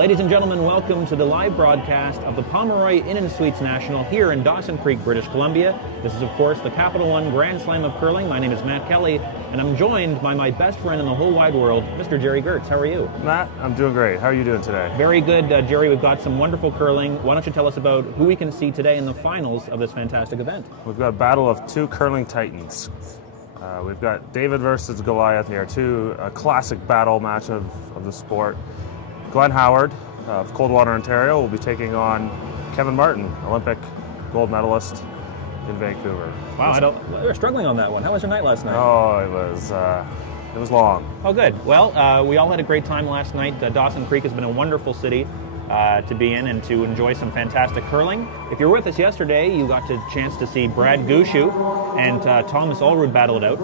Ladies and gentlemen, welcome to the live broadcast of the Pomeroy Inn & Suites National here in Dawson Creek, British Columbia. This is, of course, the Capital One Grand Slam of Curling. My name is Matt Kelly, and I'm joined by my best friend in the whole wide world, Mr. Jerry Gertz. How are you? Matt, I'm doing great. How are you doing today? Very good, Jerry. We've got some wonderful curling. Why don't you tell us about who we can see today in the finals of this fantastic event? We've got a battle of two curling titans. We've got David versus Goliath here, a classic battle match of the sport. Glenn Howard of Coldwater, Ontario, will be taking on Kevin Martin, Olympic gold medalist in Vancouver. Wow, we're struggling on that one. How was your night last night? Oh, it was long. Oh, good. Well, we all had a great time last night. Dawson Creek has been a wonderful city to be in and to enjoy some fantastic curling. If you were with us yesterday, you got a chance to see Brad Gushu and Thomas Allrood battle it out.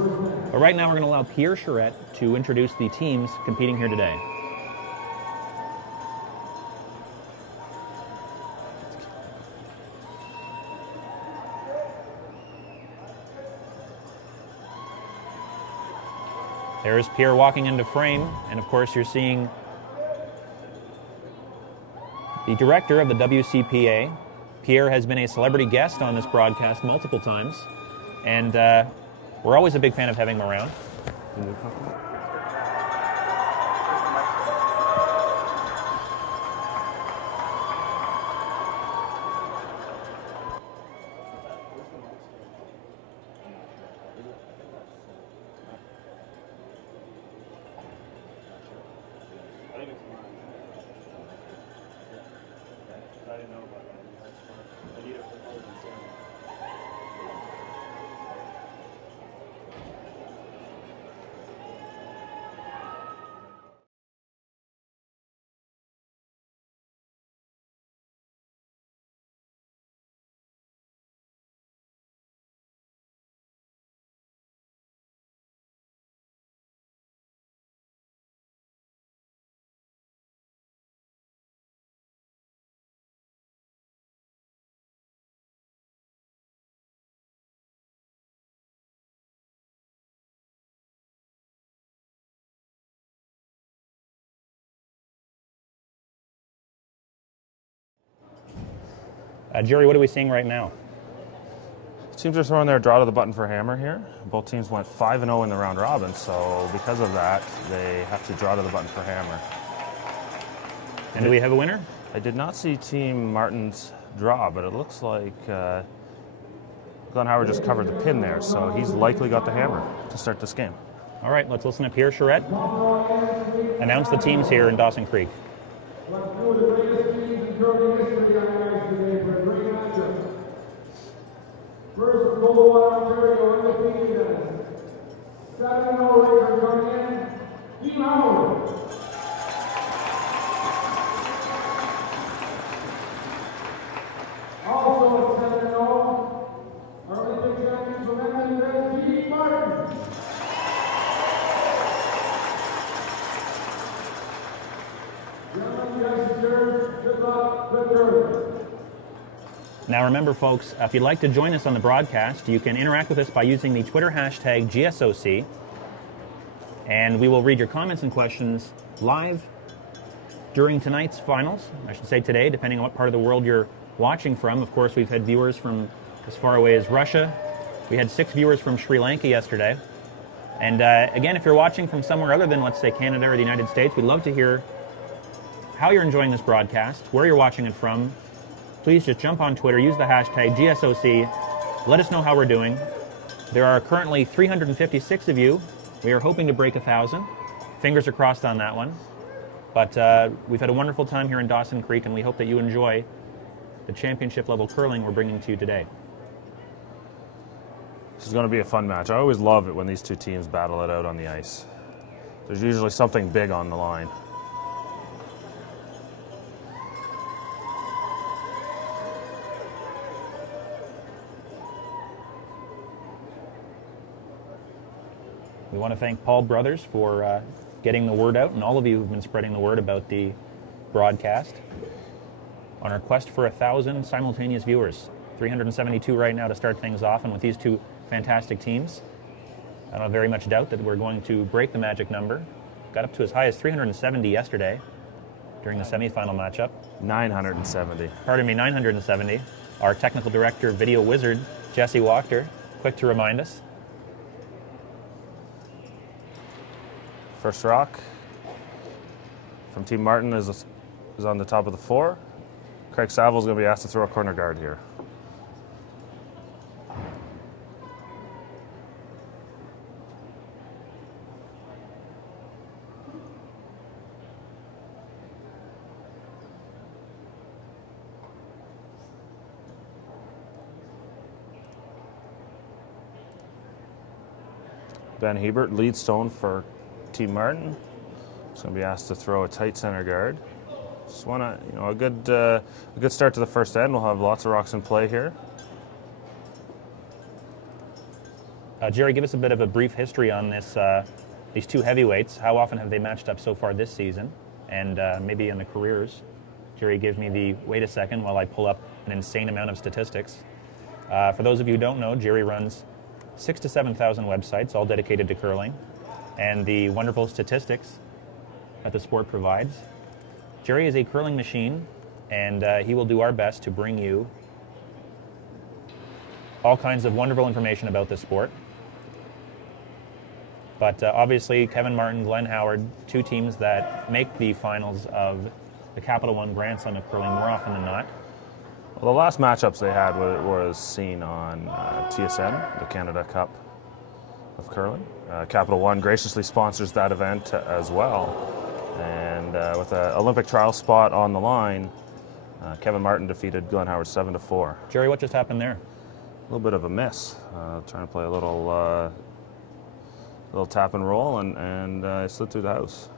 But right now, we're going to allow Pierre Charette to introduce the teams competing here today. There's Pierre walking into frame, and of course you're seeing the director of the WCPA. Pierre has been a celebrity guest on this broadcast multiple times, and we're always a big fan of having him around. Jerry, what are we seeing right now? Teams are throwing their draw to the button for hammer here. Both teams went 5-0 in the round robin, so because of that, they have to draw to the button for hammer. And do we have a winner? I did not see Team Martin's draw, but it looks like Glenn Howard just covered the pin there, so he's likely got the hammer to start this game. All right, let's listen to Pierre Charette announce the teams here in Dawson Creek. First, Coldwater, Ontario, undefeated. 7-0 record coming in, Team Howard. Also at 7-0, our Olympic champions from Edmonton, Team Martin. Gentlemen, you guys deserve good luck, good curling. Now remember, folks, if you'd like to join us on the broadcast, you can interact with us by using the Twitter hashtag GSOC, and we will read your comments and questions live during tonight's finals. I should say today, depending on what part of the world you're watching from. Of course, we've had viewers from as far away as Russia. We had 6 viewers from Sri Lanka yesterday. And again, if you're watching from somewhere other than, let's say, Canada or the United States, we'd love to hear how you're enjoying this broadcast, where you're watching it from. Please just jump on Twitter, use the hashtag GSOC, let us know how we're doing. There are currently 356 of you. We are hoping to break 1,000. Fingers are crossed on that one. But we've had a wonderful time here in Dawson Creek, and we hope that you enjoy the championship level curling we're bringing to you today. This is going to be a fun match. I always love it when these two teams battle it out on the ice. There's usually something big on the line. We want to thank Paul Brothers for getting the word out, and all of you who've been spreading the word about the broadcast on our quest for 1,000 simultaneous viewers. 372 right now to start things off, and with these two fantastic teams, I don't have very much doubt that we're going to break the magic number. Got up to as high as 370 yesterday. during the semifinal matchup. 970. Pardon me, 970. Our technical director, video wizard, Jesse Wachter, quick to remind us. First rock from Team Martin is on the top of the 4. Craig Saville is going to be asked to throw a corner guard here. Ben Hebert, lead stone for Team Martin. He's going to be asked to throw a tight center guard. Just want to, a good start to the first end. We'll have lots of rocks in play here. Jerry, give us a bit of a brief history on this. These two heavyweights. How often have they matched up so far this season, and maybe in the careers? Jerry gave me the wait a second while I pull up an insane amount of statistics. For those of you who don't know, Jerry runs 6,000 to 7,000 websites, all dedicated to curling, and the wonderful statistics that the sport provides. Jerry is a curling machine, and he will do our best to bring you all kinds of wonderful information about the sport. But obviously, Kevin Martin, Glenn Howard, two teams that make the finals of the Capital One Grand Slam of curling more often than not. Well, the last matchups they had was seen on TSN, the Canada Cup of curling. Capital One graciously sponsors that event as well. And with an Olympic trial spot on the line, Kevin Martin defeated Glenn Howard 7-4. Jerry, what just happened there? A little bit of a miss. Trying to play a little tap and roll, and I slid through the house.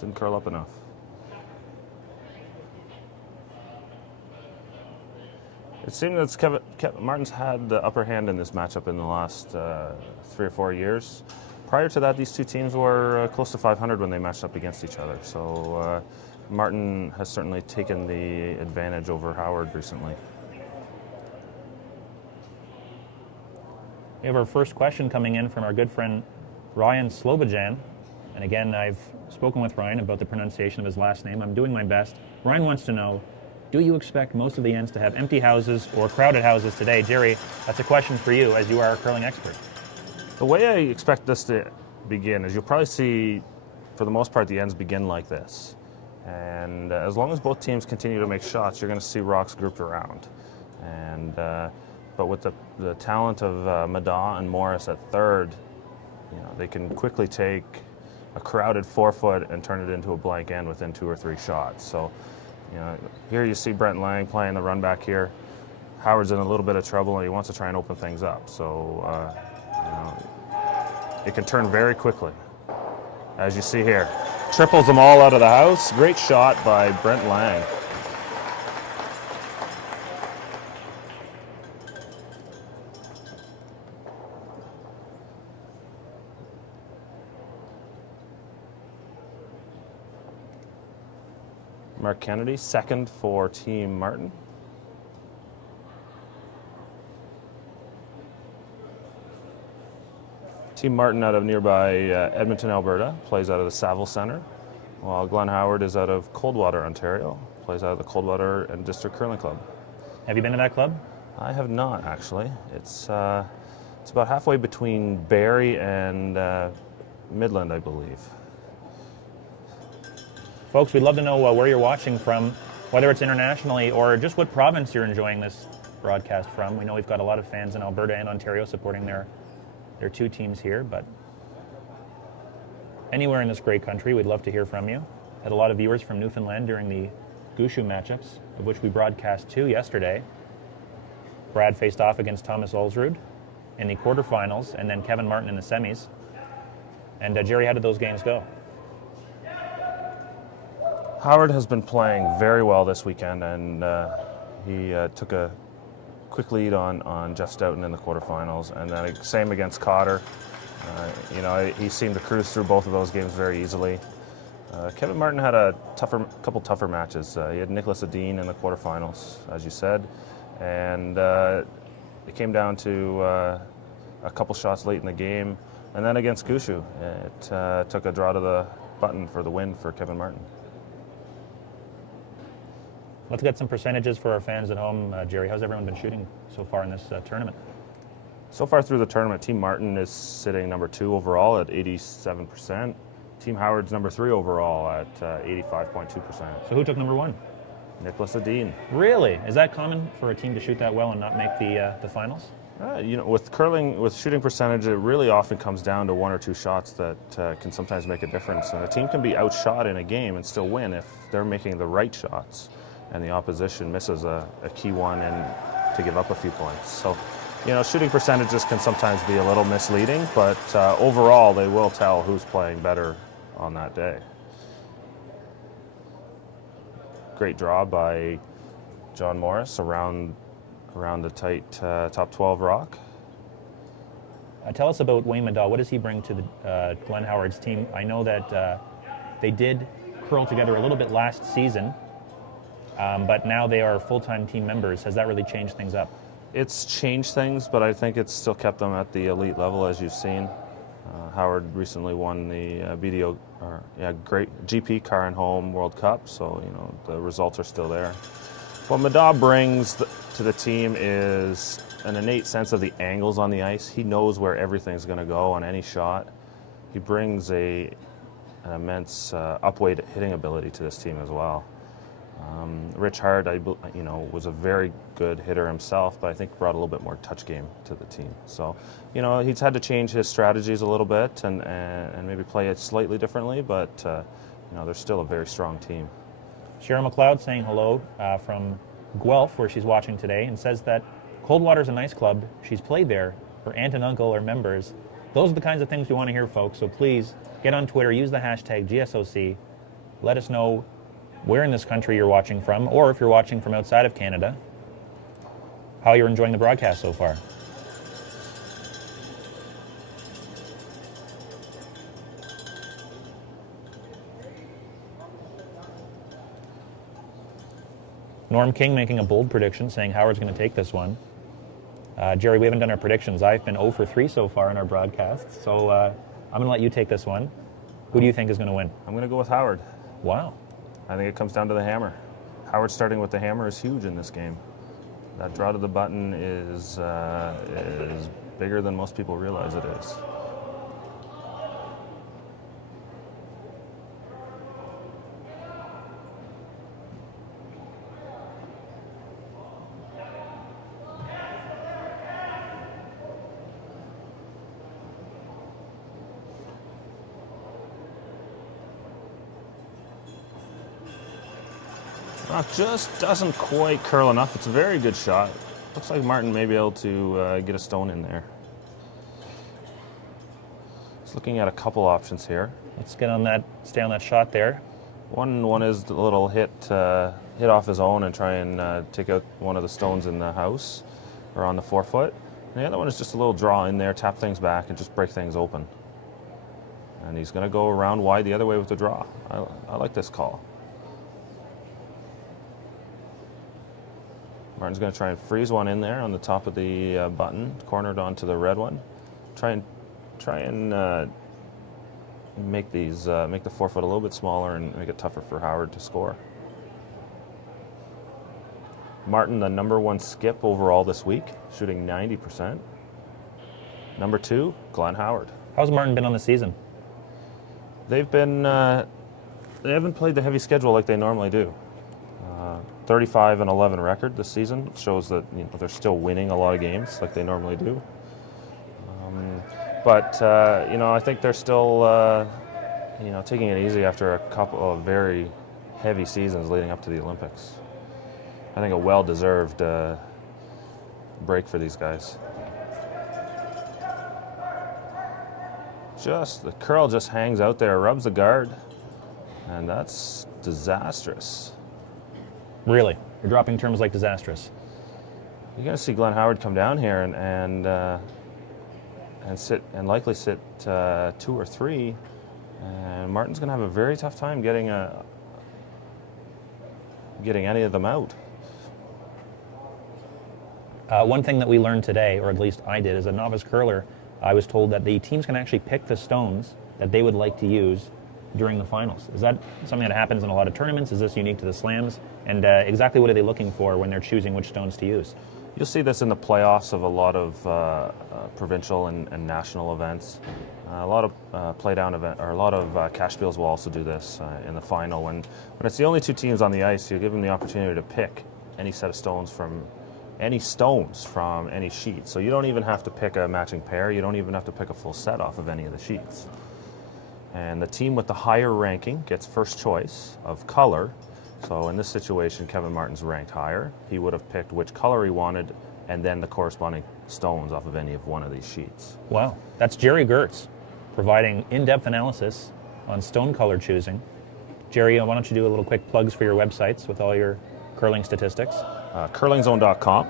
Didn't curl up enough. It seems that Kevin Martin's had the upper hand in this matchup in the last 3 or 4 years. Prior to that, these two teams were close to 500 when they matched up against each other. So Martin has certainly taken the advantage over Howard recently. We have our first question coming in from our good friend Ryan Slobojan. And again, I've spoken with Ryan about the pronunciation of his last name. I'm doing my best. Ryan wants to know, do you expect most of the ends to have empty houses or crowded houses today? Jerry, that's a question for you, as you are a curling expert. The way I expect this to begin is you'll probably see, for the most part, the ends begin like this. And as long as both teams continue to make shots, you're going to see rocks grouped around. And but with the talent of Mada and Morris at third, they can quickly take a crowded 4-foot and turn it into a blank end within 2 or 3 shots. So, here you see Brent Lang playing the run back here. Howard's in a little bit of trouble, and he wants to try and open things up. So, it can turn very quickly, as you see here. Triples them all out of the house. Great shot by Brent Lang. Mark Kennedy, second for Team Martin. Team Martin out of nearby Edmonton, Alberta, plays out of the Saville Centre, while Glenn Howard is out of Coldwater, Ontario, plays out of the Coldwater and District Curling Club. Have you been to that club? I have not, actually. It's about halfway between Barrie and Midland, I believe. Folks, we'd love to know where you're watching from, whether it's internationally or just what province you're enjoying this broadcast from. We know we've got a lot of fans in Alberta and Ontario supporting their two teams here, but anywhere in this great country, we'd love to hear from you. Had a lot of viewers from Newfoundland during the Gushu matchups, of which we broadcast 2 yesterday. Brad faced off against Thomas Olsrud in the quarterfinals, and then Kevin Martin in the semis. And Jerry, how did those games go? Howard has been playing very well this weekend, and he took a quick lead on Jeff Stoughton in the quarterfinals, and then same against Cotter. He seemed to cruise through both of those games very easily. Kevin Martin had a couple tougher matches. He had Nicholas Adine in the quarterfinals, as you said, and it came down to a couple shots late in the game, and then against Gushu, it took a draw to the button for the win for Kevin Martin. Let's get some percentages for our fans at home. Jerry, how's everyone been shooting so far in this tournament? So far through the tournament, Team Martin is sitting number 2 overall at 87%. Team Howard's number 3 overall at 85.2%. So who took number 1? Nicholas Adine. Really? Is that common for a team to shoot that well and not make the finals? With curling, with shooting percentage, it really often comes down to 1 or 2 shots that can sometimes make a difference. And a team can be outshot in a game and still win if they're making the right shots and the opposition misses a key one and to give up a few points. So, shooting percentages can sometimes be a little misleading, but overall they will tell who's playing better on that day. Great draw by John Morris around the tight top 12 rock. Tell us about Wayne Madaw. What does he bring to the Glenn Howard's team? I know that they did curl together a little bit last season, but now they are full-time team members. Has that really changed things up? It's changed things, but I think it's still kept them at the elite level, as you've seen. Howard recently won the great GP Car and Home World Cup, so the results are still there. What Madaw brings to the team is an innate sense of the angles on the ice. He knows where everything's going to go on any shot. He brings an immense upweight hitting ability to this team as well. Rich Hart, was a very good hitter himself, but I think brought a little bit more touch game to the team. So, he's had to change his strategies a little bit and maybe play it slightly differently, but, they're still a very strong team. Cheryl McLeod saying hello from Guelph, where she's watching today, and says that Coldwater's a nice club. She's played there. Her aunt and uncle are members. Those are the kinds of things we want to hear, folks. So please get on Twitter, use the hashtag GSOC. Let us know where in this country you're watching from, or if you're watching from outside of Canada, how you're enjoying the broadcast so far. Norm King making a bold prediction, saying Howard's going to take this one. Jerry, we haven't done our predictions. I've been 0 for 3 so far in our broadcasts, so I'm going to let you take this one. Who do you think is going to win? I'm going to go with Howard. Wow. I think it comes down to the hammer. Howard starting with the hammer is huge in this game. That draw to the button is bigger than most people realize it is. Just doesn't quite curl enough. It's a very good shot. Looks like Martin may be able to get a stone in there. Just looking at a couple options here. Let's get on that, stay on that shot there. One is a little hit off his own and try and take out one of the stones in the house or on the forefoot. And the other one is just a little draw in there, tap things back, and just break things open. And he's going to go around wide the other way with the draw. I like this call. Martin's going to try and freeze one in there on the top of the button, cornered onto the red one. Try and make the forefoot a little bit smaller and make it tougher for Howard to score. Martin, the number 1 skip overall this week, shooting 90%. Number 2, Glenn Howard. How's Martin been on the season? They haven't played the heavy schedule like they normally do. 35-11 record this season shows that they're still winning a lot of games like they normally do. But I think they're still taking it easy after a couple of very heavy seasons leading up to the Olympics. I think a well-deserved break for these guys. The curl just hangs out there, rubs the guard, and that's disastrous. Really? You're dropping terms like disastrous. You're going to see Glenn Howard come down here and likely sit 2 or 3, and Martin's going to have a very tough time getting any of them out. One thing that we learned today, or at least I did, as a novice curler, I was told that the teams can actually pick the stones that they would like to use during the finals? Is that something that happens in a lot of tournaments? Is this unique to the slams? And exactly what are they looking for when they're choosing which stones to use? You'll see this in the playoffs of a lot of provincial and national events. A lot of play-down event, or a lot of cash deals will also do this in the final. When it's the only two teams on the ice, you give them the opportunity to pick any set of stones from any sheet. So you don't even have to pick a matching pair. You don't even have to pick a full set off of any of the sheets. And the team with the higher ranking gets first choice of color. So in this situation, Kevin Martin's ranked higher. He would have picked which color he wanted and then the corresponding stones off of any of one of these sheets. Wow. That's Jerry Gertz providing in-depth analysis on stone color choosing. Jerry, why don't you do a little quick plugs for your websites with all your curling statistics? Curlingzone.com.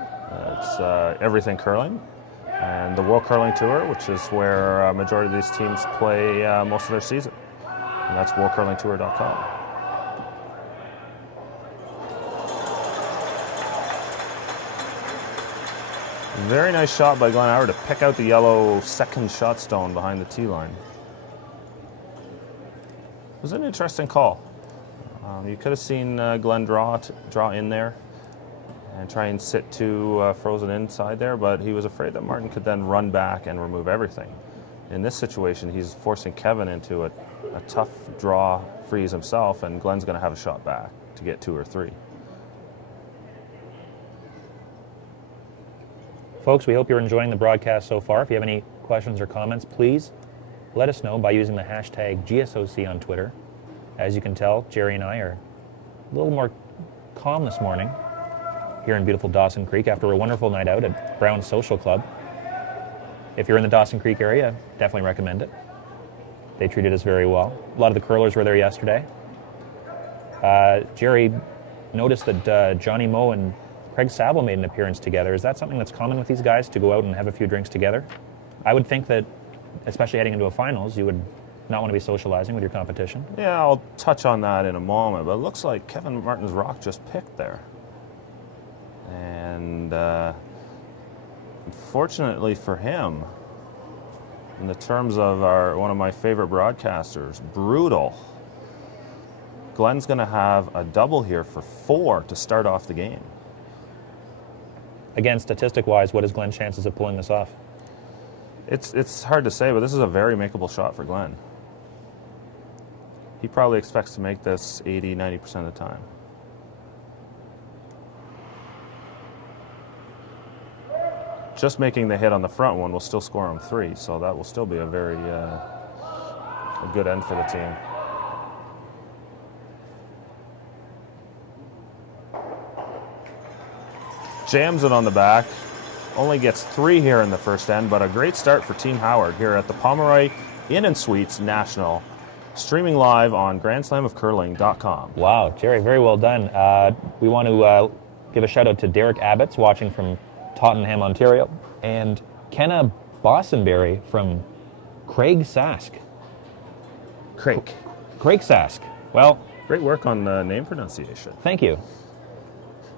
It's everything curling. And the World Curling Tour, which is where a majority of these teams play most of their season. And that's worldcurlingtour.com. Very nice shot by Glenn Howard to pick out the yellow second shot stone behind the tee line. It was an interesting call. You could have seen Glenn draw in there and try and sit to frozen inside there, but he was afraid that Martin could then run back and remove everything. In this situation, he's forcing Kevin into a tough draw freeze himself, and Glenn's going to have a shot back to get 2 or 3. Folks, we hope you're enjoying the broadcast so far. If you have any questions or comments, please let us know by using the hashtag GSOC on Twitter. As you can tell, Jerry and I are a little more calm this morning here in beautiful Dawson Creek after a wonderful night out at Brown's Social Club. If you're in the Dawson Creek area, definitely recommend it. They treated us very well. A lot of the curlers were there yesterday. Jerry noticed that Johnny Moe and Craig Saville made an appearance together. Is that something that's common with these guys, to go out and have a few drinks together? I would think that, especially heading into a finals, you would not want to be socializing with your competition. Yeah, I'll touch on that in a moment, but it looks like Kevin Martin's rock just picked there. And unfortunately for him, in the terms of one of my favorite broadcasters, brutal, Glenn's going to have a double here for 4 to start off the game. Again, statistic-wise, what is Glenn's chances of pulling this off? It's hard to say, but this is a very makeable shot for Glenn. He probably expects to make this 80-90% of the time. Just making the hit on the front one will still score him 3, so that will still be a very a good end for the team. Jams it on the back. Only gets 3 here in the first end, but a great start for Team Howard here at the Pomeroy Inn & Suites National, streaming live on GrandSlamOfCurling.com. Wow, Jerry, very well done. We want to give a shout-out to Derek Abbott's watching from Tottenham, Ontario, and Kenna Bossenberry from Craig Sask. Craig Sask. Well, great work on the name pronunciation. Thank you.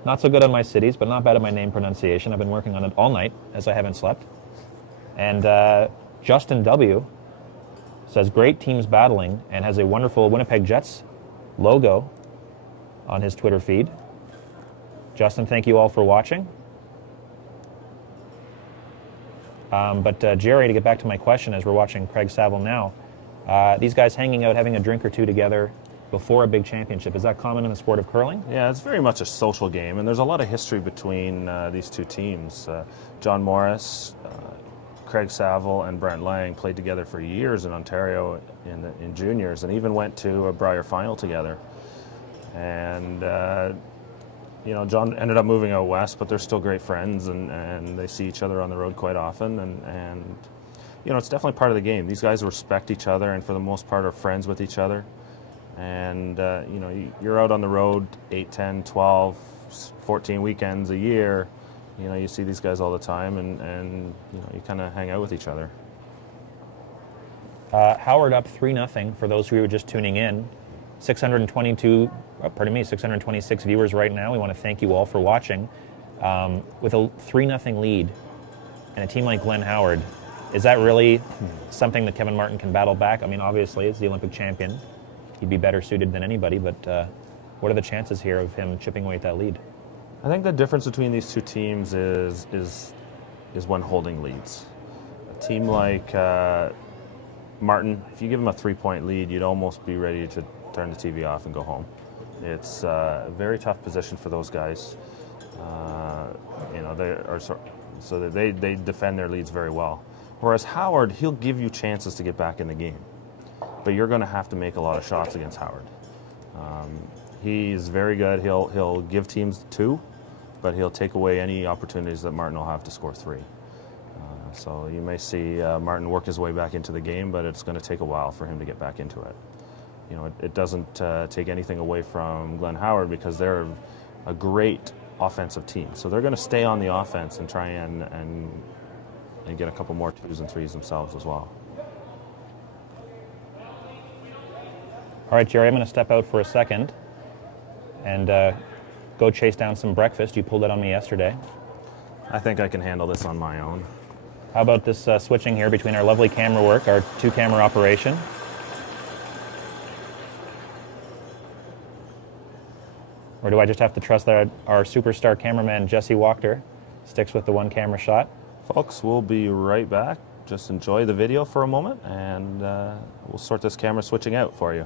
Not so good on my cities, but not bad at my name pronunciation. I've been working on it all night as I haven't slept. And Justin W. says, great teams battling, and has a wonderful Winnipeg Jets logo on his Twitter feed. Justin, thank you all for watching. But Jerry, to get back to my question as we're watching Craig Saville now, these guys hanging out, having a drink or two together before a big championship, is that common in the sport of curling? Yeah, it's very much a social game, and there's a lot of history between these two teams. John Morris, Craig Saville, and Brent Lang played together for years in Ontario in juniors, and even went to a Brier final together. And you know, John ended up moving out west, but they're still great friends, and they see each other on the road quite often. And you know, it's definitely part of the game. These guys respect each other, and for the most part are friends with each other. And you know, you're out on the road 8, 10, 12, 14 weekends a year. You know, you see these guys all the time, and you know, you kind of hang out with each other. Howard up 3-0 for those who are just tuning in. 626 viewers right now. We want to thank you all for watching. With a 3-0 lead and a team like Glenn Howard, is that really something that Kevin Martin can battle back? I mean, obviously, it's the Olympic champion. he'd be better suited than anybody, but what are the chances here of him chipping away at that lead? I think the difference between these two teams is when holding leads. A team like Martin, if you give them a 3-point lead, you'd almost be ready to turn the TV off and go home. It's a very tough position for those guys. They defend their leads very well. Whereas Howard, he'll give you chances to get back in the game, but you're going to have to make a lot of shots against Howard. He's very good. He'll give teams 2, but he'll take away any opportunities that Martin will have to score 3. So you may see Martin work his way back into the game, but it's going to take a while for him to get back into it. You know, it doesn't take anything away from Glenn Howard because they're a great offensive team. So they're going to stay on the offense and try and get a couple more 2s and 3s themselves as well. All right, Jerry, I'm going to step out for a second and go chase down some breakfast. You pulled it on me yesterday. I think I can handle this on my own. How about this switching here between our lovely camera work, our 2-camera operation? Or do I just have to trust that our superstar cameraman, Jesse Wachter, sticks with the 1-camera shot? Folks, we'll be right back. Just enjoy the video for a moment, and we'll sort this camera switching out for you.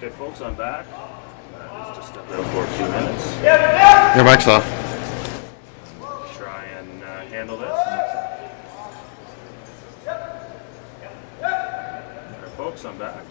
Okay, folks, I'm back. Just stepped out for a few minutes. Your mic's off. Try and handle this. All right, folks, I'm back.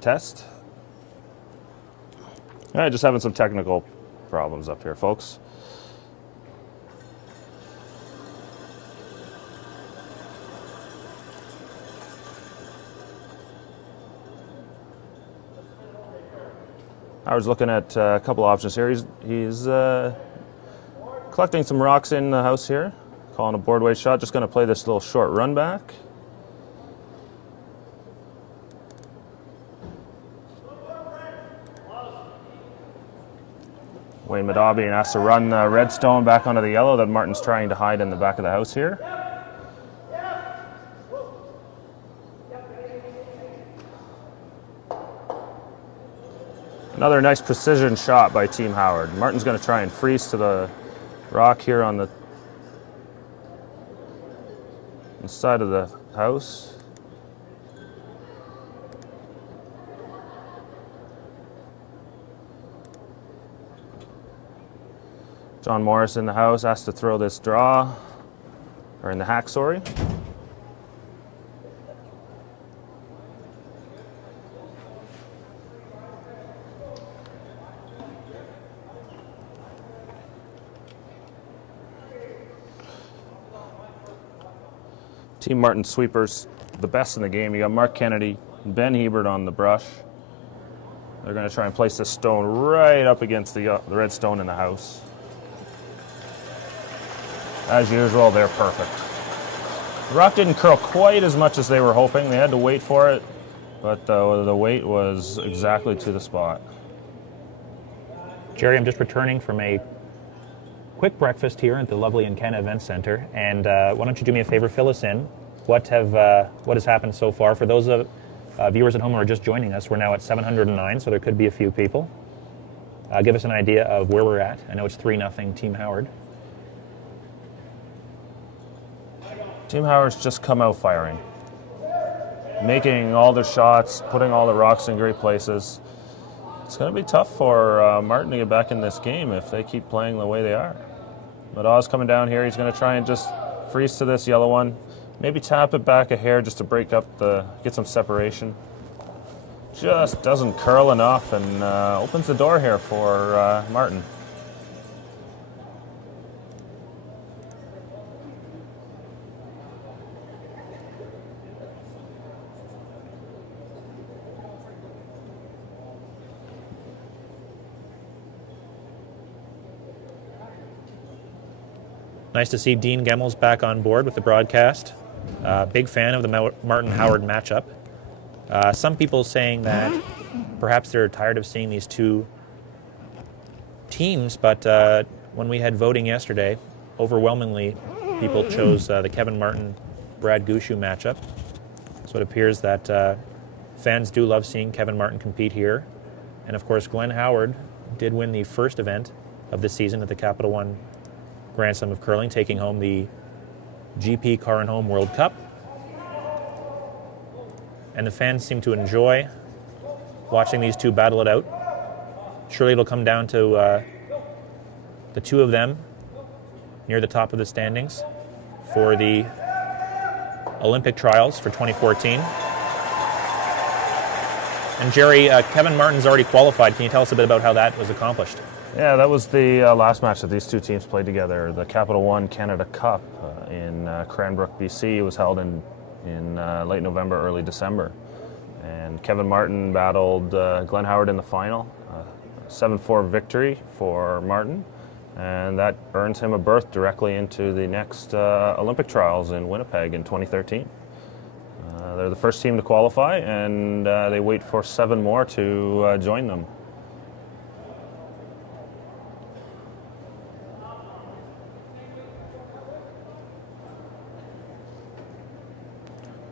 Test. All right, just having some technical problems up here, folks. I was looking at a couple options here. He's collecting some rocks in the house here, calling a board weight shot. Just going to play this little short run back. Wayne Madabi has to run the red stone back onto the yellow that Martin's trying to hide in the back of the house here. Another nice precision shot by Team Howard. Martin's going to try and freeze to the rock here on the side of the house. Sean Morris in the house, asked to throw this draw, or in the hack, sorry. Team Martin sweepers, the best in the game. You got Mark Kennedy, Ben Hebert on the brush. They're going to try and place this stone right up against the red stone in the house. As usual, they're perfect. The rock didn't curl quite as much as they were hoping. They had to wait for it, but the wait was exactly to the spot. Jerry, I'm just returning from a quick breakfast here at the lovely Encana Event Center, and why don't you do me a favor, fill us in. What has happened so far? For those viewers at home who are just joining us, we're now at 709, so there could be a few people. Give us an idea of where we're at. I know it's 3-0 Team Howard. Team Howard's just come out firing, making all their shots, putting all the rocks in great places. It's going to be tough for Martin to get back in this game if they keep playing the way they are. But Oz coming down here, he's going to try and just freeze to this yellow one. Maybe tap it back a hair just to break up get some separation. Just doesn't curl enough and opens the door here for Martin. Nice to see Dean Gemmels back on board with the broadcast. Big fan of the Martin-Howard matchup. Some people saying that perhaps they're tired of seeing these two teams, but when we had voting yesterday, overwhelmingly people chose the Kevin Martin-Brad Gushue matchup. So it appears that fans do love seeing Kevin Martin compete here. And of course, Glenn Howard did win the first event of the season at the Capital One Grand Slam of Curling, taking home the GP Car and Home World Cup. And the fans seem to enjoy watching these two battle it out. Surely it'll come down to the two of them near the top of the standings for the Olympic trials for 2014. And Jerry, Kevin Martin's already qualified. Can you tell us a bit about how that was accomplished? Yeah, that was the last match that these two teams played together. The Capital One Canada Cup in Cranbrook, BC. It was held in late November, early December. And Kevin Martin battled Glenn Howard in the final. 7-4 victory for Martin. And that earns him a berth directly into the next Olympic trials in Winnipeg in 2013. They're the first team to qualify, and they wait for 7 more to join them.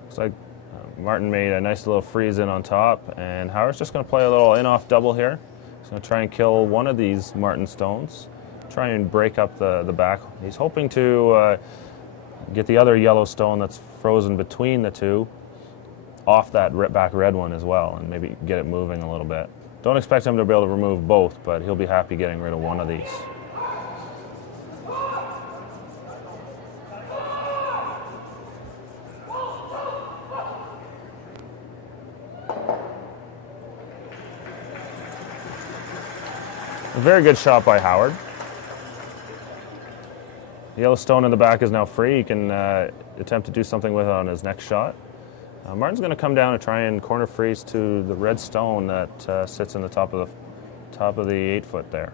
Looks like Martin made a nice little freeze in on top, and Howard's just going to play a little in-off double here. He's going to try and kill one of these Martin stones, try and break up the back. He's hoping to get the other yellow stone that's frozen between the two off that back red one as well, and maybe get it moving a little bit. Don't expect him to be able to remove both, but he'll be happy getting rid of one of these. A very good shot by Howard. The yellow stone in the back is now free. He can attempt to do something with it on his next shot. Martin's going to come down and try and corner freeze to the red stone that sits in the top of the 8-foot there.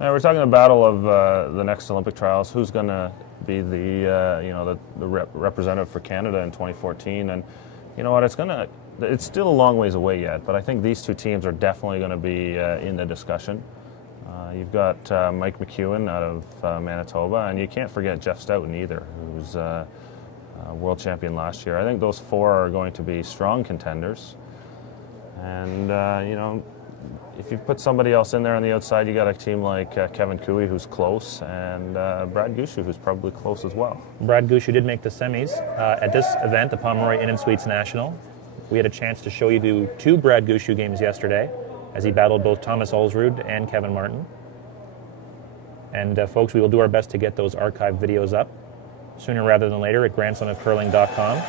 Now we're talking the battle of the next Olympic trials. Who's going to be the representative for Canada in 2014? And you know what? It's still a long ways away yet, but I think these two teams are definitely going to be in the discussion. You've got Mike McEwen out of Manitoba, and you can't forget Jeff Stoughton either, who's world champion last year. I think those 4 are going to be strong contenders. And, if you put somebody else in there on the outside, you got a team like Kevin Cooey, who's close, and Brad Gushue, who's probably close as well. Brad Gushue did make the semis at this event, the Pomeroy Inn & Suites National. We had a chance to show you the 2 Brad Gushue games yesterday. as he battled both Thomas Ulsrud and Kevin Martin. And folks, we will do our best to get those archive videos up sooner rather than later at grandslamofcurling.com.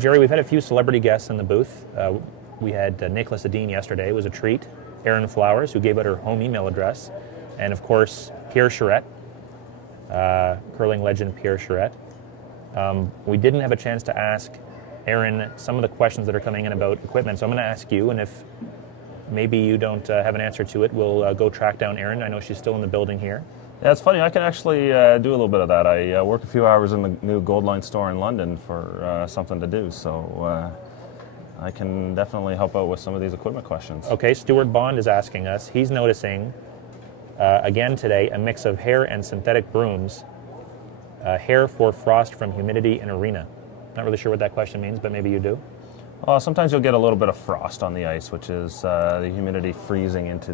Jerry, we've had a few celebrity guests in the booth. We had Nicholas Adine yesterday. It was a treat. Erin Flowers, who gave out her home email address. And, of course, Pierre Charette, curling legend Pierre Charette. We didn't have a chance to ask Erin some of the questions that are coming in about equipment, so I'm going to ask you, and if maybe you don't have an answer to it, we'll go track down Erin. I know she's still in the building here. Yeah, it's funny. I can actually do a little bit of that. I work a few hours in the new Gold Line store in London for something to do, so I can definitely help out with some of these equipment questions. Okay, Stuart Bond is asking us. He's noticing, again today, a mix of hair and synthetic brooms. Hair for frost from humidity in arena. Not really sure what that question means, but maybe you do. Sometimes you'll get a little bit of frost on the ice, which is the humidity freezing onto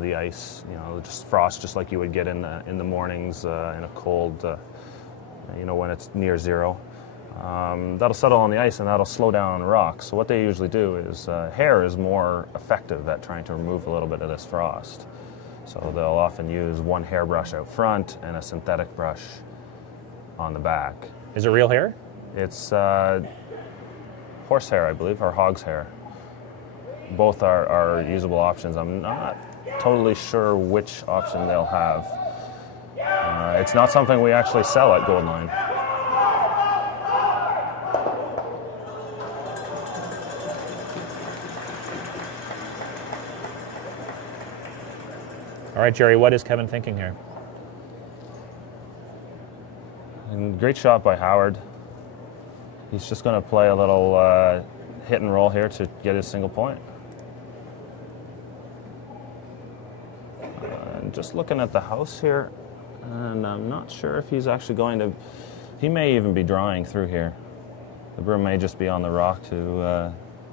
the ice. You know, just frost, just like you would get in the mornings in a cold, when it's near zero. That'll settle on the ice and that'll slow down rocks. So what they usually do is hair is more effective at trying to remove a little bit of this frost. So they'll often use one hairbrush out front and a synthetic brush on the back. Is it real hair? It's horsehair, I believe, or hog's hair. Both are usable options. I'm not totally sure which option they'll have. It's not something we actually sell at Gold Line. All right, Jerry, what is Kevin thinking here? And great shot by Howard. He's just going to play a little hit and roll here to get his single point. And just looking at the house here, and I'm not sure if he's actually going to... He may even be drawing through here. The broom may just be on the rock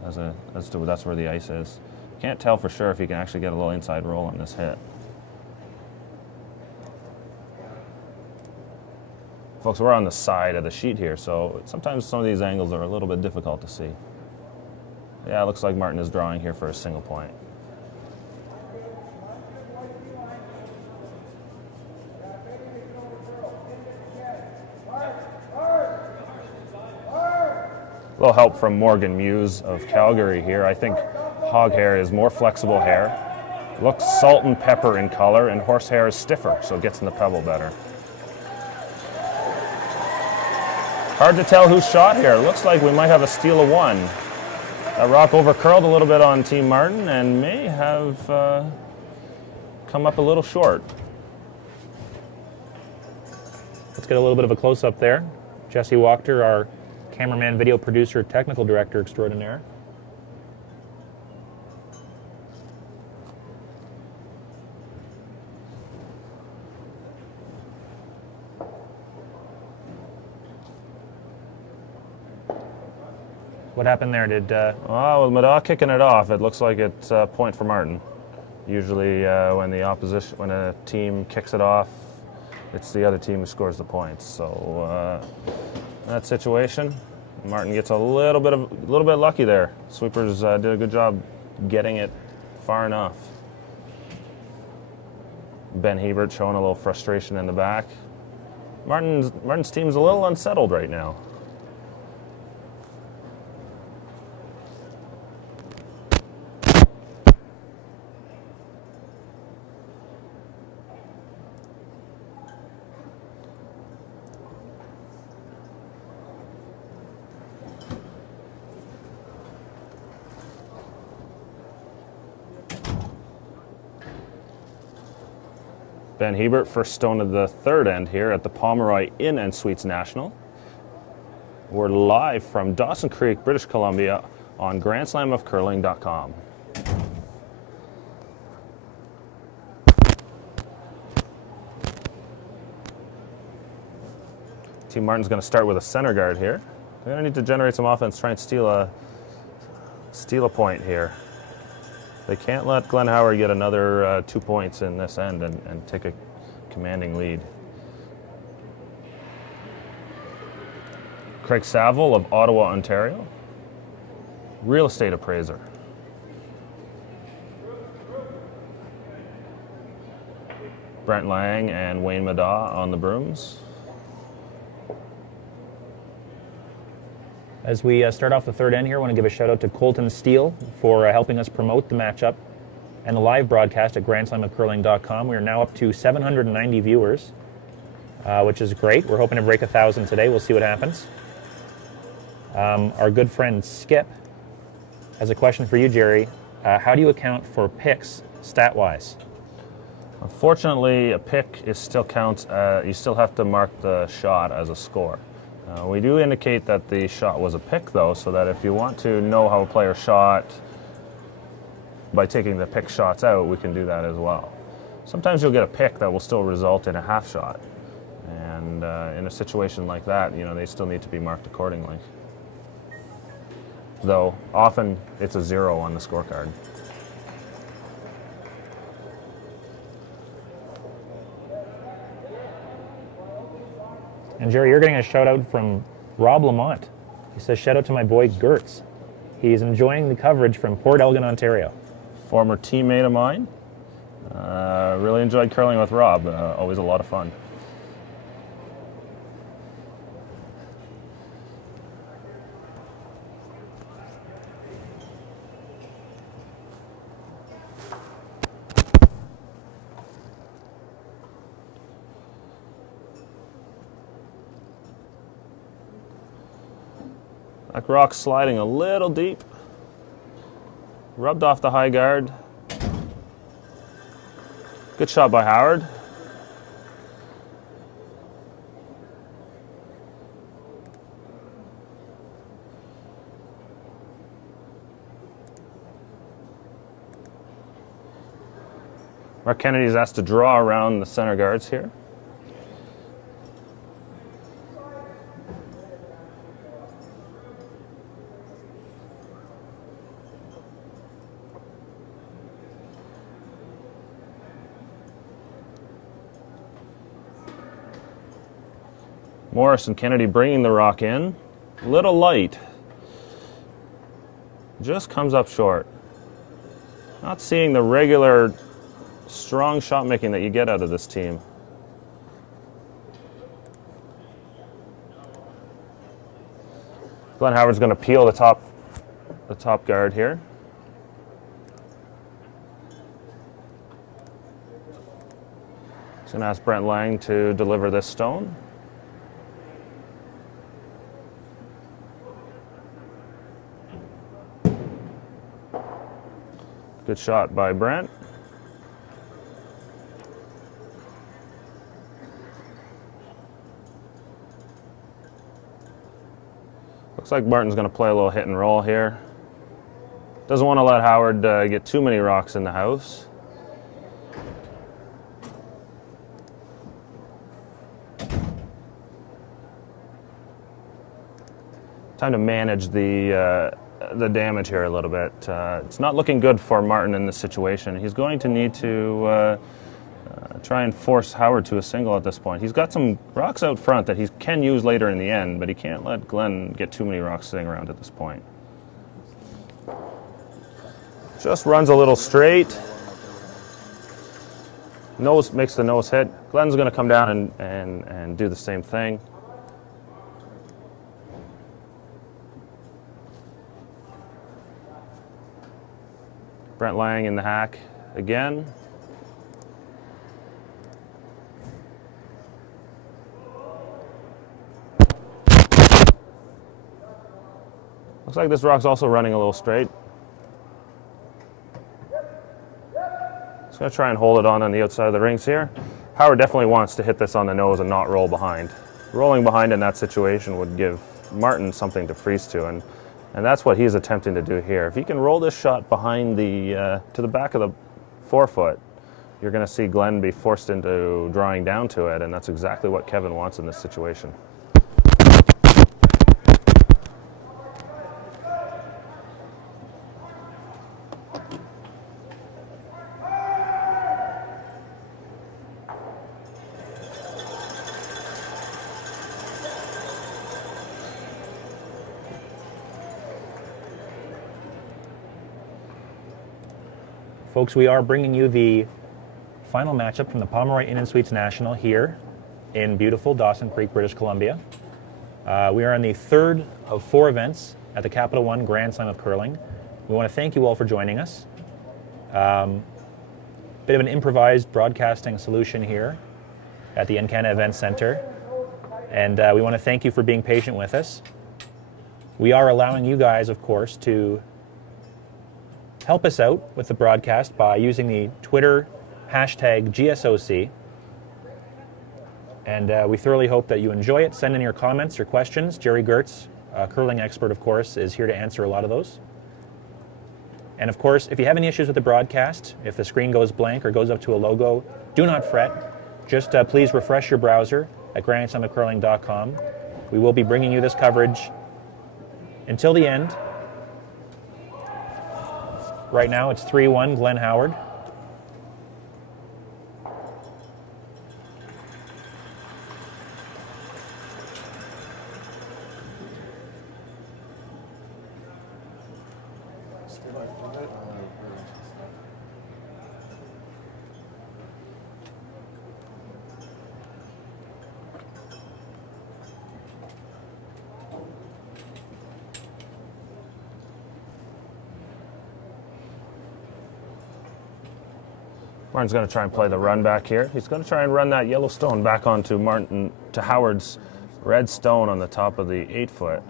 as to that's where the ice is. Can't tell for sure if he can actually get a little inside roll on this hit. Folks, we're on the side of the sheet here, so sometimes some of these angles are a little bit difficult to see. Yeah, it looks like Martin is drawing here for a single point. A little help from Morgan Muse of Calgary here. I think hog hair is more flexible hair. Looks salt and pepper in color, and horsehair is stiffer, so it gets in the pebble better. Hard to tell who's shot here. Looks like we might have a steal of one. That rock over-curled a little bit on Team Martin and may have come up a little short. Let's get a little bit of a close-up there. Jesse Wachter, our cameraman, video producer, technical director extraordinaire. What happened there? With Madaw kicking it off, it looks like it's a point for Martin. Usually when a team kicks it off, it's the other team who scores the points. So in that situation, Martin gets a little bit lucky there. Sweepers did a good job getting it far enough. Ben Hebert showing a little frustration in the back. Martin's team's a little unsettled right now. Ben Hebert, first stone of the third end here at the Pomeroy Inn and Suites National. We're live from Dawson Creek, British Columbia on grandslamofcurling.com. Team Martin's going to start with a center guard here. They're going to need to generate some offense, try and steal a point here. They can't let Glenn Howard get another 2 points in this end and take a commanding lead. Craig Saville of Ottawa, Ontario, real estate appraiser. Brent Lang and Wayne Madaw on the brooms. As we start off the third end here, I want to give a shout out to Colton Steele for helping us promote the matchup and the live broadcast at GrandSlamOfCurling.com. We are now up to 790 viewers, which is great. We're hoping to break 1,000 today. We'll see what happens. Our good friend Skip has a question for you, Jerry. How do you account for picks stat-wise? Unfortunately, a pick is still counts. You still have to mark the shot as a score. We do indicate that the shot was a pick, though, so that if you want to know how a player shot by taking the pick shots out, we can do that as well. Sometimes you'll get a pick that will still result in a half shot, and in a situation like that, you know, they still need to be marked accordingly. Though often it's a 0 on the scorecard. And Jerry, you're getting a shout out from Rob Lamont. He says, shout out to my boy Gertz. He's enjoying the coverage from Port Elgin, Ontario. Former teammate of mine. Really enjoyed curling with Rob. Always a lot of fun. That rock sliding a little deep. Rubbed off the high guard. Good shot by Howard. Mark Kennedy's asked to draw around the center guards here. Morris and Kennedy bringing the rock in. A little light. Just comes up short. Not seeing the regular strong shot making that you get out of this team. Glenn Howard's going to peel the top guard here. He's going to ask Brent Lang to deliver this stone. Good shot by Brent. Looks like Martin's going to play a little hit and roll here. Doesn't want to let Howard get too many rocks in the house. Time to manage the damage here a little bit. It's not looking good for Martin in this situation. He's going to need to try and force Howard to a single at this point. He's got some rocks out front that he can use later in the end, but he can't let Glenn get too many rocks sitting around at this point. Just runs a little straight. Nose makes the nose hit. Glenn's going to come down and do the same thing. Brent Lang in the hack again. Looks like this rock's also running a little straight. Just going to try and hold it on the outside of the rings here. Howard definitely wants to hit this on the nose and not roll behind. Rolling behind in that situation would give Martin something to freeze to, and that's what he's attempting to do here. If he can roll this shot behind to the back of the forefoot, you're going to see Glenn be forced into drawing down to it, and that's exactly what Kevin wants in this situation. Folks, we are bringing you the final matchup from the Pomeroy Inn & Suites National here in beautiful Dawson Creek, British Columbia. We are on the third of 4 events at the Capital One Grand Slam of Curling. We want to thank you all for joining us. Bit of an improvised broadcasting solution here at the Encana Event Center. And we want to thank you for being patient with us. We are allowing you guys, of course, to help us out with the broadcast by using the Twitter hashtag GSOC. And we thoroughly hope that you enjoy it. Send in your comments, your questions. Jerry Gertz, a curling expert, of course, is here to answer a lot of those. And of course, if you have any issues with the broadcast, if the screen goes blank or goes up to a logo, do not fret. Just please refresh your browser at grandslamofcurling.com. We will be bringing you this coverage until the end. Right now it's 3-1 Glenn Howard. Martin's going to try and play the run back here. He's going to try and run that yellow stone back onto Howard's red stone on the top of the 8-foot.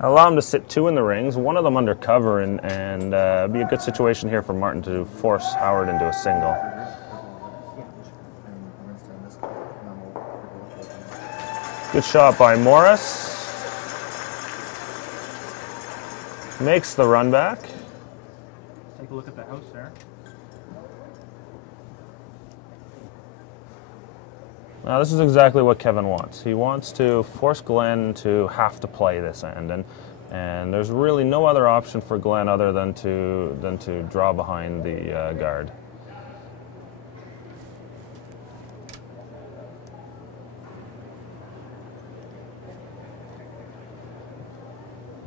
Allow him to sit 2 in the rings, one of them under cover, and be a good situation here for Martin to force Howard into a single. Good shot by Morris. Makes the run back. Take a look at the house there. Now this is exactly what Kevin wants. He wants to force Glenn to have to play this end, and there's really no other option for Glenn other than to draw behind the guard.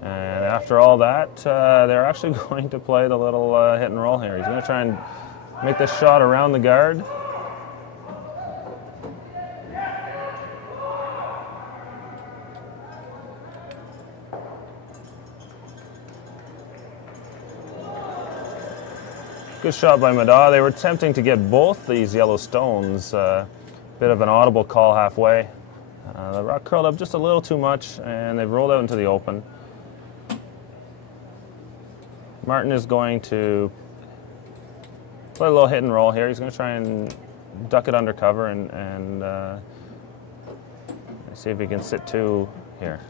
And after all that, they're actually going to play the little hit and roll here. He's going to try and make this shot around the guard. Good shot by Mada. They were attempting to get both these yellow stones. Bit of an audible call halfway. The rock curled up just a little too much, and they've rolled out into the open. Martin is going to play a little hit and roll here. He's going to try and duck it under cover and see if he can sit 2 here.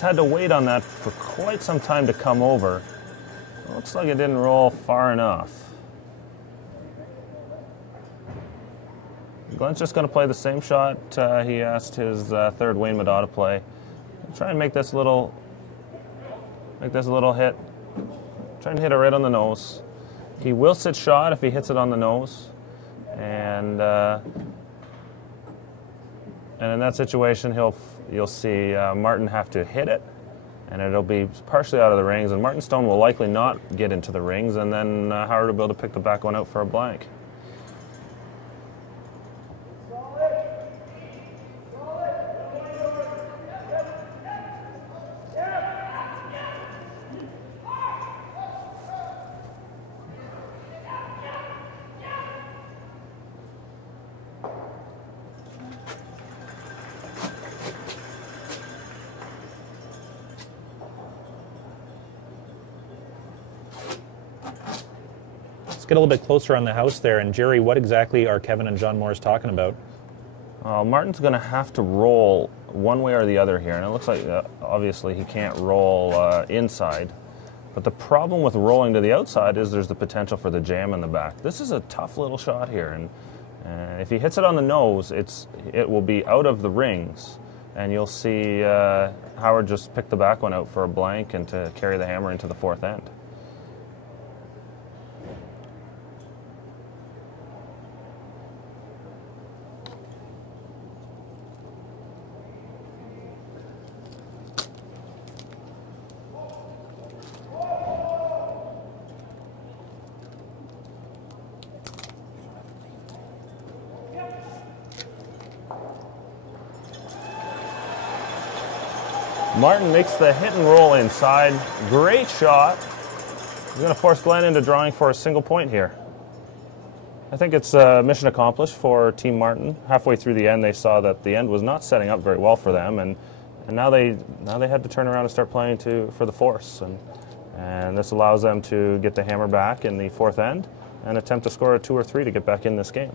Had to wait on that for quite some time to come over. It looks like it didn't roll far enough. Glenn's just going to play the same shot he asked his third Wayne Mada to play. Try and make this little hit. Try and hit it right on the nose. He will sit shot if he hits it on the nose, and in that situation you'll see Martin have to hit it, and it'll be partially out of the rings, and Martin Stone will likely not get into the rings, and then Howard will be able to pick the back one out for a blank. Get a little bit closer on the house there. And Jerry, what exactly are Kevin and John Morris talking about? Martin's going to have to roll one way or the other here, and it looks like obviously he can't roll inside. But the problem with rolling to the outside is there's the potential for the jam in the back. This is a tough little shot here, and if he hits it on the nose, it will be out of the rings, and you'll see Howard just pick the back one out for a blank and to carry the hammer into the fourth end. Martin makes the hit and roll inside. Great shot. He's going to force Glenn into drawing for a single point here. I think it's mission accomplished for Team Martin. Halfway through the end, they saw that the end was not setting up very well for them, and now they had to turn around and start playing for the force, and this allows them to get the hammer back in the fourth end and attempt to score a 2 or 3 to get back in this game.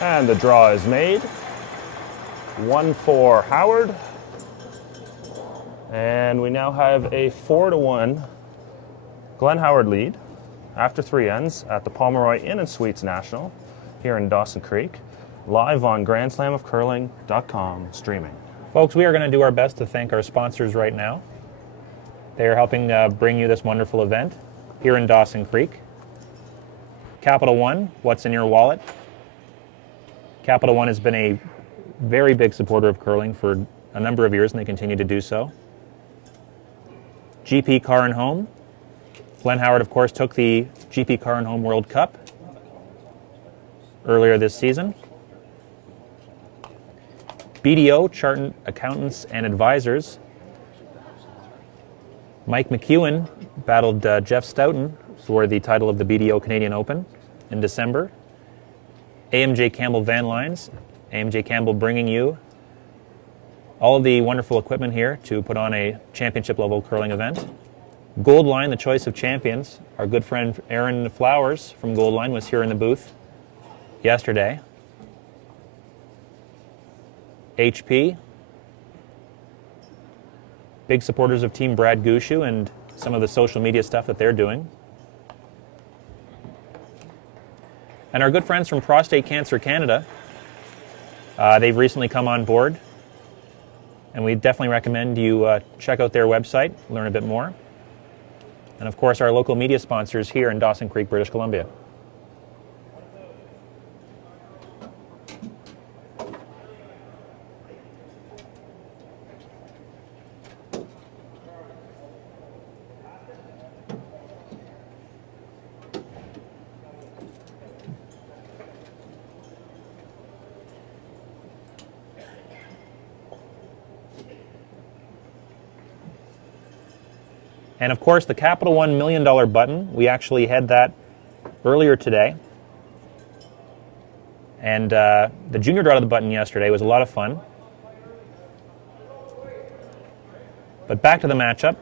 And the draw is made. 1 for Howard. And we now have a 4-1 Glenn Howard lead after 3 ends at the Pomeroy Inn & Suites National here in Dawson Creek, live on GrandSlamOfCurling.com streaming. Folks, we are going to do our best to thank our sponsors right now. They are helping bring you this wonderful event here in Dawson Creek. Capital One, what's in your wallet? Capital One has been a very big supporter of curling for a number of years, and they continue to do so. GP Car and Home. Glenn Howard, of course, took the GP Car and Home World Cup earlier this season. BDO, Chartered Accountants and Advisors. Mike McEwen battled Jeff Stoughton for the title of the BDO Canadian Open in December. AMJ Campbell Van Lines. AMJ Campbell bringing you all of the wonderful equipment here to put on a championship level curling event. Gold Line, the choice of champions. Our good friend Aaron Flowers from Gold Line was here in the booth yesterday. HP. Big supporters of Team Brad Gushu and some of the social media stuff that they're doing. And our good friends from Prostate Cancer Canada, they've recently come on board, and we definitely recommend you check out their website, learn a bit more. And of course, our local media sponsors here in Dawson Creek, British Columbia. And of course, the Capital One $1 million button, we actually had that earlier today. And the junior draw of the button yesterday was a lot of fun. But back to the matchup.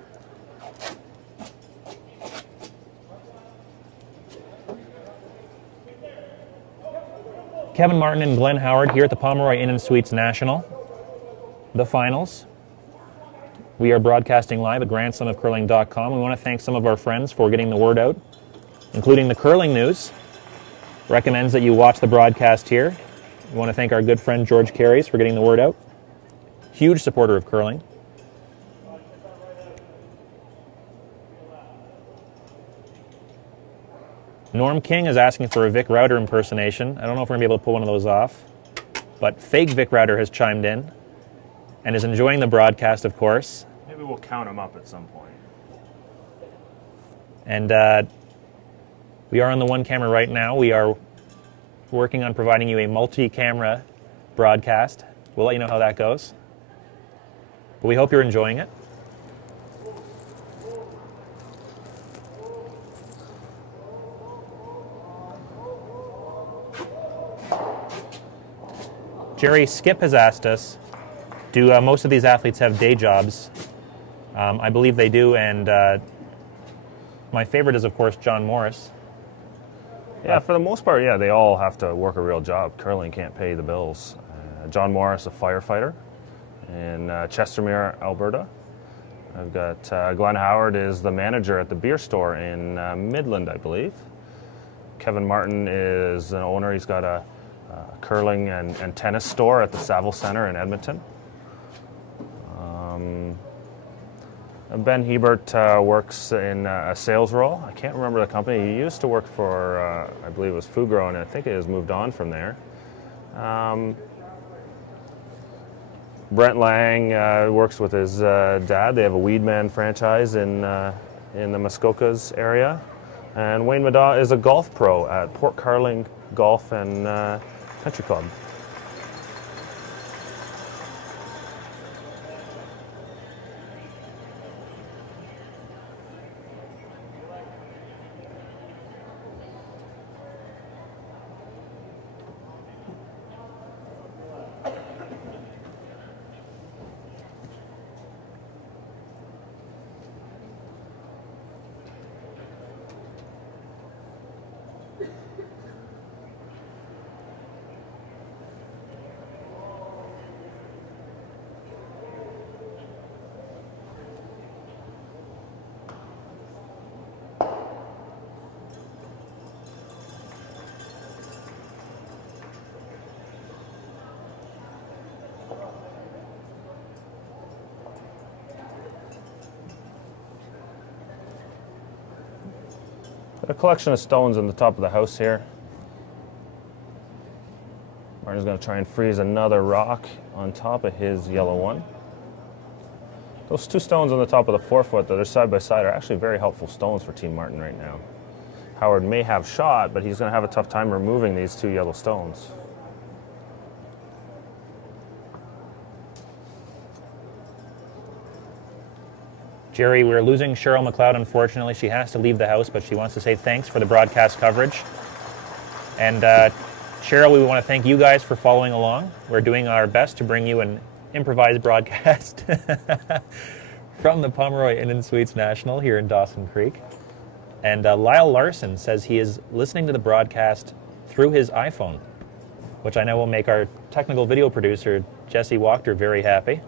Kevin Martin and Glenn Howard here at the Pomeroy Inn & Suites National. The finals. We are broadcasting live at GrandSlamOfCurling.com. We want to thank some of our friends for getting the word out, including the Curling News. Recommends that you watch the broadcast here. We want to thank our good friend George Carries for getting the word out. Huge supporter of curling. Norm King is asking for a Vic Router impersonation. I don't know if we're going to be able to pull one of those off, but fake Vic Router has chimed in and is enjoying the broadcast, of course. Maybe we'll count them up at some point. And we are on the one camera right now. We are working on providing you a multi-camera broadcast. We'll let you know how that goes. But we hope you're enjoying it. Jerry, Skip has asked us, do most of these athletes have day jobs? I believe they do, and my favorite is, of course, John Morris. Yeah, for the most part, yeah, they all have to work a real job. Curling can't pay the bills. John Morris, a firefighter in Chestermere, Alberta. I've got Glenn Howard is the manager at the beer store in Midland, I believe. Kevin Martin is an owner. He's got a curling and tennis store at the Saville Centre in Edmonton. Ben Hebert works in a sales role. I can't remember the company. He used to work for, I believe it was Fugro, and I think it has moved on from there. Brent Lang works with his dad. They have a Weedman franchise in the Muskokas area. And Wayne Madaw is a golf pro at Port Carling Golf and Country Club. A collection of stones on the top of the house here. Martin's going to try and freeze another rock on top of his yellow one. Those two stones on the top of the 4 foot that are side by side are actually very helpful stones for Team Martin right now. Howard may have shot, but he's going to have a tough time removing these two yellow stones. Jerry, we're losing Cheryl McLeod, unfortunately. She has to leave the house, but she wants to say thanks for the broadcast coverage. And Cheryl, we want to thank you guys for following along. We're doing our best to bring you an improvised broadcast from the Pomeroy Inn & Suites National here in Dawson Creek. And Lyle Larson says he is listening to the broadcast through his iPhone, which I know will make our technical video producer, Jesse Wachter, very happy.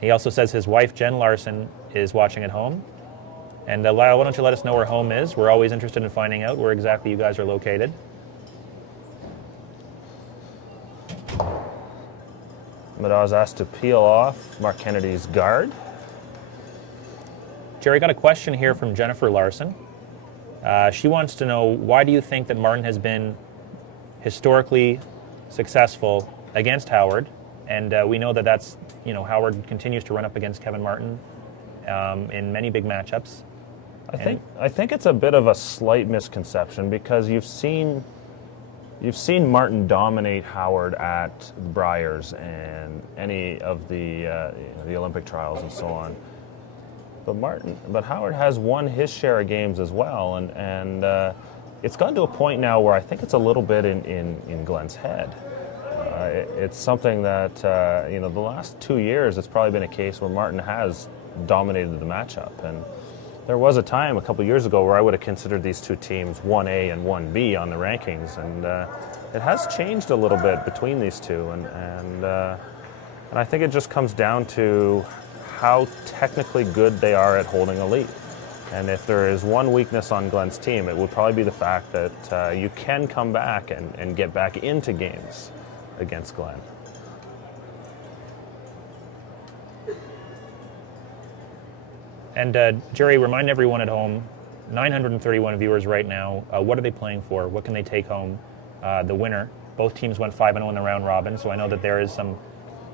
He also says his wife, Jen Larson, is watching at home. And Lyle, why don't you let us know where home is? We're always interested in finding out where exactly you guys are located. Madaw's asked to peel off Mark Kennedy's guard. Jerry, got a question here from Jennifer Larson. She wants to know, why do you think that Martin has been historically successful against Howard? And we know that that's, Howard continues to run up against Kevin Martin in many big matchups. I think it's a bit of a slight misconception because you've seen Martin dominate Howard at Briars and any of the Olympic trials and so on. But Howard has won his share of games as well, and it's gotten to a point now where I think it's a little bit in Glenn's head. It's something that the last 2 years it's probably been a case where Martin has dominated the matchup, and there was a time a couple years ago where I would have considered these two teams 1A and 1B on the rankings, and it has changed a little bit between these two, and I think it just comes down to how technically good they are at holding a lead. And if there is one weakness on Glenn's team, it would probably be the fact that you can come back and get back into games against Glenn. And Jerry, remind everyone at home, 931 viewers right now, what are they playing for? What can they take home? The winner. Both teams went 5-0 in the round robin, so I know that there is some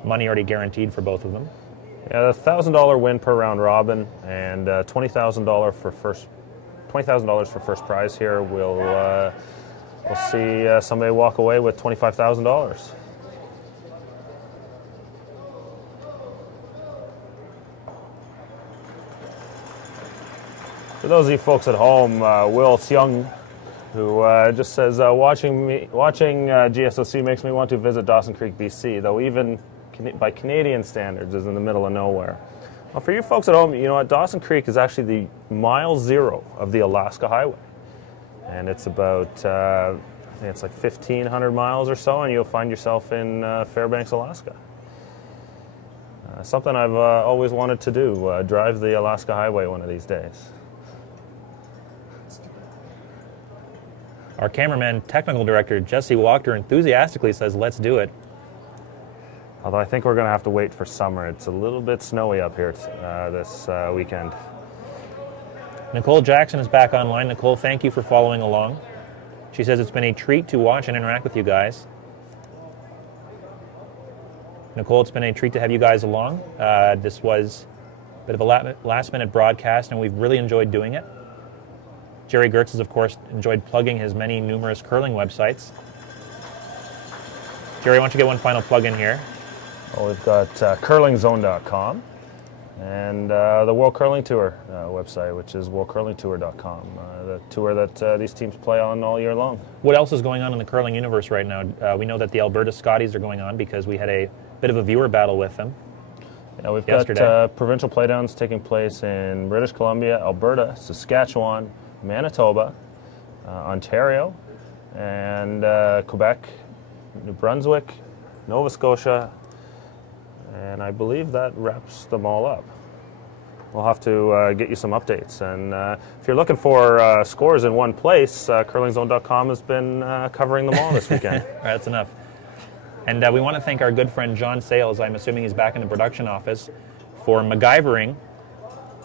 money already guaranteed for both of them. Yeah, the $1,000 win per round robin and $20,000 for $20,000 for first prize here. We'll see somebody walk away with $25,000. For those of you folks at home, Will Seung, who just says, watching GSOC makes me want to visit Dawson Creek, BC, though even by Canadian standards is in the middle of nowhere. Well, for you folks at home, you know what, Dawson Creek is actually the mile zero of the Alaska Highway. And it's about, I think it's like 1,500 miles or so, and you'll find yourself in Fairbanks, Alaska. Something I've always wanted to do, drive the Alaska Highway one of these days. Our cameraman, technical director, Jesse Walker, enthusiastically says, let's do it. Although I think we're going to have to wait for summer. It's a little bit snowy up here this weekend. Nicole Jackson is back online. Nicole, thank you for following along. She says it's been a treat to watch and interact with you guys. Nicole, it's been a treat to have you guys along. This was a bit of a last-minute broadcast, and we've really enjoyed doing it. Jerry Gertz has, of course, enjoyed plugging his many numerous curling websites. Jerry, why don't you get one final plug in here? Well, we've got curlingzone.com and the World Curling Tour website, which is worldcurlingtour.com, the tour that these teams play on all year long. What else is going on in the curling universe right now? We know that the Alberta Scotties are going on because we had a bit of a viewer battle with them. Yeah, we've yesterday. got provincial playdowns taking place in British Columbia, Alberta, Saskatchewan, Manitoba, Ontario, and Quebec, New Brunswick, Nova Scotia, and I believe that wraps them all up. We'll have to get you some updates. And if you're looking for scores in one place, curlingzone.com has been covering them all this weekend. All right, that's enough. And we want to thank our good friend John Sales, I'm assuming he's back in the production office, for MacGyvering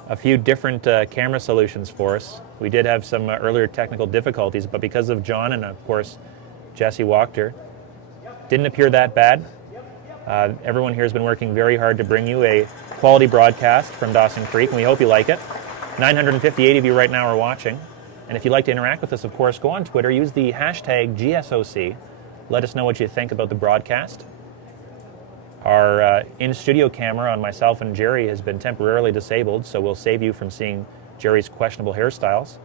a few different camera solutions for us. We did have some earlier technical difficulties, but because of John and, of course, Jesse Wachter, didn't appear that bad. Everyone here has been working very hard to bring you a quality broadcast from Dawson Creek, and we hope you like it. 958 of you right now are watching. And if you'd like to interact with us, of course, go on Twitter, use the hashtag GSOC. Let us know what you think about the broadcast. Our in-studio camera on myself and Jerry has been temporarily disabled, so we'll save you from seeing Jerry's questionable hairstyles.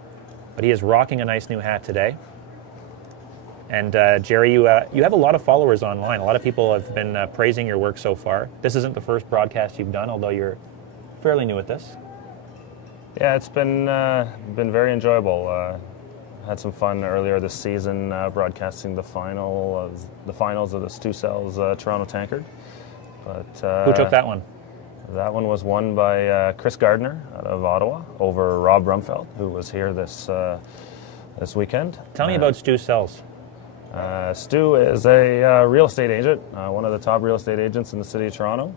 But he is rocking a nice new hat today. And Jerry, you have a lot of followers online. A lot of people have been praising your work so far. This isn't the first broadcast you've done, although you're fairly new at this. Yeah, it's been very enjoyable. Had some fun earlier this season broadcasting the finals of the Stu Cells Toronto Tankard. But who took that one? That one was won by Chris Gardner out of Ottawa over Rob Rumfeld, who was here this weekend. Tell me about Stu Cells. Stu is a real estate agent, one of the top real estate agents in the city of Toronto.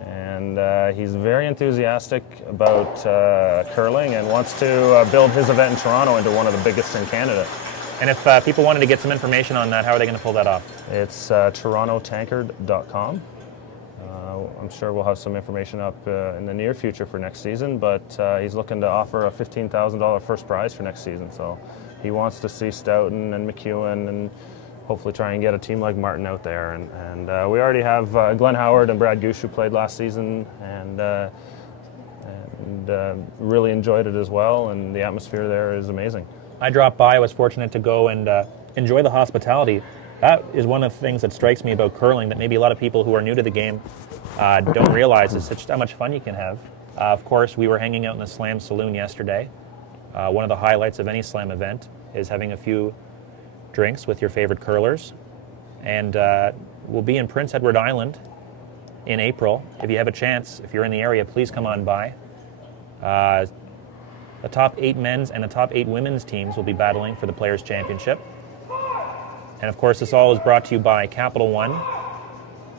And he's very enthusiastic about curling and wants to build his event in Toronto into one of the biggest in Canada. And if people wanted to get some information on that, how are they going to pull that off? It's torontotankard.com. I'm sure we'll have some information up in the near future for next season, but he's looking to offer a $15,000 first prize for next season. So he wants to see Stoughton and McEwen and hopefully try and get a team like Martin out there. And we already have Glenn Howard and Brad Goosh, who played last season, and really enjoyed it as well, and the atmosphere there is amazing. I dropped by. I was fortunate to go and enjoy the hospitality. That is one of the things that strikes me about curling that maybe a lot of people who are new to the game don't realize is just how much fun you can have. Of course, we were hanging out in the Slam Saloon yesterday. One of the highlights of any Slam event is having a few drinks with your favorite curlers. And we'll be in Prince Edward Island in April. If you have a chance, if you're in the area, please come on by. The top 8 men's and the top 8 women's teams will be battling for the Players' Championship. And of course, this all is brought to you by Capital One,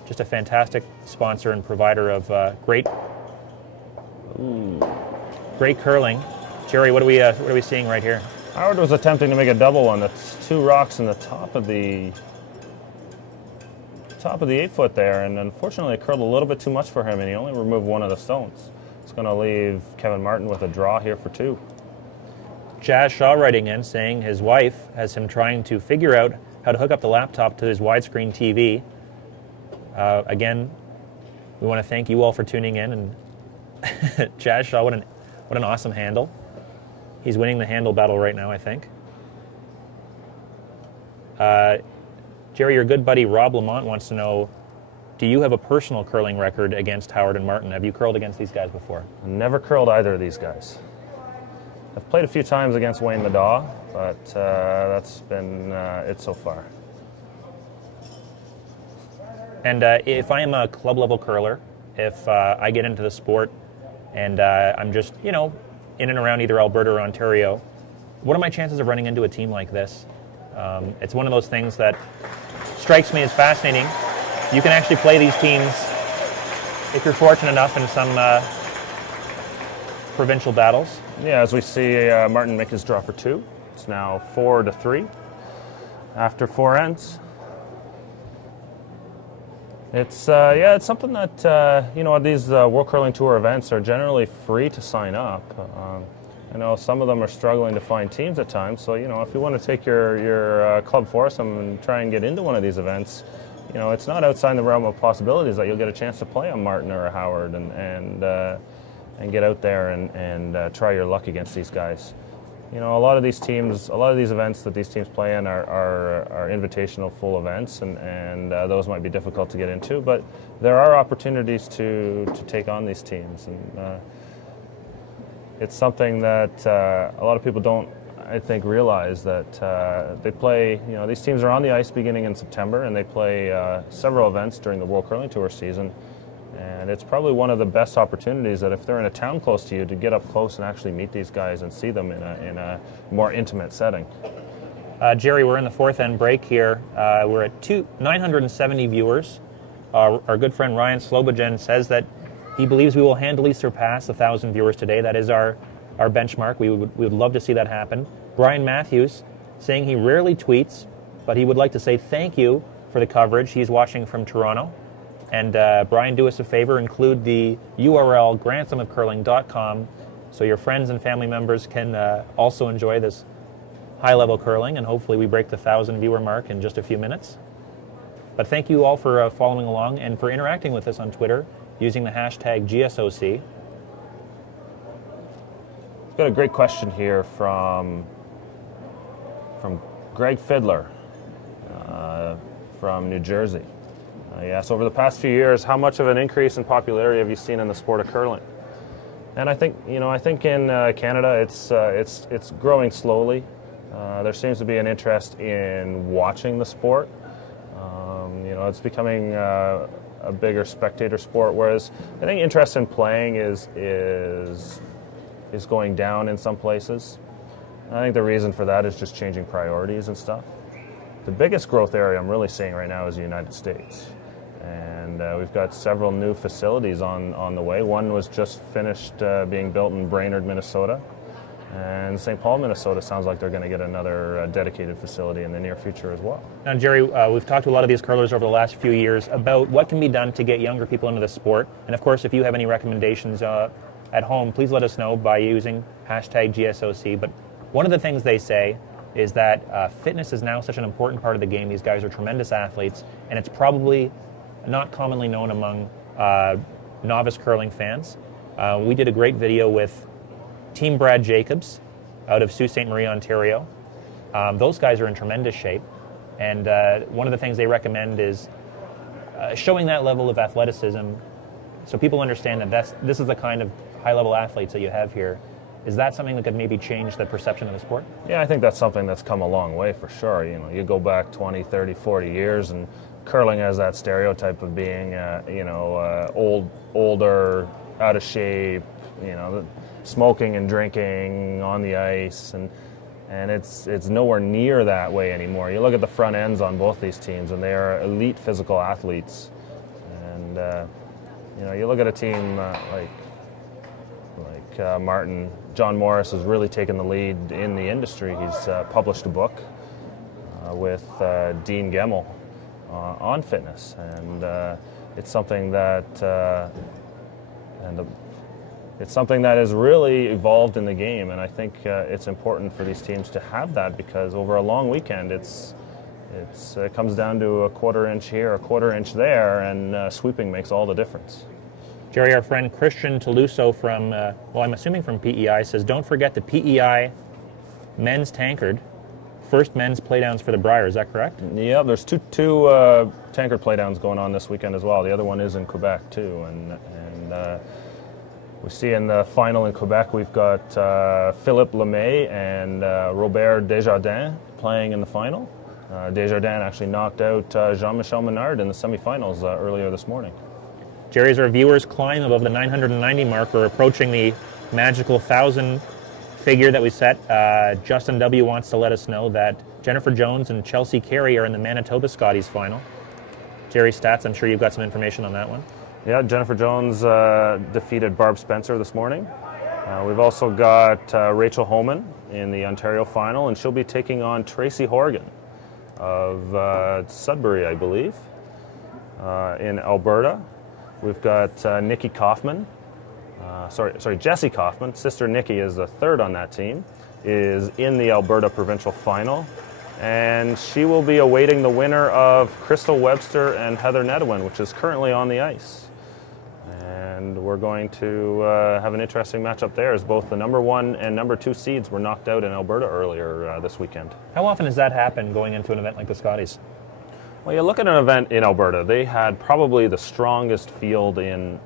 just a fantastic sponsor and provider of great curling. Jerry, what are we seeing right here? Howard was attempting to make a double one. That's 2 rocks in the top of the 8-foot there, and unfortunately it curled a little bit too much for him, and he only removed one of the stones. It's going to leave Kevin Martin with a draw here for 2. Jazz Shaw writing in saying his wife has him trying to figure out how to hook up the laptop to his widescreen TV. Again, we want to thank you all for tuning in. And Jazz Shaw, what an awesome handle. He's winning the handle battle right now, I think. Jerry, your good buddy Rob Lamont wants to know, do you have a personal curling record against Howard and Martin? Have you curled against these guys before? Never curled either of these guys. I've played a few times against Wayne Madaw, but that's been it so far. And if I am a club-level curler, if I get into the sport and I'm just, in and around either Alberta or Ontario, what are my chances of running into a team like this? It's one of those things that strikes me as fascinating. You can actually play these teams, if you're fortunate enough, in some provincial battles. Yeah, as we see Martin make his draw for 2. It's now 4-3 after 4 ends. It's something that these World Curling Tour events are generally free to sign up. I know some of them are struggling to find teams at times, so if you want to take your club foursome and try and get into one of these events, it's not outside the realm of possibilities that you'll get a chance to play on Martin or a Howard and get out there and try your luck against these guys. A lot of these events that these teams play in are invitational full events, and those might be difficult to get into, but there are opportunities to take on these teams. And it's something that a lot of people don't, I think, realize that they play, these teams are on the ice beginning in September, and they play several events during the World Curling Tour season. And it's probably one of the best opportunities that if they're in a town close to you, to get up close and actually meet these guys and see them in a more intimate setting. Jerry, we're in the 4th end break here. We're at 970 viewers. Our good friend Ryan Slobogen says that he believes we will handily surpass 1,000 viewers today. That is our benchmark. We would love to see that happen. Brian Matthews saying he rarely tweets, but he would like to say thank you for the coverage. He's watching from Toronto. And Brian, do us a favor, include the URL grantham.curling.com so your friends and family members can also enjoy this high-level curling, and hopefully we break the 1,000 viewer mark in just a few minutes. But thank you all for following along and for interacting with us on Twitter using the hashtag GSOC. We've got a great question here from Greg Fiddler from New Jersey. Yes, over the past few years, how much of an increase in popularity have you seen in the sport of curling? And I think in Canada it's growing slowly. There seems to be an interest in watching the sport. It's becoming a bigger spectator sport, whereas I think interest in playing is going down in some places. I think the reason for that is just changing priorities and stuff. The biggest growth area I'm really seeing right now is the United States. And we've got several new facilities on the way. One was just finished being built in Brainerd, Minnesota. And St. Paul, Minnesota sounds like they're going to get another dedicated facility in the near future as well. Now, Jerry, we've talked to a lot of these curlers over the last few years about what can be done to get younger people into the sport. And of course, if you have any recommendations at home, please let us know by using hashtag GSOC. But one of the things they say is that fitness is now such an important part of the game. These guys are tremendous athletes, and it's probably not commonly known among novice curling fans. We did a great video with Team Brad Jacobs out of Sault Ste. Marie, Ontario. Those guys are in tremendous shape, and one of the things they recommend is showing that level of athleticism so people understand that this is the kind of high-level athletes that you have here. Is that something that could maybe change the perception of the sport? Yeah, I think that's something that's come a long way for sure. You go back 20, 30, 40 years, and curling has that stereotype of being, older, out of shape, smoking and drinking on the ice, and it's nowhere near that way anymore. You look at the front ends on both these teams, and they are elite physical athletes. And you look at a team like Martin. John Morris has really taken the lead in the industry. He's published a book with Dean Gemmell on fitness, and it's something that it's something that has really evolved in the game, and I think it's important for these teams to have that, because over a long weekend, it comes down to a quarter inch here, a quarter inch there, and sweeping makes all the difference. Jerry, our friend Christian Toulouseau from, well, I'm assuming from PEI, says, don't forget the PEI men's tankard, first men's playdowns for the Brier. Is that correct? Yeah, there's two tankard playdowns going on this weekend as well. The other one is in Quebec too, and we see in the final in Quebec we've got Philippe Lemay and Robert Desjardins playing in the final. Desjardins actually knocked out Jean-Michel Menard in the semifinals earlier this morning. Jerry, as our viewers climb above the 990 mark, we're approaching the magical 1,000 figure that we set. Justin W. wants to let us know that Jennifer Jones and Chelsea Carey are in the Manitoba Scotties final. Jerry Stats, I'm sure you've got some information on that one. Yeah, Jennifer Jones defeated Barb Spencer this morning. We've also got Rachel Homan in the Ontario final, and she'll be taking on Tracy Horgan of Sudbury, I believe, in Alberta. We've got Nikki Kaufman. Jessie Kaufman, sister Nikki is the third on that team, is in the Alberta Provincial Final, and she will be awaiting the winner of Crystal Webster and Heather Nedwin, which is currently on the ice. And we're going to have an interesting matchup there, as both the number 1 and number 2 seeds were knocked out in Alberta earlier this weekend. How often does that happen going into an event like the Scotties? Well, you look at an event in Alberta, they had probably the strongest field in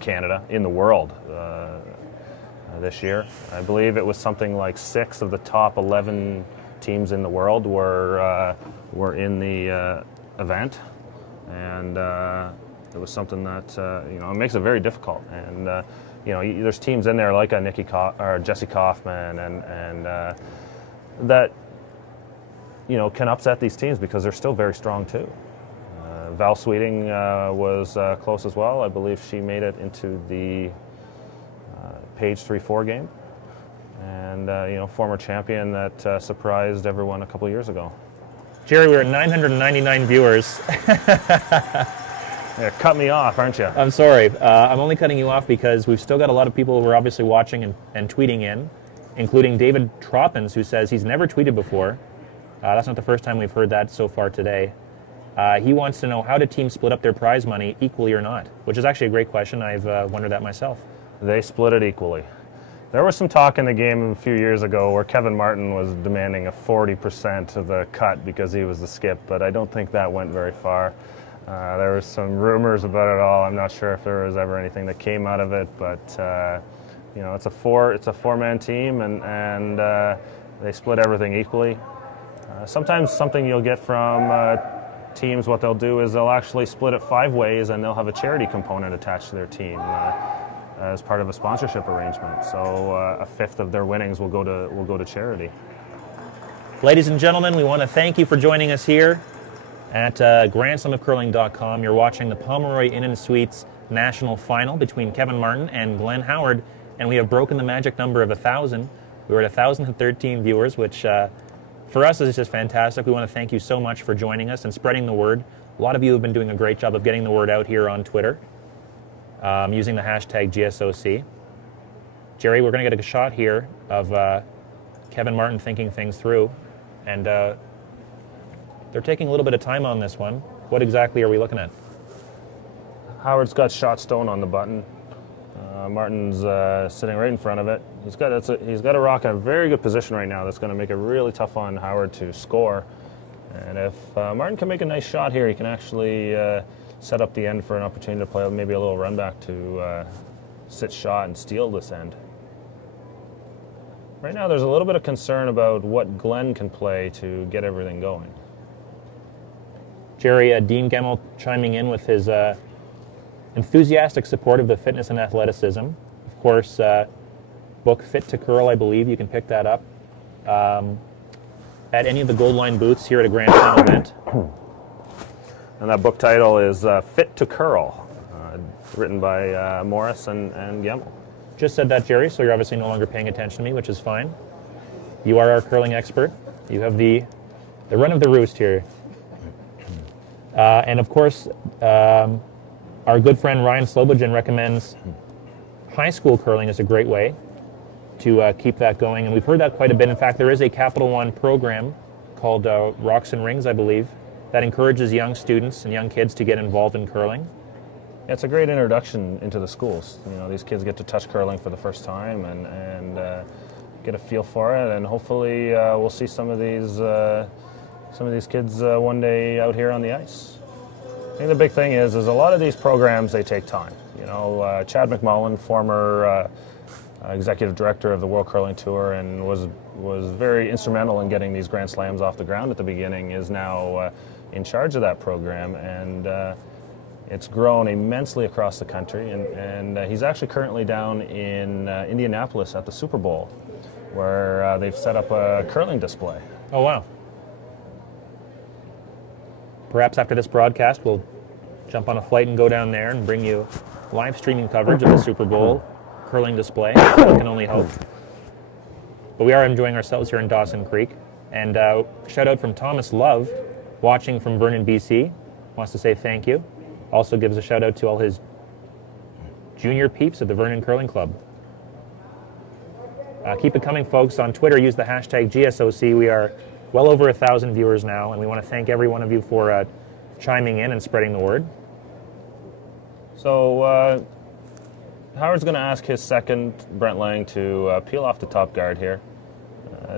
Canada, in the world, this year. I believe it was something like 6 of the top 11 teams in the world were in the event, and it was something that it makes it very difficult. And there's teams in there like Jessie Kaufman and that can upset these teams because they're still very strong too. Val Sweeting was close as well. I believe she made it into the Page 3-4 game, and former champion that surprised everyone a couple years ago. Jerry, we're at 999 viewers. Yeah, cut me off, aren't you? I'm sorry. I'm only cutting you off because we've still got a lot of people who are obviously watching and tweeting in, including David Troppins, who says he's never tweeted before. That's not the first time we've heard that so far today. He wants to know, how do teams split up their prize money equally or not? Which is actually a great question. I've wondered that myself. They split it equally. There was some talk in the game a few years ago where Kevin Martin was demanding a 40% of the cut because he was the skip, but I don't think that went very far. There was some rumors about it all. I'm not sure if there was ever anything that came out of it, but it's a four-man team, and they split everything equally. Sometimes something you'll get from teams, what they'll do is they'll actually split it 5 ways, and they'll have a charity component attached to their team as part of a sponsorship arrangement. So a fifth of their winnings will go to charity. Ladies and gentlemen, we want to thank you for joining us here at GrandSlamOfCurling.com. You're watching the Pomeroy Inn & Suites National Final between Kevin Martin and Glenn Howard, and we have broken the magic number of 1,000. We were at 1,013 viewers, which for us is just fantastic. We want to thank you so much for joining us and spreading the word. A lot of you have been doing a great job of getting the word out here on Twitter, using the hashtag GSOC. Jerry, we're going to get a shot here of Kevin Martin thinking things through, and they're taking a little bit of time on this one. What exactly are we looking at? Howard's got shot stone on the button. Martin's sitting right in front of it. He's got a rock in a very good position right now that's going to make it really tough on Howard to score. And if Martin can make a nice shot here, he can actually set up the end for an opportunity to play maybe a little run back to sit shot and steal this end. Right now there's a little bit of concern about what Glenn can play to get everything going. Jerry, Dean Gemmell chiming in with his enthusiastic support of the fitness and athleticism. Of course, book Fit to Curl, I believe. You can pick that up at any of the Gold Line booths here at a Grand Slam event. And that book title is Fit to Curl, written by Morris and Gemmell. Just said that, Jerry, so you're obviously no longer paying attention to me, which is fine. You are our curling expert. You have the run of the roost here. And of course, Our good friend Ryan Slobojan recommends high school curling is a great way to keep that going, and we've heard that quite a bit. In fact, there is a Capital One program called Rocks and Rings, I believe, that encourages young students and young kids to get involved in curling. Yeah, it's a great introduction into the schools. You know, these kids get to touch curling for the first time and get a feel for it, and hopefully we'll see some of these kids one day out here on the ice. I think the big thing is a lot of these programs, they take time. You know, Chad McMullen, former executive director of the World Curling Tour, and was very instrumental in getting these Grand Slams off the ground at the beginning, is now in charge of that program, and it's grown immensely across the country, and he's actually currently down in Indianapolis at the Super Bowl, where they've set up a curling display. Oh, wow. Perhaps after this broadcast, we'll jump on a flight and go down there and bring you live streaming coverage of the Super Bowl curling display. I can only hope. But we are enjoying ourselves here in Dawson Creek. And shout out from Thomas Love, watching from Vernon, BC. Wants to say thank you. Also gives a shout out to all his junior peeps at the Vernon Curling Club. Keep it coming, folks. On Twitter, use the hashtag GSOC. We are well over 1,000 viewers now, and we want to thank every one of you for chiming in and spreading the word. So Howard's going to ask his second, Brent Lang, to peel off the top guard here.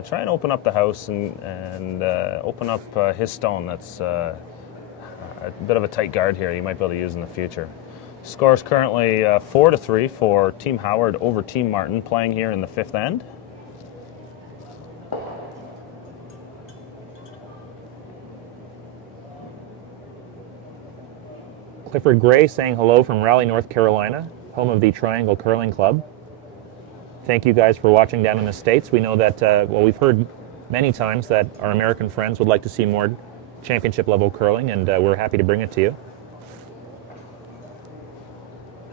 Try and open up the house and open up his stone. That's a bit of a tight guard here you might be able to use in the future. Score's currently 4-3 for Team Howard over Team Martin, playing here in the fifth end. Clifford Gray saying hello from Raleigh, North Carolina, home of the Triangle Curling Club. Thank you guys for watching down in the States. We know that, well, we've heard many times that our American friends would like to see more championship level curling, and we're happy to bring it to you.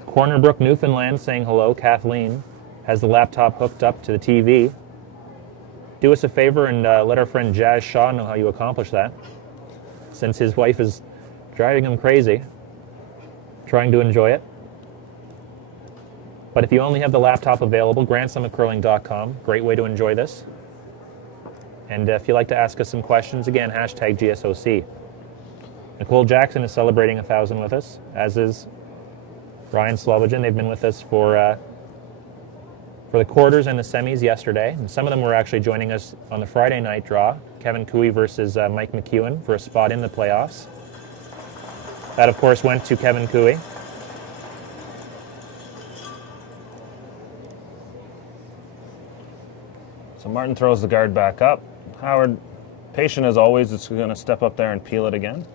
Corner Brook, Newfoundland saying hello. Kathleen has the laptop hooked up to the TV. Do us a favor and let our friend Jazz Shaw know how you accomplish that, since his wife is driving him crazy trying to enjoy it. But if you only have the laptop available, grandsummitcurling.com, great way to enjoy this. And if you'd like to ask us some questions, again, hashtag GSOC. Nicole Jackson is celebrating 1,000 with us, as is Ryan Slobojan. They've been with us for the quarters and the semis yesterday. And some of them were actually joining us on the Friday night draw. Kevin Cooey versus Mike McEwen for a spot in the playoffs. That, of course, went to Kevin Cooey. So Martin throws the guard back up. Howard, patient as always, is going to step up there and peel it again.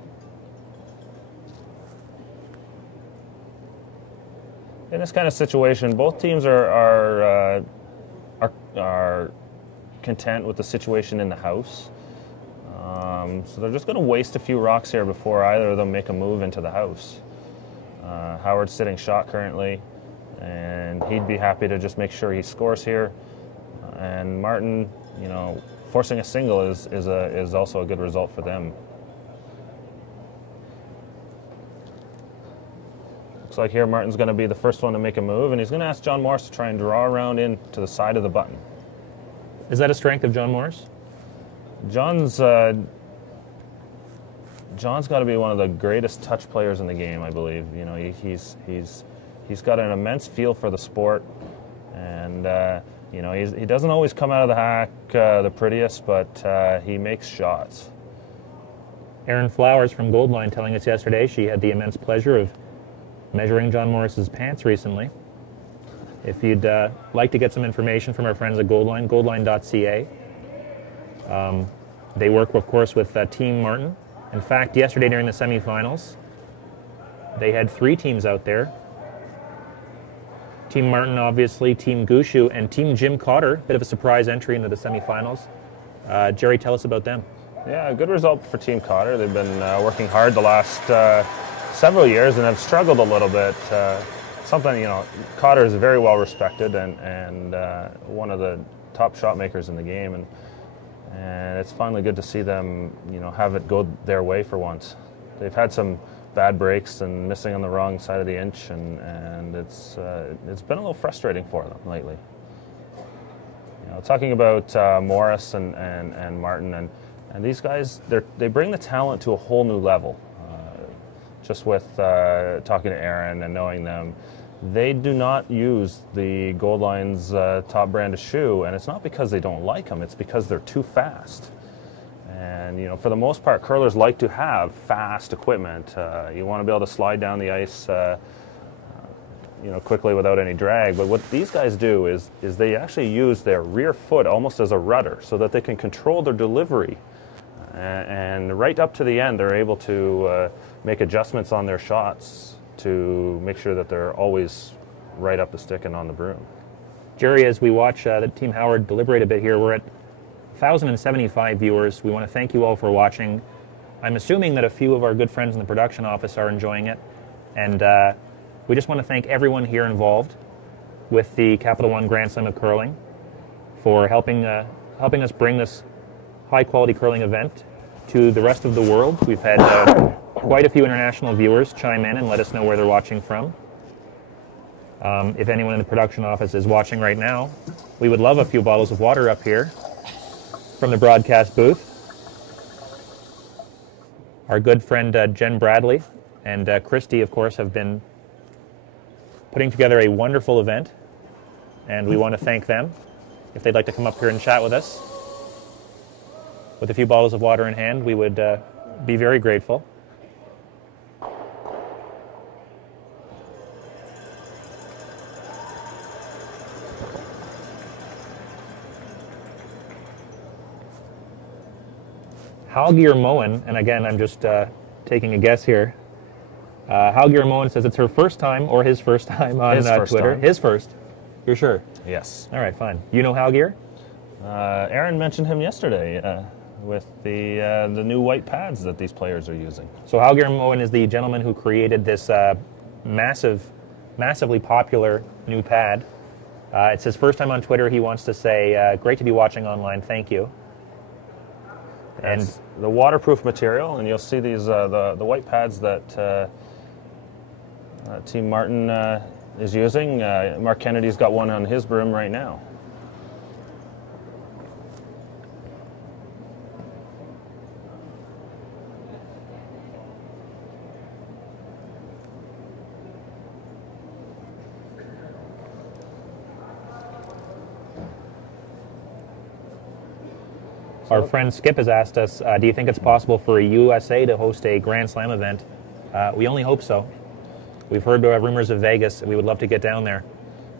In this kind of situation, both teams are content with the situation in the house. So they're just going to waste a few rocks here before either of them make a move into the house. Howard's sitting shot currently, and he'd be happy to just make sure he scores here. And Martin, you know, forcing a single is also a good result for them. Looks like here Martin's going to be the first one to make a move, and he's going to ask John Morris to try and draw around in to the side of the button. Is that a strength of John Morris? John's got to be one of the greatest touch players in the game, I believe. You know, he's got an immense feel for the sport, and you know, he doesn't always come out of the hack the prettiest, but he makes shots. Erin Flowers from Goldline telling us yesterday she had the immense pleasure of measuring John Morris's pants recently. If you'd like to get some information from our friends at Goldline, goldline.ca. They work, of course, with Team Martin. In fact, yesterday during the semifinals, they had 3 teams out there. Team Martin, obviously, Team Gushu, and Team Jim Cotter. Bit of a surprise entry into the semifinals. Jerry, tell us about them. Yeah, a good result for Team Cotter. They've been working hard the last several years and have struggled a little bit. Something, you know, Cotter is very well respected and one of the top shot makers in the game, and it's finally good to see them, you know, have it go their way for once. They've had some bad breaks and missing on the wrong side of the inch, and it's been a little frustrating for them lately. Talking about Morris and Martin and these guys, they bring the talent to a whole new level. Just with talking to Aaron and knowing them, they do not use the Gold Line's top brand of shoe, and it's not because they don't like them, it's because they're too fast. And for the most part, curlers like to have fast equipment. You want to be able to slide down the ice quickly without any drag. But what these guys do is they actually use their rear foot almost as a rudder so that they can control their delivery. And right up to the end, they're able to make adjustments on their shots to make sure that they're always right up the stick and on the broom. Jerry, as we watch the Team Howard deliberate a bit here, we're at 1,075 viewers. We want to thank you all for watching. I'm assuming that a few of our good friends in the production office are enjoying it. And we just want to thank everyone here involved with the Capital One Grand Slam of Curling for helping us bring this high-quality curling event to the rest of the world. We've had quite a few international viewers chime in and let us know where they're watching from. If anyone in the production office is watching right now, we would love a few bottles of water up here from the broadcast booth. Our good friend Jen Bradley and Christy, of course, have been putting together a wonderful event, and we want to thank them. If they'd like to come up here and chat with us, with a few bottles of water in hand, we would be very grateful. Halgier Moen, and again, I'm just taking a guess here. Halgier Moen says it's her first time, or his first time on Twitter. His first. You're sure? Yes. All right, fine. You know Halgier? Aaron mentioned him yesterday with the new white pads that these players are using. So Halgier Moen is the gentleman who created this massively popular new pad. It's his first time on Twitter. He wants to say, great to be watching online. Thank you. And the waterproof material, and you'll see these the white pads that Team Martin is using. Mark Kennedy's got one on his broom right now. Our friend Skip has asked us, do you think it's possible for USA to host a Grand Slam event? We only hope so. We've heard rumors of Vegas. We would love to get down there.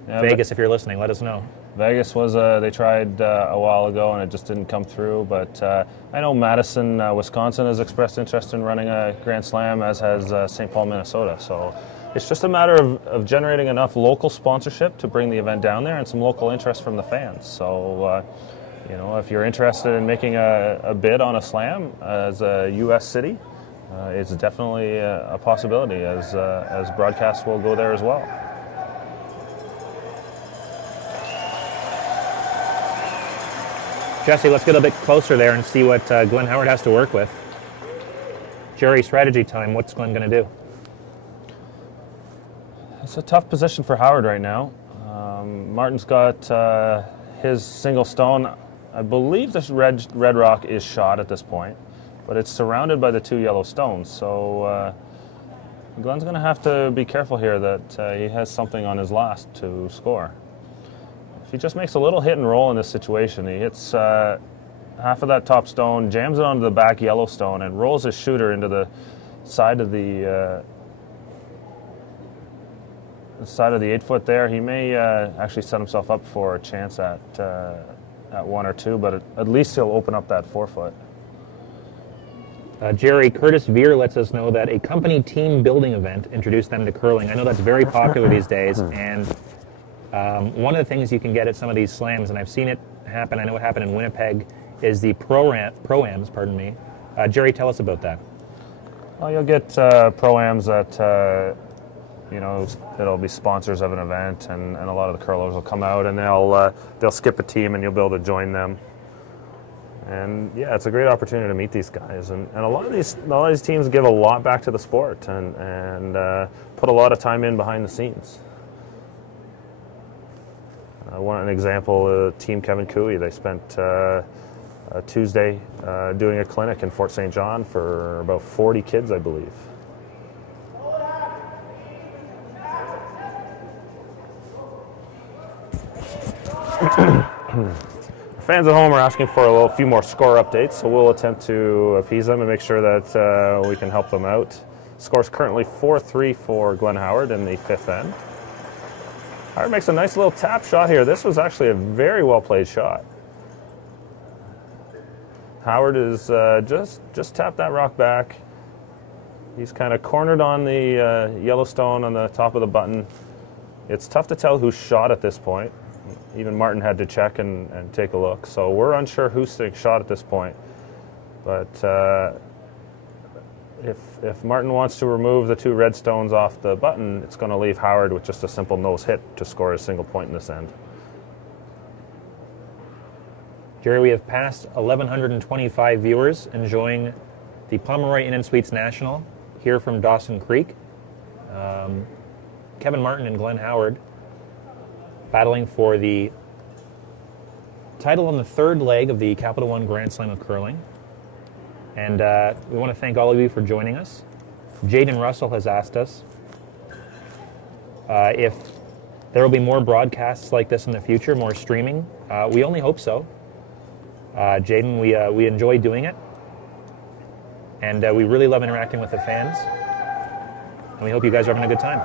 Yeah, Vegas, if you're listening, let us know. Vegas was, they tried a while ago and it just didn't come through, but I know Madison, Wisconsin has expressed interest in running a Grand Slam, as has St. Paul, Minnesota. So it's just a matter of generating enough local sponsorship to bring the event down there and some local interest from the fans. So, if you're interested in making a bid on a slam as a U.S. city, it's definitely a possibility, as broadcasts will go there as well. Jesse, let's get a bit closer there and see what Glenn Howard has to work with. Jerry, strategy time. What's Glenn going to do? It's a tough position for Howard right now. Martin's got his single stone. I believe this red rock is shot at this point, but it's surrounded by the two yellow stones. So Glenn's going to have to be careful here that he has something on his last to score. If he just makes a little hit and roll in this situation, he hits half of that top stone, jams it onto the back yellow stone, and rolls his shooter into the side of the 8-foot there, he may actually set himself up for a chance at 1 or 2, but at least he'll open up that 4-foot. Jerry, Curtis Veer lets us know that a company team building event introduced them to curling. I know that's very popular these days, and one of the things you can get at some of these slams, and I've seen it happen, I know it happened in Winnipeg, is the Pro-Ams, pardon me. Jerry, tell us about that. Well, you'll get Pro-Ams that it'll be sponsors of an event, and a lot of the curlers will come out and they'll skip a team and you'll be able to join them. And yeah, it's a great opportunity to meet these guys. And a lot of these teams give a lot back to the sport and put a lot of time in behind the scenes. One example, Team Kevin Cooey, they spent a Tuesday doing a clinic in Fort St. John for about 40 kids, I believe. Fans at home are asking for a few more score updates, so we'll attempt to appease them and make sure that we can help them out. Score's currently 4-3 for Glenn Howard in the fifth end. Howard makes a nice little tap shot here. This was actually a very well played shot. Howard is just tapped that rock back. He's kind of cornered on the yellow stone on the top of the button. It's tough to tell who shot at this point. Even Martin had to check and take a look. So we're unsure who shot at this point. But if Martin wants to remove the two red stones off the button, it's going to leave Howard with just a simple nose hit to score a single point in this end. Jerry, we have passed 1,125 viewers enjoying the Pomeroy Inn & Suites National here from Dawson Creek. Kevin Martin and Glenn Howard battling for the title on the third leg of the Capital One Grand Slam of Curling. And we want to thank all of you for joining us. Jaden Russell has asked us if there will be more broadcasts like this in the future, more streaming. We only hope so. Jaden, we enjoy doing it. And we really love interacting with the fans. And we hope you guys are having a good time.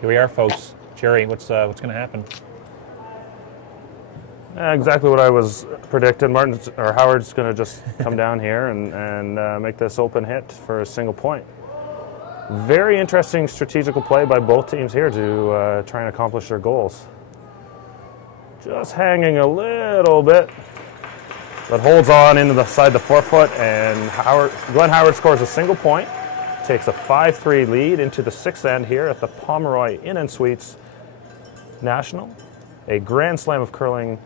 Here we are, folks. Jerry, what's going to happen? Exactly what I was predicting. Howard's going to just come down here and make this open hit for a single point. Very interesting strategical play by both teams here to try and accomplish their goals. Just hanging a little bit, but holds on into the side of the forefoot, and Glenn Howard scores a single point. Takes a 5-3 lead into the sixth end here at the Pomeroy Inn & Suites National, a Grand Slam of Curling,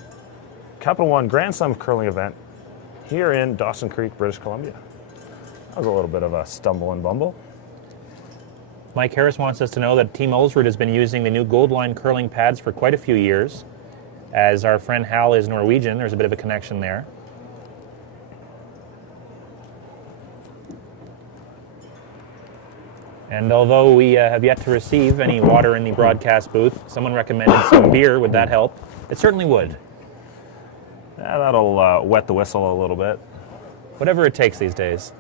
Capital One Grand Slam of Curling event here in Dawson Creek, British Columbia. That was a little bit of a stumble and bumble. Mike Harris wants us to know that Team Ulsrud has been using the new Gold Line curling pads for quite a few years. As our friend Hal is Norwegian, there's a bit of a connection there. And although we have yet to receive any water in the broadcast booth, someone recommended some beer. Would that help? It certainly would. Yeah, that'll wet the whistle a little bit. Whatever it takes these days.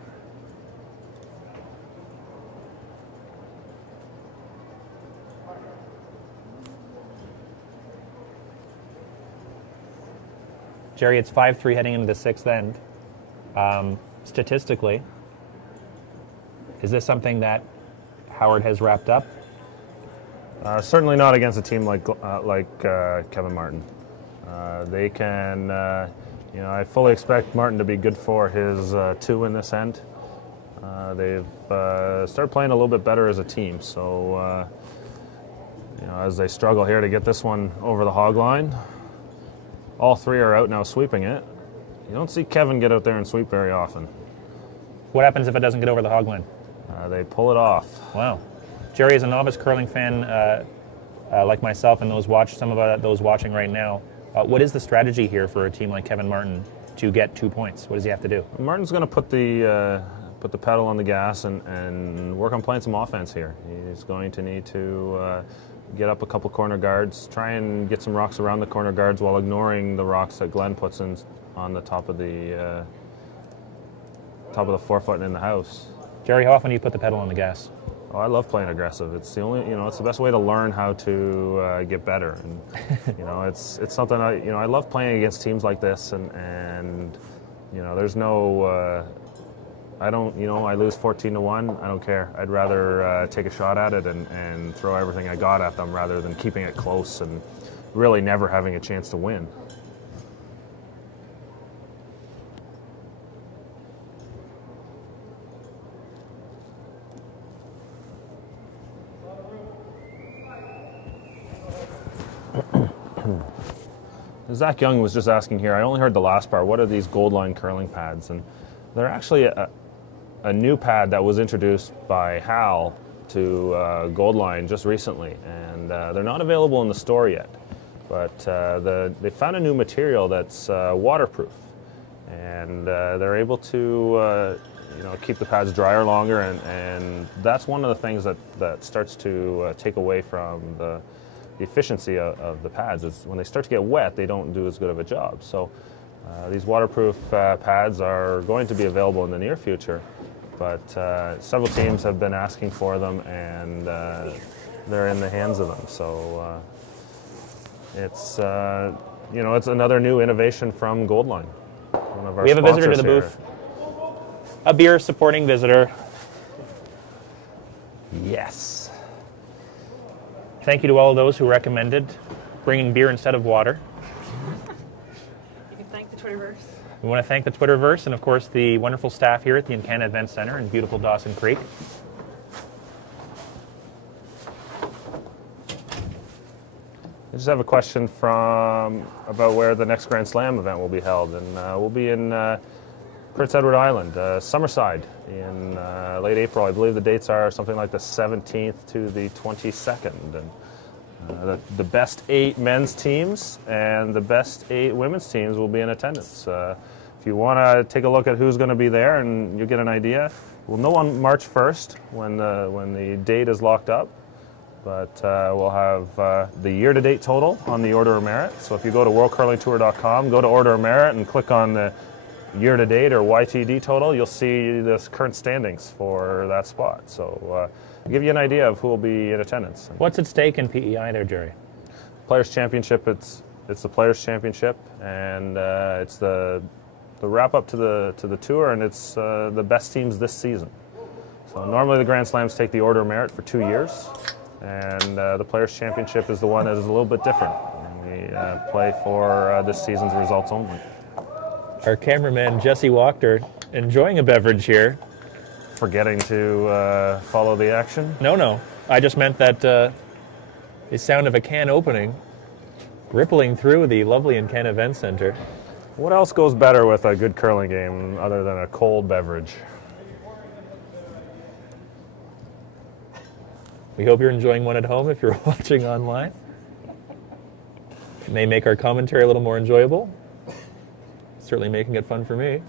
Jerry, it's 5-3 heading into the sixth end. Statistically, is this something that Howard has wrapped up? Certainly not against a team like Kevin Martin. They can, I fully expect Martin to be good for his two in this end. They've started playing a little bit better as a team, so as they struggle here to get this one over the hog line, all three are out now sweeping it. You don't see Kevin get out there and sweep very often. What happens if it doesn't get over the hog line? They pull it off. Wow. Jerry is a novice curling fan like myself and some of those watching right now. What is the strategy here for a team like Kevin Martin to get 2 points? What does he have to do? Martin's going to put the pedal on the gas and work on playing some offense here. He's going to need to get up a couple corner guards, try and get some rocks around the corner guards while ignoring the rocks that Glenn puts in on the top of the forefoot and in the house. Jerry, how often do you put the pedal on the gas? Oh, I love playing aggressive. It's the only, it's the best way to learn how to get better. And it's something I love playing against teams like this. And there's no, I don't, I lose 14-1. I don't care. I'd rather take a shot at it and throw everything I got at them rather than keeping it close and really never having a chance to win. Zach Young was just asking here, I only heard the last part, what are these gold line curling pads? And they're actually a new pad that was introduced by Hal to Gold Line just recently, and they're not available in the store yet. But they found a new material that's waterproof, and they're able to keep the pads drier longer, and that's one of the things that starts to take away from the efficiency of the pads. Is when they start to get wet, they don't do as good of a job. So these waterproof pads are going to be available in the near future, but several teams have been asking for them, and they're in the hands of them. So it's it's another new innovation from Gold Line. One of our we have a visitor to the sponsors booth. A beer supporting visitor. Yes. Thank you to all of those who recommended bringing beer instead of water. You can thank the Twitterverse. We want to thank the Twitterverse and, of course, the wonderful staff here at the Encana Event Center in beautiful Dawson Creek. I just have a question about where the next Grand Slam event will be held, and we'll be in Prince Edward Island, Summerside, in late April. I believe the dates are something like the 17th to the 22nd. And the best 8 men's teams and the best 8 women's teams will be in attendance. If you want to take a look at who's going to be there and you get an idea, we'll know on March 1st when the date is locked up. But we'll have the year-to-date total on the Order of Merit. So if you go to worldcurlingtour.com, go to Order of Merit and click on the year-to-date or YTD total, you'll see the current standings for that spot. So I'll give you an idea of who will be in attendance. What's at stake in PEI there, Jerry? Players' Championship, it's the Players' Championship, and it's the wrap-up to the tour, and it's the best teams this season. So normally the Grand Slams take the Order of Merit for 2 years, and the Players' Championship is the one that is a little bit different. We play for this season's results only. Our cameraman, Jesse Wachter, enjoying a beverage here. Forgetting to follow the action? No. I just meant that the sound of a can opening, rippling through the lovely Encana Event Center. What else goes better with a good curling game other than a cold beverage? We hope you're enjoying one at home if you're watching online. It may make our commentary a little more enjoyable. Certainly making it fun for me.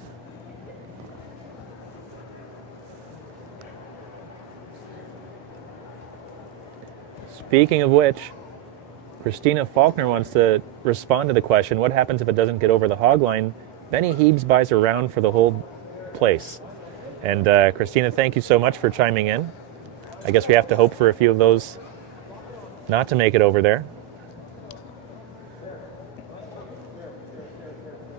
Speaking of which, Christina Faulkner wants to respond to the question, what happens if it doesn't get over the hog line? Benny Heebs buys a round for the whole place. And Christina, thank you so much for chiming in. I guess we have to hope for a few of those not to make it over there.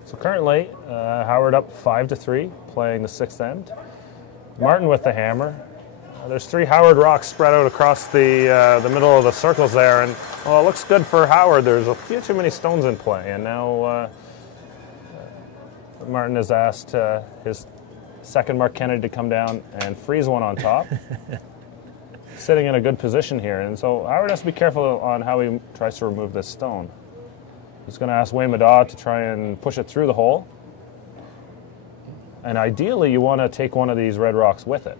So currently, Howard up 5-3, playing the 6th end. Martin with the hammer. There's 3 Howard rocks spread out across the middle of the circles there, and well, it looks good for Howard. There's a few too many stones in play, and now Martin has asked his second Mark Kennedy to come down and freeze one on top. Sitting in a good position here, and so Howard has to be careful on how he tries to remove this stone. He's going to ask Wayne Madaw to try and push it through the hole. And ideally, you want to take one of these red rocks with it.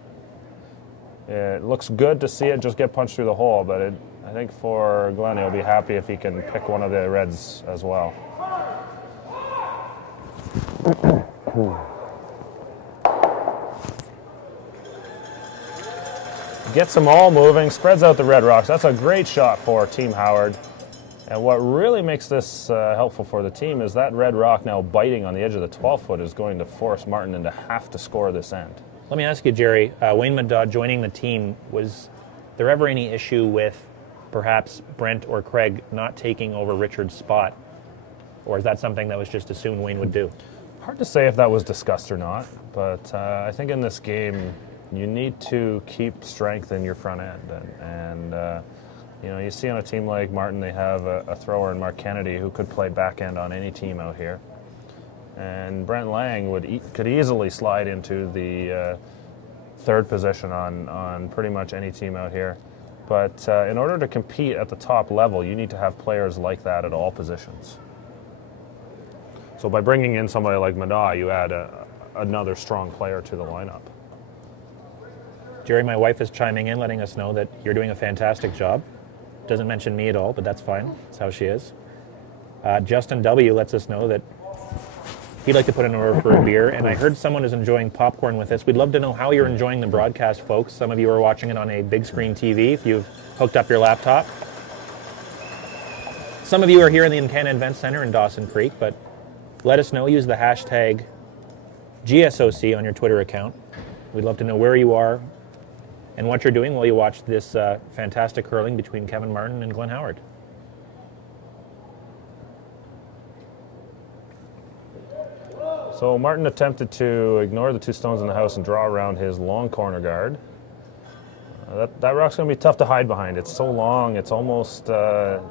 It looks good to see it just get punched through the hole, but I think for Glenn, he'll be happy if he can pick one of the reds as well. Gets them all moving, spreads out the red rocks. That's a great shot for Team Howard. And what really makes this helpful for the team is that red rock now biting on the edge of the 12-foot is going to force Martin to have to score this end. Let me ask you, Jerry, Wayne Madaw joining the team, was there ever any issue with perhaps Brent or Craig not taking over Richard's spot? Or is that something that was just assumed Wayne would do? Hard to say if that was discussed or not, but I think in this game you need to keep strength in your front end. And you know, you see on a team like Martin, they have a thrower in Mark Kennedy who could play back end on any team out here. And Brent Lang could easily slide into the third position on pretty much any team out here. But in order to compete at the top level, you need to have players like that at all positions. So by bringing in somebody like Madaw, you add another strong player to the lineup. Jerry, my wife is chiming in, letting us know that you're doing a fantastic job. Doesn't mention me at all, but that's fine. That's how she is. Justin W. lets us know that he'd like to put in an order for a beer, and I heard someone is enjoying popcorn with us. We'd love to know how you're enjoying the broadcast, folks. Some of you are watching it on a big screen TV if you've hooked up your laptop. Some of you are here in the Encana Event Center in Dawson Creek, but let us know. Use the hashtag GSOC on your Twitter account. We'd love to know where you are and what you're doing while you watch this fantastic hurling between Kevin Martin and Glenn Howard. So Martin attempted to ignore the two stones in the house and draw around his long corner guard. That rock's going to be tough to hide behind. It's so long, it's almost, it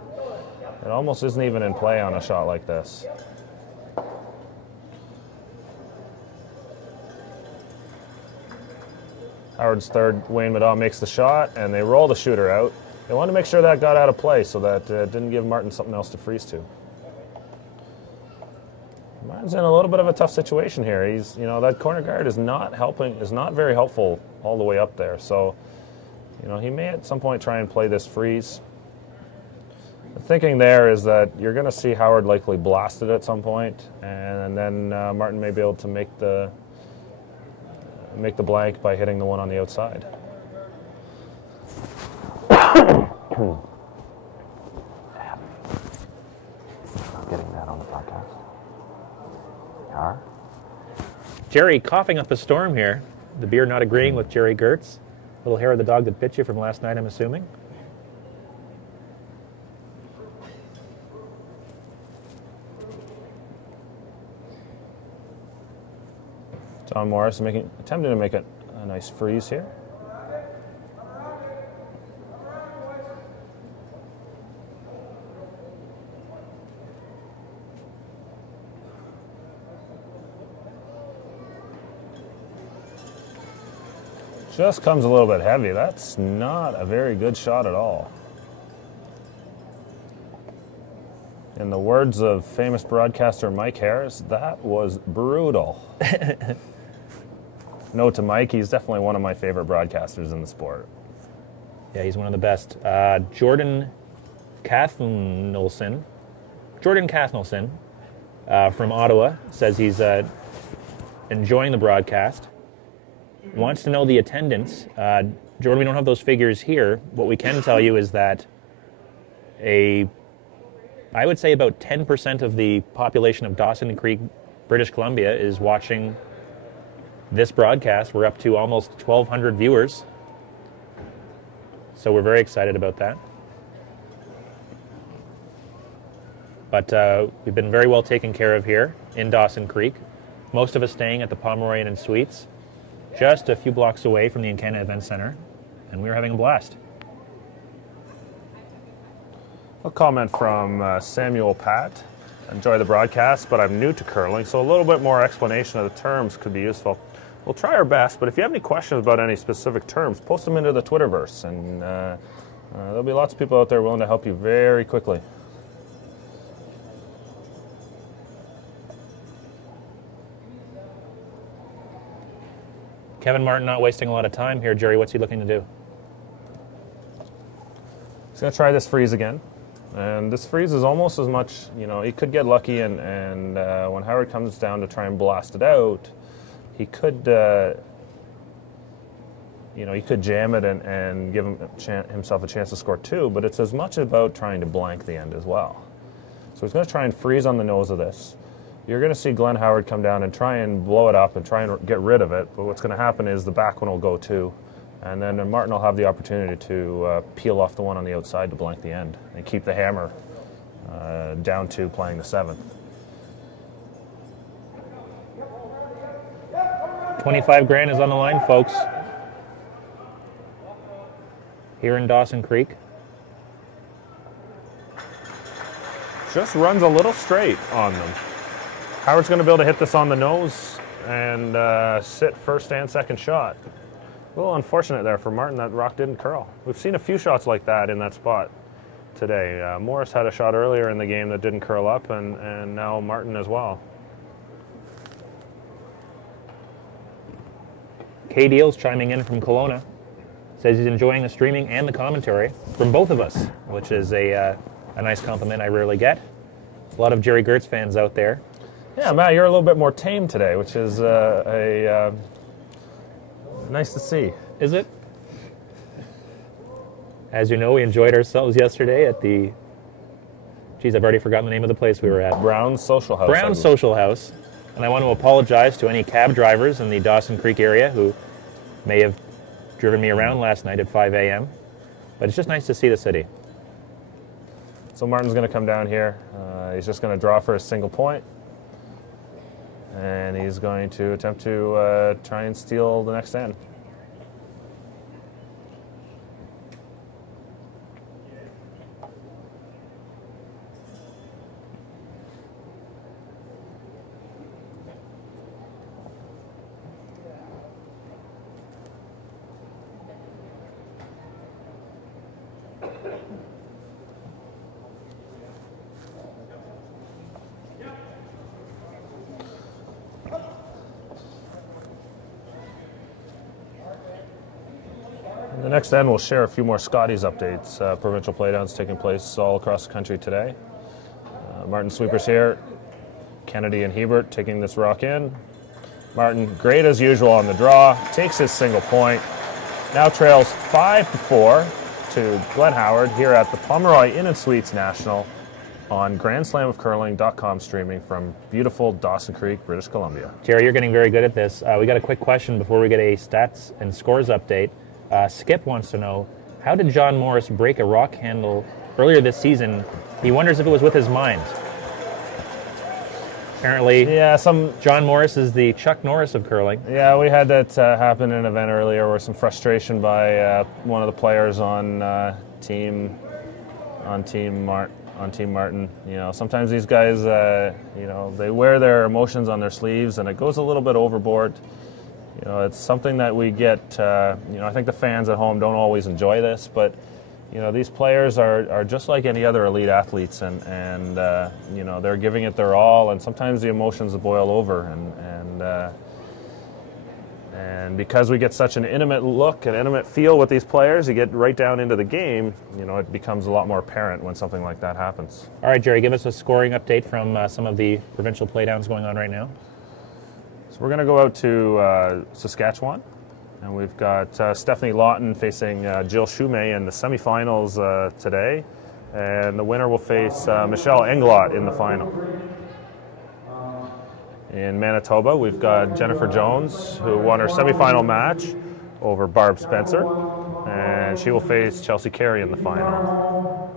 almost isn't even in play on a shot like this. Howard's third, Wayne Madaw makes the shot, and they roll the shooter out. They wanted to make sure that got out of play so that it didn't give Martin something else to freeze to. Martin's in a little bit of a tough situation here. He's, you know, that corner guard is not helping, is not very helpful all the way up there. So, you know, he may at some point try and play this freeze. The thinking there is that you're going to see Howard likely blasted at some point, and then Martin may be able to make the blank by hitting the one on the outside. Getting that on the podcast. Jerry coughing up a storm here. The beer not agreeing with Jerry Gertz. Little hair of the dog that bit you from last night, I'm assuming. John Morris attempting to make a nice freeze here. Just comes a little bit heavy. That's not a very good shot at all. In the words of famous broadcaster Mike Harris, that was brutal. Note to Mike, he's definitely one of my favorite broadcasters in the sport. Yeah, he's one of the best. Jordan Cathnelson from Ottawa says he's enjoying the broadcast. Wants to know the attendance. Jordan, we don't have those figures here. What we can tell you is that I would say about 10% of the population of Dawson Creek, British Columbia, is watching this broadcast. We're up to almost 1,200 viewers. So we're very excited about that. But we've been very well taken care of here in Dawson Creek. Most of us staying at the Pomeroy and Suites, just a few blocks away from the Encana Event Center, and we were having a blast. A comment from Samuel Pat. Enjoy the broadcast, but I'm new to curling, so a little bit more explanation of the terms could be useful. We'll try our best, but if you have any questions about any specific terms, post them into the Twitterverse, and there'll be lots of people out there willing to help you very quickly. Kevin Martin not wasting a lot of time here. Jerry, what's he looking to do? He's going to try this freeze again. And this freeze is almost as much, you know, he could get lucky, and when Howard comes down to try and blast it out, he could, you know, he could jam it and give himself a chance to score two, but it's as much about trying to blank the end as well. So he's going to try and freeze on the nose of this. you're going to see Glenn Howard come down and try and blow it up and try and get rid of it. But what's going to happen is the back one will go too. And then Martin will have the opportunity to peel off the one on the outside to blank the end and keep the hammer down to playing the 7th. 25 grand is on the line, folks, here in Dawson Creek. Just runs a little straight on them. Howard's going to be able to hit this on the nose and sit first and second shot. A little unfortunate there for Martin that rock didn't curl. We've seen a few shots like that in that spot today. Morris had a shot earlier in the game that didn't curl up, and now Martin as well. Kay Deals chiming in from Kelowna. Says he's enjoying the streaming and the commentary from both of us, which is a nice compliment I rarely get. A lot of Jerry Gertz fans out there. Yeah, Matt, you're a little bit more tame today, which is nice to see. Is it? As you know, we enjoyed ourselves yesterday at the... Geez, I've already forgotten the name of the place we were at. Brown's Social House. Brown's Social House. And I want to apologize to any cab drivers in the Dawson Creek area who may have driven me around last night at 5 a.m. But it's just nice to see the city. So Martin's going to come down here. He's just going to draw for a single point. And he's going to attempt to try and steal the next end. The next end, we'll share a few more Scotties updates. Provincial playdowns taking place all across the country today. Martin sweepers here. Kennedy and Hebert taking this rock in. Martin, great as usual on the draw, takes his single point. Now trails 5-4 to Glenn Howard here at the Pomeroy Inn and Suites National on GrandSlamOfCurling.com, streaming from beautiful Dawson Creek, British Columbia. Jerry, you're getting very good at this. We got a quick question before we get a stats and scores update. Skip wants to know, how did John Morris break a rock handle earlier this season? He wonders if it was with his mind. Apparently, yeah, John Morris is the Chuck Norris of curling. Yeah, we had that happen in an event earlier where some frustration by one of the players on Team Martin. You know, sometimes these guys, you know, they wear their emotions on their sleeves, and it goes a little bit overboard. You know, it's something that we get, you know, I think the fans at home don't always enjoy this, but, you know, these players are just like any other elite athletes, and you know, they're giving it their all, and sometimes the emotions boil over, and because we get such an intimate look and intimate feel with these players, you get right down into the game, you know, it becomes a lot more apparent when something like that happens. All right, Jerry, give us a scoring update from some of the provincial playdowns going on right now. So we're going to go out to Saskatchewan, and we've got Stephanie Lawton facing Jill Shumay in the semifinals today, and the winner will face Michelle Englot in the final. In Manitoba, we've got Jennifer Jones, who won her semifinal match over Barb Spencer, and she will face Chelsea Carey in the final.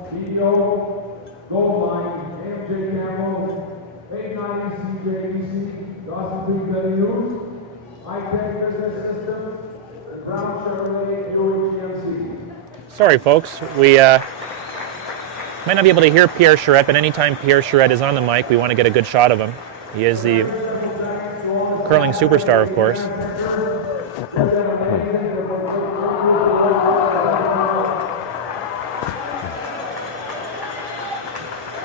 Sorry, folks. We might not be able to hear Pierre Charette, but anytime Pierre Charette is on the mic, we want to get a good shot of him. He is the curling superstar, of course.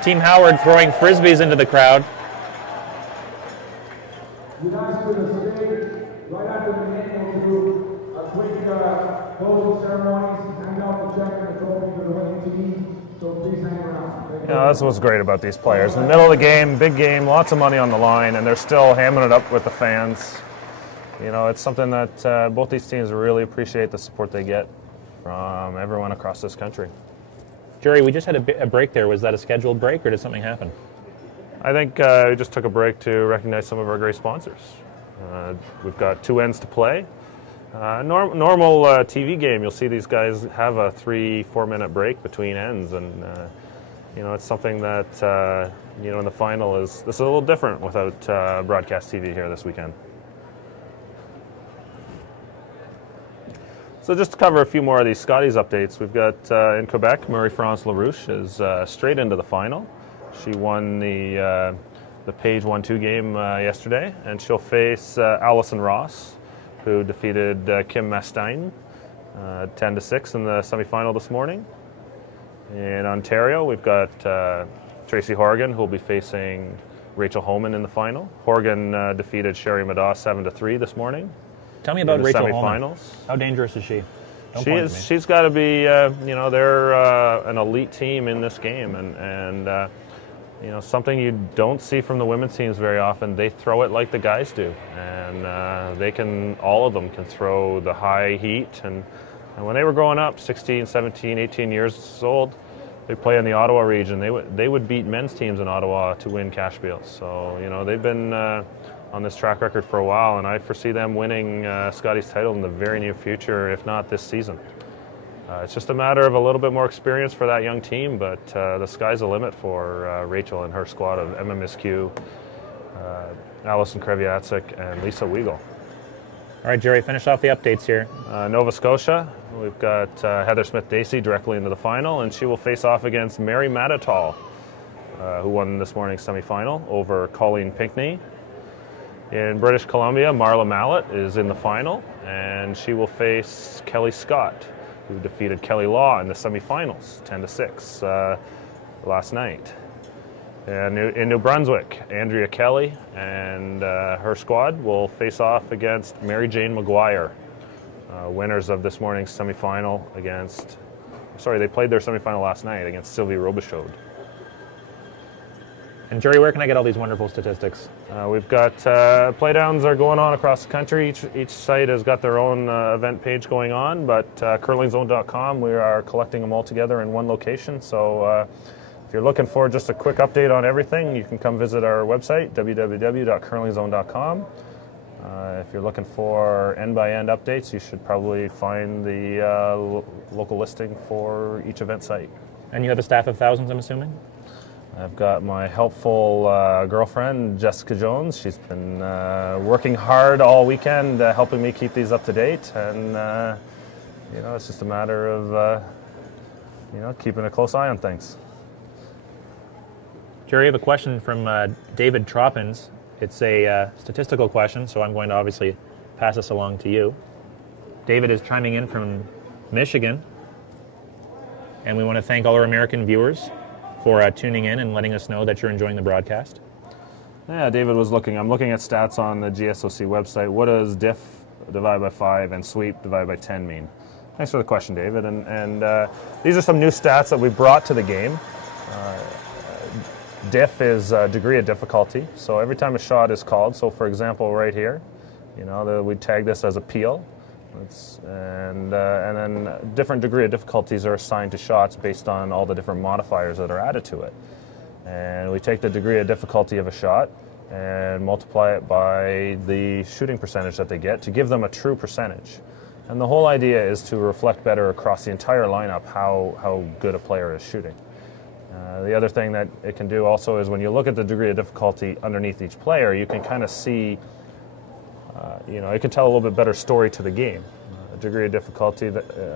Team Howard throwing frisbees into the crowd. You guys could have stayed right after the game. We'll do a quick closing ceremonies, hand out the check and the trophy for the winning team. So please hang around. Yeah, that's what's great about these players. In the middle of the game, big game, lots of money on the line, and they're still hamming it up with the fans. You know, it's something that both these teams really appreciate the support they get from everyone across this country. Jerry, we just had a break there. Was that a scheduled break, or did something happen? I think we just took a break to recognize some of our great sponsors. We've got 2 ends to play. Normal TV game, you'll see these guys have a 3-4 minute break between ends, and it's something that in the final this is a little different without broadcast TV here this weekend. So just to cover a few more of these Scotties updates, we've got in Quebec, Marie-France LaRouche is straight into the final. She won the Page 1-2 game yesterday, and she'll face Allison Ross, who defeated Kim Mastein 10-6 in the semifinal this morning. In Ontario, we've got Tracy Horgan, who will be facing Rachel Homan in the final. Horgan defeated Sherry Madaw 7-3 this morning. Tell me about Rachel Homan. Semifinals. How dangerous is she? She's got to be. They're an elite team in this game, and something you don't see from the women's teams very often. They throw it like the guys do, and all of them can throw the high heat. And when they were growing up, 16, 17, 18 years old, they play in the Ottawa region. They would beat men's teams in Ottawa to win cash bills. So they've been on this track record for a while, and I foresee them winning Scotty's title in the very near future, if not this season. It's just a matter of a little bit more experience for that young team, but the sky's the limit for Rachel and her squad of Emma Miskew, Alison Kreviatsik, and Lisa Weigel. All right, Jerry, finish off the updates here. Nova Scotia, we've got Heather Smith-Dacey directly into the final, and she will face off against Mary Matatal, who won this morning's semifinal over Colleen Pinckney. In British Columbia, Marla Mallet is in the final, and she will face Kelly Scott, who defeated Kelly Law in the semifinals, 10-6 last night. And in New Brunswick, Andrea Kelly and her squad will face off against Mary Jane McGuire, winners of this morning's semifinal against. They played their semifinal last night against Sylvie Robichaud. And Jerry, where can I get all these wonderful statistics? We've got playdowns are going on across the country. Each site has got their own event page going on, but curlingzone.com, we are collecting them all together in one location. So if you're looking for just a quick update on everything, you can come visit our website, www.curlingzone.com. If you're looking for end-by-end updates, you should probably find the local listing for each event site. And you have a staff of thousands, I'm assuming? I've got my helpful girlfriend, Jessica Jones. She's been working hard all weekend, helping me keep these up to date. And, it's just a matter of, keeping a close eye on things. Jerry, I have a question from David Troppins. It's a statistical question, so I'm going to obviously pass this along to you. David is chiming in from Michigan, and we want to thank all our American viewers for tuning in and letting us know that you're enjoying the broadcast. Yeah, David was looking. I'm looking at stats on the GSOC website. What does diff divided by 5 and sweep divided by 10 mean? Thanks for the question, David. And these are some new stats that we brought to the game. Diff is degree of difficulty. So every time a shot is called, so for example, right here, we tag this as a peel. And then different degree of difficulties are assigned to shots based on all the different modifiers that are added to it. And we take the degree of difficulty of a shot and multiply it by the shooting percentage that they get to give them a true percentage. And the whole idea is to reflect better across the entire lineup how good a player is shooting. The other thing that it can do also is when you look at the degree of difficulty underneath each player, you can kind of see it can tell a little bit better story to the game. The degree of difficulty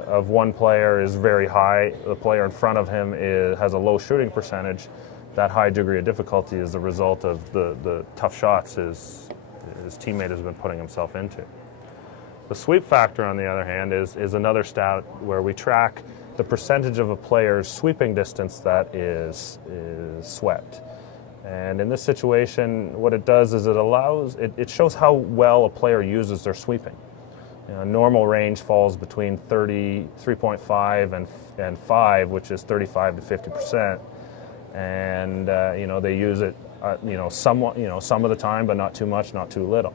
of one player is very high. The player in front of him has a low shooting percentage. That high degree of difficulty is the result of the tough shots his teammate has been putting himself into. The sweep factor, on the other hand, is another stat where we track the percentage of a player's sweeping distance that is swept. And in this situation, what it does is it shows how well a player uses their sweeping. Normal range falls between 3.5 and 5, which is 35 to 50%. And they use it somewhat, some of the time, but not too much, not too little.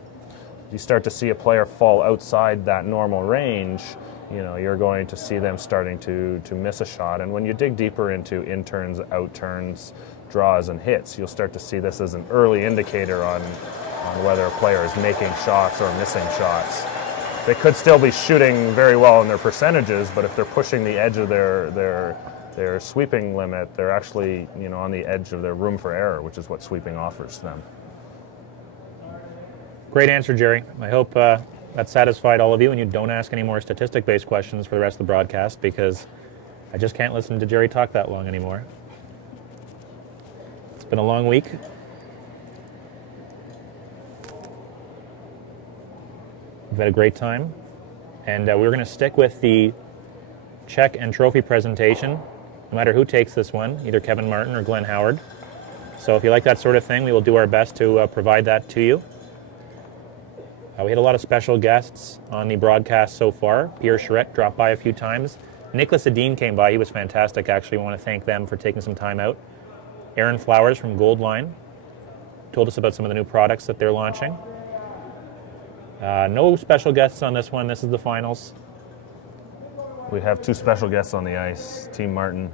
If you start to see a player fall outside that normal range, you're going to see them starting to miss a shot. And when you dig deeper into in-turns, out-turns, draws and hits, you'll start to see this as an early indicator on whether a player is making shots or missing shots. They could still be shooting very well in their percentages, but if they're pushing the edge of their sweeping limit, they're actually, you know, on the edge of their room for error, which is what sweeping offers them. Great answer, Jerry. I hope that satisfied all of you and you don't ask any more statistic-based questions for the rest of the broadcast, because I just can't listen to Jerry talk that long anymore. It's been a long week. We've had a great time, and we're going to stick with the check and trophy presentation, no matter who takes this one, either Kevin Martin or Glenn Howard. So if you like that sort of thing, we will do our best to provide that to you. We had a lot of special guests on the broadcast so far. Pierre Charette dropped by a few times. Nicholas Adine came by. He was fantastic, actually. I want to thank them for taking some time out. Aaron Flowers from Goldline told us about some of the new products that they're launching. No special guests on this one. This is the finals. We have two special guests on the ice, Team Martin,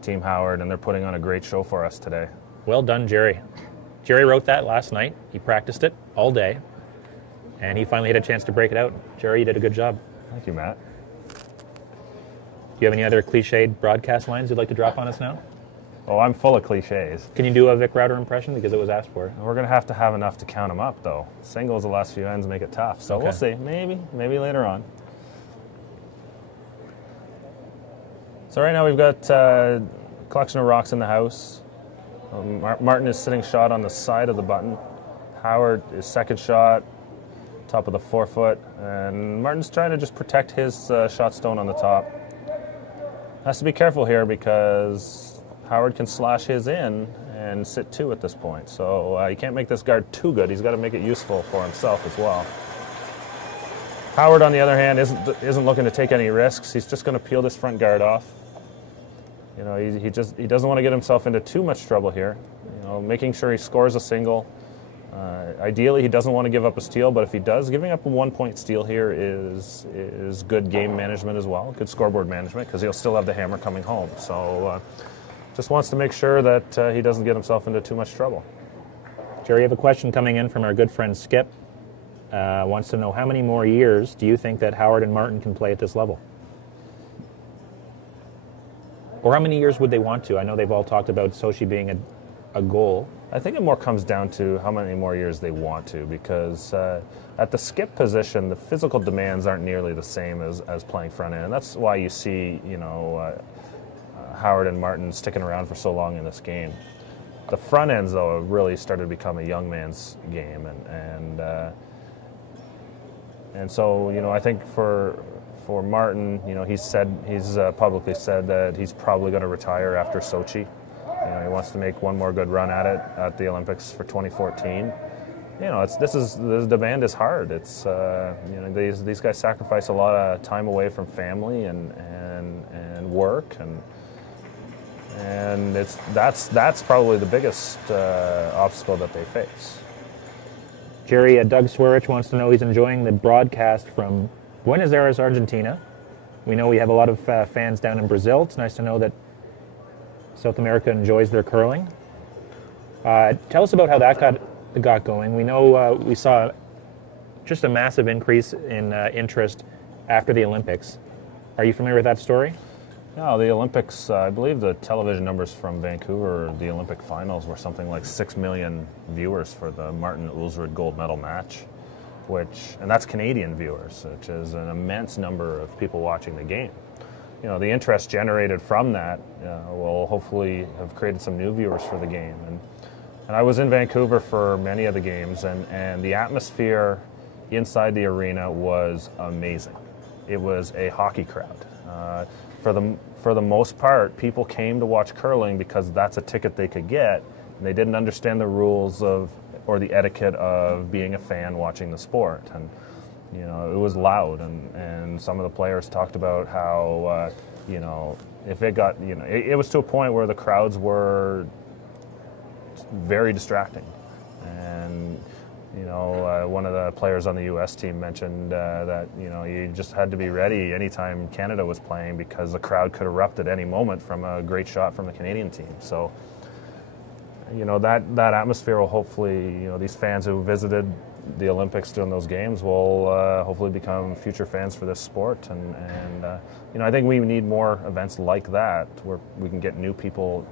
Team Howard, and they're putting on a great show for us today. Well done, Jerry. Jerry wrote that last night. He practiced it all day, and he finally had a chance to break it out. Jerry, you did a good job. Thank you, Matt. Do you have any other cliched broadcast lines you'd like to drop on us now? Oh, I'm full of cliches. Can you do a Vic Router impression, because it was asked for? We're going to have enough to count them up, though. Singles, the last few ends make it tough. So We'll see. Maybe later on. So right now we've got a collection of rocks in the house. Martin is sitting shot on the side of the button. Howard is second shot, top of the forefoot. And Martin's trying to just protect his shot stone on the top. Has to be careful here because Howard can slash his in and sit two at this point. So you can't make this guard too good. He's got to make it useful for himself as well. Howard, on the other hand, isn't looking to take any risks. He's just going to peel this front guard off. You know, he doesn't want to get himself into too much trouble here. You know, making sure he scores a single. Ideally, he doesn't want to give up a steal, but if he does, giving up a 1-point steal here is good game management as well, good scoreboard management, because he'll still have the hammer coming home. So just wants to make sure that he doesn't get himself into too much trouble. Jerry, I have a question coming in from our good friend Skip. Wants to know, how many more years do you think that Howard and Martin can play at this level? Or how many years would they want to? I know they've all talked about Sochi being a goal. I think it more comes down to how many more years they want to, because at the skip position, the physical demands aren't nearly the same as playing front end. And that's why you see, you know, Howard and Martin sticking around for so long in this game. The front ends, though, have really started to become a young man's game, and so, you know, I think for Martin, you know, he's publicly said that he's probably going to retire after Sochi. You know, he wants to make one more good run at it at the Olympics for 2014. You know, the demand is hard. It's you know, these guys sacrifice a lot of time away from family and work, and that's probably the biggest obstacle that they face. Jerry, Doug Swerich wants to know, he's enjoying the broadcast from Buenos Aires, Argentina. We know we have a lot of fans down in Brazil. It's nice to know that South America enjoys their curling. Tell us about how that got going. We know we saw just a massive increase in interest after the Olympics. Are you familiar with that story? No, the Olympics, I believe the television numbers from Vancouver, the Olympic finals, were something like 6 million viewers for the Martin Ulsrud gold medal match, and that's Canadian viewers, which is an immense number of people watching the game. You know, the interest generated from that will hopefully have created some new viewers for the game. And I was in Vancouver for many of the games, and the atmosphere inside the arena was amazing. It was a hockey crowd. For the most part, people came to watch curling because that's a ticket they could get. And they didn't understand the rules or the etiquette of being a fan watching the sport. And you know, it was loud, and some of the players talked about how you know, if it got, you know, it was to a point where the crowds were very distracting. And you know, one of the players on the U.S. team mentioned that, you know, you just had to be ready anytime Canada was playing because the crowd could erupt at any moment from a great shot from the Canadian team. So that atmosphere will hopefully, these fans who visited the Olympics during those games will hopefully become future fans for this sport. And I think we need more events like that where we can get new people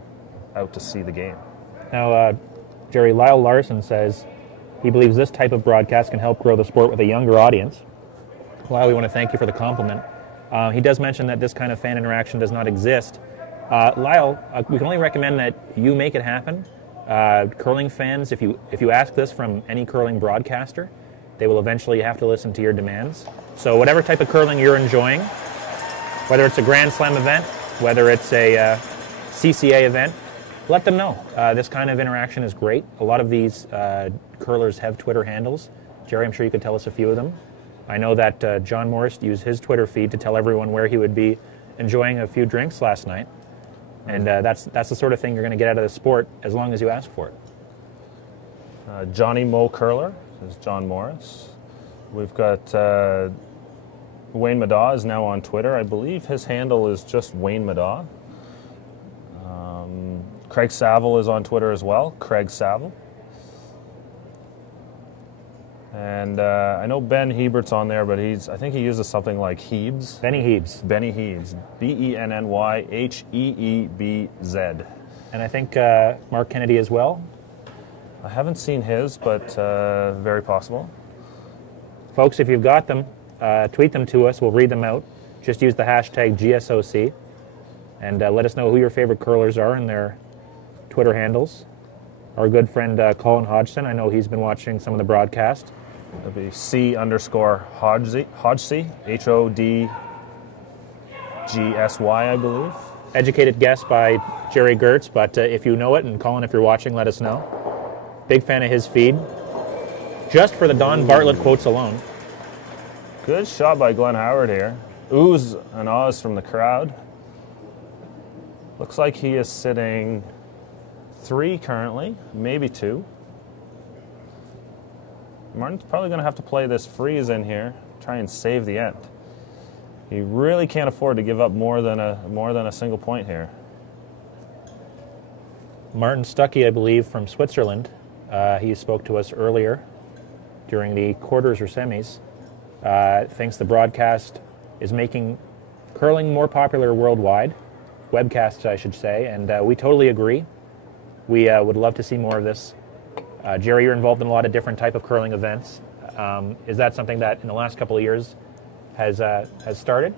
out to see the game. Now, Jerry, Lyle Larson says he believes this type of broadcast can help grow the sport with a younger audience. Lyle, we want to thank you for the compliment. He does mention that this kind of fan interaction does not exist. Lyle, we can only recommend that you make it happen. Curling fans, if you ask this from any curling broadcaster, they will eventually have to listen to your demands. So whatever type of curling you're enjoying, whether it's a Grand Slam event, whether it's a CCA event, let them know. This kind of interaction is great. A lot of these curlers have Twitter handles. Jerry, I'm sure you could tell us a few of them. I know that John Morris used his Twitter feed to tell everyone where he would be enjoying a few drinks last night. And that's the sort of thing you're going to get out of the sport as long as you ask for it. Johnny Mo Curler is John Morris. We've got Wayne Madaw is now on Twitter. I believe his handle is just Wayne Madaw. Craig Saville is on Twitter as well, Craig Saville. And I know Ben Hebert's on there, but I think he uses something like Heebs. Benny Heebs. Benny Heebs. BennyHeebz. And I think Mark Kennedy as well. I haven't seen his, but very possible. Folks, if you've got them, tweet them to us. We'll read them out. Just use the hashtag GSOC. And let us know who your favorite curlers are and their Twitter handles. Our good friend Colin Hodgson, I know he's been watching some of the broadcast. It'll be C_Hodgsy, HODGSY, I believe. Educated guess by Jerry Gertz, but if you know it, and Colin, if you're watching, let us know. Big fan of his feed. Just for the Don Bartlett quotes alone. Good shot by Glenn Howard here. Oohs and ahs from the crowd. Looks like he is sitting 3 currently, maybe 2. Martin's probably going to have to play this freeze in here, try and save the end. He really can't afford to give up more than a single point here. Martin Stuckey, I believe, from Switzerland. He spoke to us earlier during the quarters or semis. Thinks the broadcast is making curling more popular worldwide. Webcasts, I should say, and we totally agree. We would love to see more of this. Jerry, you're involved in a lot of different type of curling events. Is that something that in the last couple of years has started?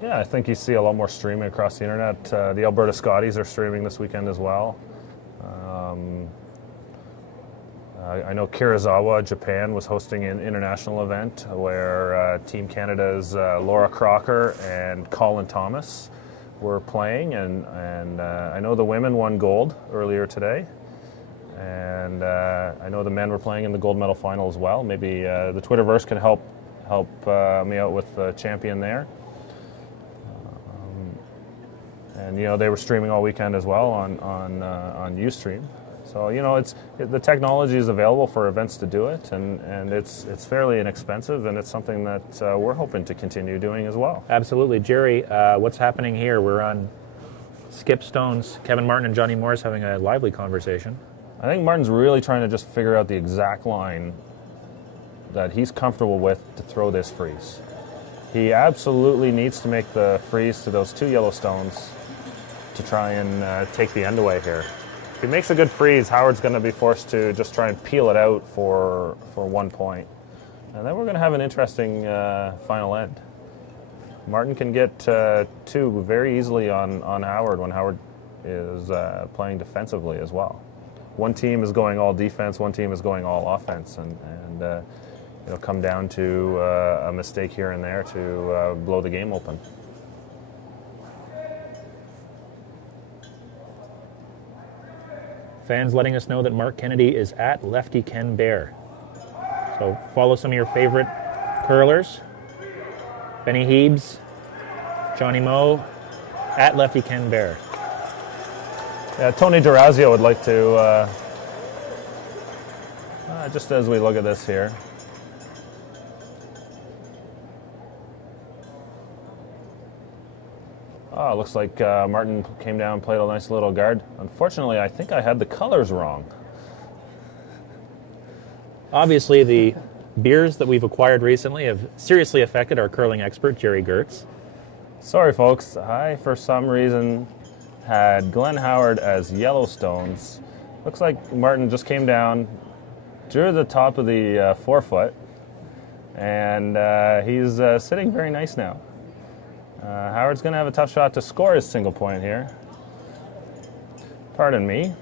Yeah, I think you see a lot more streaming across the internet. The Alberta Scotties are streaming this weekend as well. I know Kirizawa, Japan, was hosting an international event where Team Canada's Laura Crocker and Colin Thomas were playing, and I know the women won gold earlier today, and I know the men were playing in the gold medal final as well. Maybe the Twitterverse can help me out with the champion there. And they were streaming all weekend as well on Ustream. So the technology is available for events to do it, and it's fairly inexpensive, and it's something that we're hoping to continue doing as well. Absolutely, Jerry. What's happening here? We're on Skip Stones, Kevin Martin, and Johnny Morris having a lively conversation. I think Martin's really trying to just figure out the exact line that he's comfortable with to throw this freeze. He absolutely needs to make the freeze to those 2 yellow stones to try and take the end away here. If he makes a good freeze, Howard's going to be forced to just try and peel it out for 1 point. And then we're going to have an interesting final end. Martin can get 2 very easily on Howard when Howard is playing defensively as well. One team is going all defense, one team is going all offense, and it'll come down to a mistake here and there to blow the game open. Fans letting us know that Mark Kennedy is at Lefty Ken Bear. So follow some of your favorite curlers. Benny Heebs, Johnny Moe, at Lefty Ken Bear. Yeah, Tony Durazio would like to, just as we look at this here, Oh, looks like Martin came down and played a nice little guard. Unfortunately, I think I had the colors wrong. Obviously, the beers that we've acquired recently have seriously affected our curling expert, Jerry Gertz. Sorry, folks. I, for some reason, had Glenn Howard as Yellowstones. Looks like Martin just came down, drew the top of the forefoot, and he's sitting very nice now. Howard's going to have a tough shot to score his single point here. Pardon me.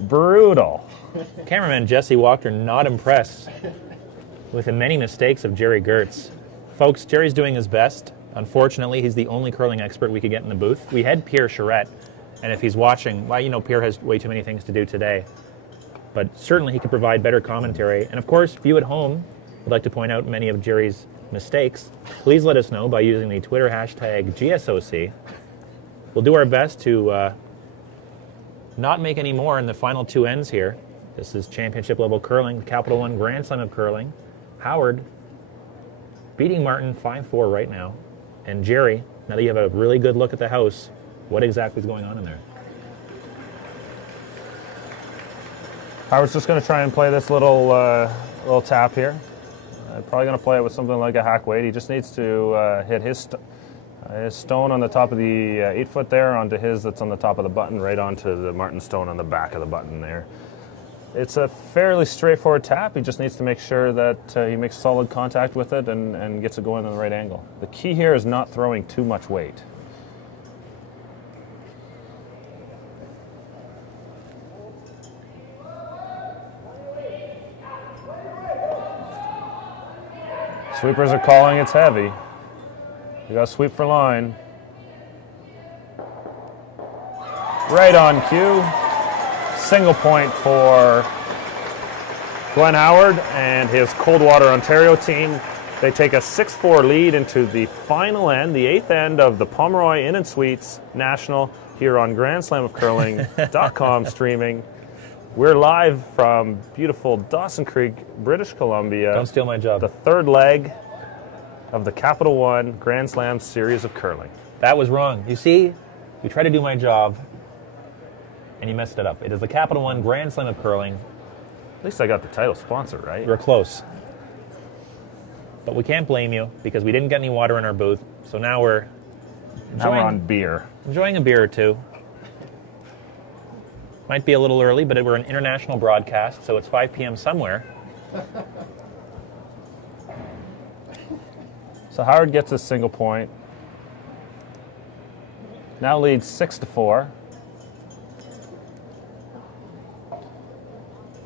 Brutal. Cameraman Jesse Walker not impressed with the many mistakes of Jerry Gertz. Folks, Jerry's doing his best. Unfortunately, he's the only curling expert we could get in the booth. We had Pierre Charette, and if he's watching, well, you know, Pierre has way too many things to do today. But certainly he could provide better commentary. And of course, if you at home would like to point out many of Jerry's mistakes, please let us know by using the Twitter hashtag GSOC. We'll do our best to not make any more in the final two ends here. This is championship level curling, the Capital One Grand Slam of curling. Howard beating Martin 5-4 right now. And Jerry, now that you have a really good look at the house, what exactly is going on in there? Howard's just going to try and play this little tap here. Probably going to play it with something like a hack weight. He just needs to hit his stone on the top of the 8-foot there onto his that's on the top of the button, right onto the Martin stone on the back of the button there. It's a fairly straightforward tap. He just needs to make sure that he makes solid contact with it and gets it going in the right angle. The key here is not throwing too much weight. Sweepers are calling, it's heavy. You got to sweep for line. Right on cue. Single point for Glenn Howard and his Coldwater, Ontario team. They take a 6-4 lead into the final end, the 8th end of the Pomeroy Inn & Suites National here on GrandSlamOfCurling.com streaming. We're live from beautiful Dawson Creek, British Columbia. Don't steal my job. The third leg of the Capital One Grand Slam series of curling. That was wrong. You see, you tried to do my job, and you messed it up. It is the Capital One Grand Slam of curling. At least I got the title sponsor, right? You're close. But we can't blame you, because we didn't get any water in our booth, so now we're on beer. Enjoying a beer or two. Might be a little early, but we're an international broadcast, so it's 5 p.m. somewhere. So Howard gets his single point. Now leads 6-4.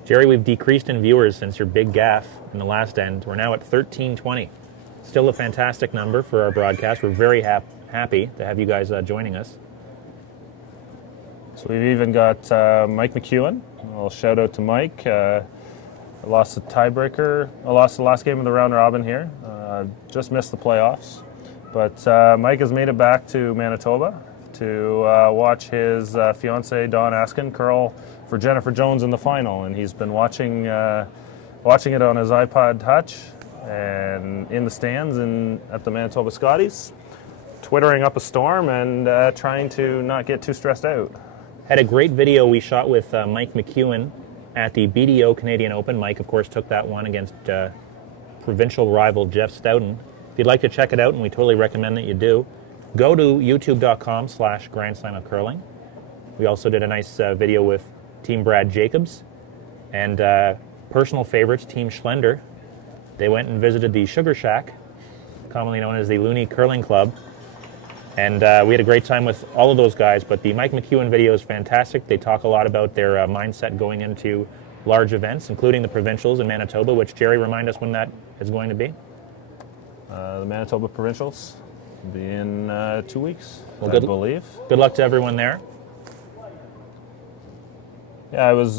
Jerry, we've decreased in viewers since your big gaffe in the last end. We're now at 1320. Still a fantastic number for our broadcast. We're very happy to have you guys joining us. So we've even got Mike McEwen. A little shout out to Mike. I lost the tiebreaker. I lost the last game of the round robin here. Just missed the playoffs. But Mike has made it back to Manitoba to watch his fiancée Dawn Askin curl for Jennifer Jones in the final. And he's been watching it on his iPod Touch and in the stands at the Manitoba Scotties, twittering up a storm and trying to not get too stressed out. Had a great video we shot with Mike McEwen at the BDO Canadian Open. Mike, of course, took that one against provincial rival Jeff Stoughton. If you'd like to check it out, and we totally recommend that you do, go to youtube.com/GrandSlamOfCurling. We also did a nice video with Team Brad Jacobs and personal favorites, Team Schlender. They went and visited the Sugar Shack, commonly known as the Looney Curling Club. And we had a great time with all of those guys, but the Mike McEwen video is fantastic. They talk a lot about their mindset going into large events, including the provincials in Manitoba, which, Jerry, remind us when that is going to be? The Manitoba Provincials will be in 2 weeks, well, I believe. Good luck to everyone there. Yeah, I was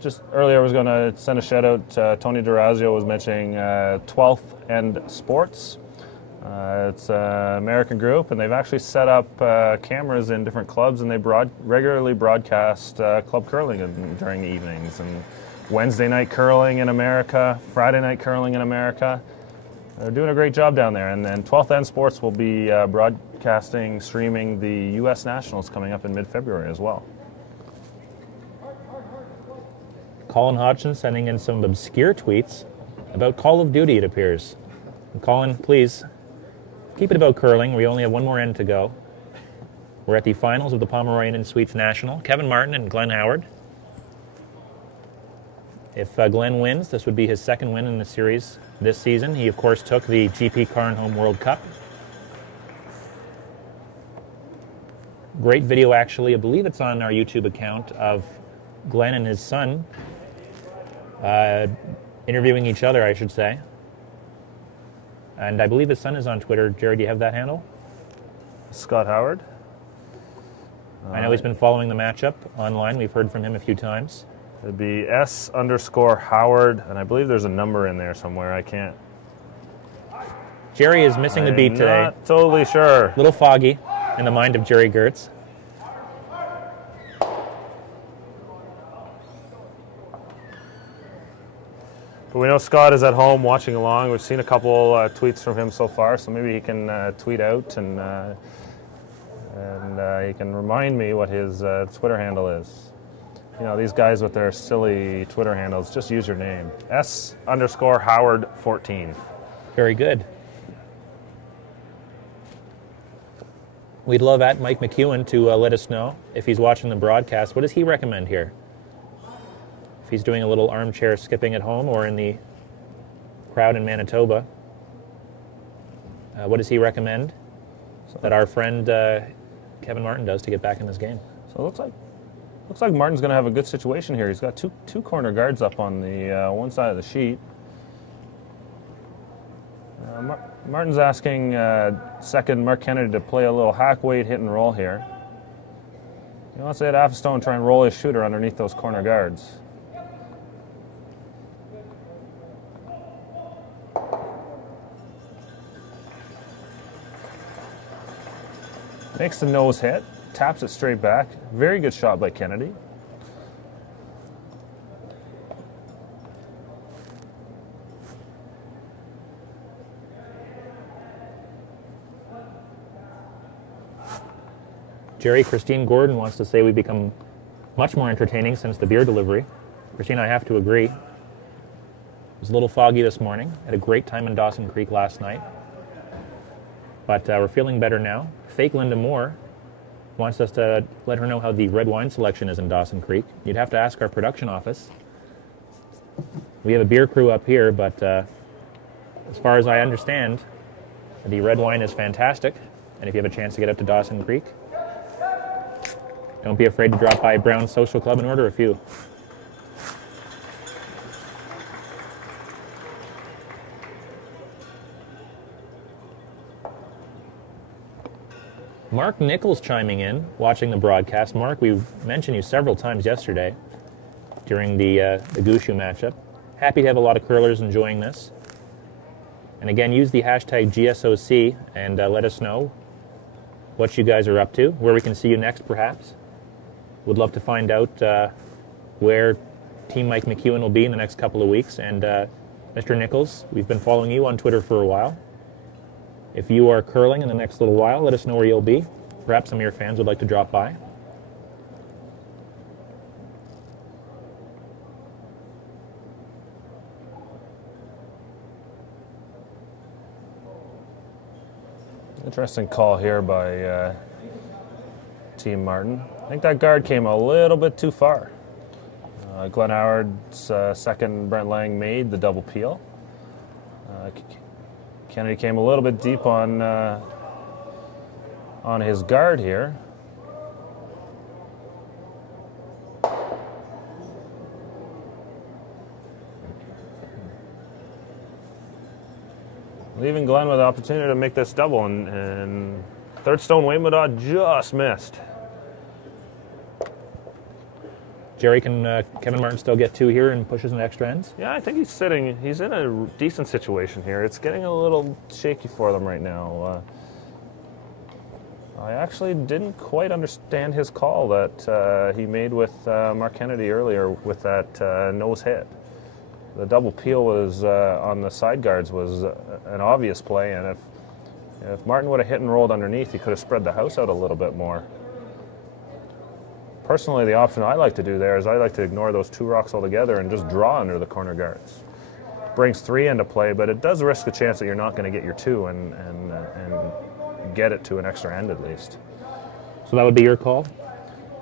just earlier I was going to send a shout out. Tony DeRazio was mentioning 12th End Sports. It's an American group, and they've actually set up cameras in different clubs, and they regularly broadcast club curling during the evenings. And Wednesday night curling in America, Friday night curling in America. They're doing a great job down there. And then 12th End Sports will be broadcasting, streaming the U.S. Nationals coming up in mid-February as well. Colin Hodgson sending in some obscure tweets about Call of Duty, it appears. And Colin, please keep it about curling. We only have one more end to go. We're at the finals of the Pomeroy and Suites National. Kevin Martin and Glenn Howard. If Glenn wins, this would be his second win in the series this season. He, of course, took the GP Carnhome World Cup. Great video, actually. I believe it's on our YouTube account of Glenn and his son interviewing each other, I should say. And I believe his son is on Twitter. Jerry, do you have that handle? Scott Howard. I know he's been following the matchup online. We've heard from him a few times. It'd be S_Howard, and I believe there's a number in there somewhere. I can't. Jerry is missing the beat today. Not totally sure. A little foggy in the mind of Jerry Gertz. But we know Scott is at home watching along. We've seen a couple tweets from him so far, so maybe he can tweet out and he can remind me what his Twitter handle is. You know, these guys with their silly Twitter handles, just use your name. S_Howard14. Very good. We'd love at Mike McEwen to let us know if he's watching the broadcast. What does he recommend here? If he's doing a little armchair skipping at home or in the crowd in Manitoba, what does he recommend that our friend Kevin Martin does to get back in this game? So it looks like Martin's going to have a good situation here. He's got two corner guards up on the one side of the sheet. Martin's asking second Mark Kennedy to play a little hack weight hit and roll here. He wants to hit half a stone, try and roll his shooter underneath those corner guards. Makes the nose hit, taps it straight back. Very good shot by Kennedy. Jerry, Christine Gordon wants to say we've become much more entertaining since the beer delivery. Christine, I have to agree. It was a little foggy this morning. Had a great time in Dawson Creek last night. But we're feeling better now. Fake Linda Moore wants us to let her know how the red wine selection is in Dawson Creek. You'd have to ask our production office. We have a beer crew up here, but as far as I understand, the red wine is fantastic. And if you have a chance to get up to Dawson Creek, don't be afraid to drop by Brown's Social Club and order a few. Mark Nichols chiming in, watching the broadcast. Mark, we mentioned you several times yesterday during the Gushu matchup. Happy to have a lot of curlers enjoying this. And again, use the hashtag GSOC and let us know what you guys are up to, where we can see you next perhaps. Would love to find out where Team Mike McEwen will be in the next couple of weeks. And Mr. Nichols, we've been following you on Twitter for a while. If you are curling in the next little while, let us know where you'll be. Perhaps some of your fans would like to drop by. Interesting call here by Team Martin. I think that guard came a little bit too far. Glenn Howard's second Brent Lang made the double peel. Kennedy came a little bit deep on his guard here. Leaving Glenn with the opportunity to make this double, and third stone Waymadot just missed. Jerry, can Kevin Martin still get two here and pushes an extra ends? Yeah, I think he's in a decent situation here. It's getting a little shaky for them right now. I actually didn't quite understand his call that he made with Mark Kennedy earlier with that nose hit. The double peel was on the side guards was an obvious play, and if Martin would have hit and rolled underneath, he could have spread the house out a little bit more. Personally, the option I like to do there is I like to ignore those 2 rocks altogether and just draw under the corner guards. Brings 3 into play, but it does risk a chance that you're not going to get your 2 and get it to an extra end at least. So that would be your call?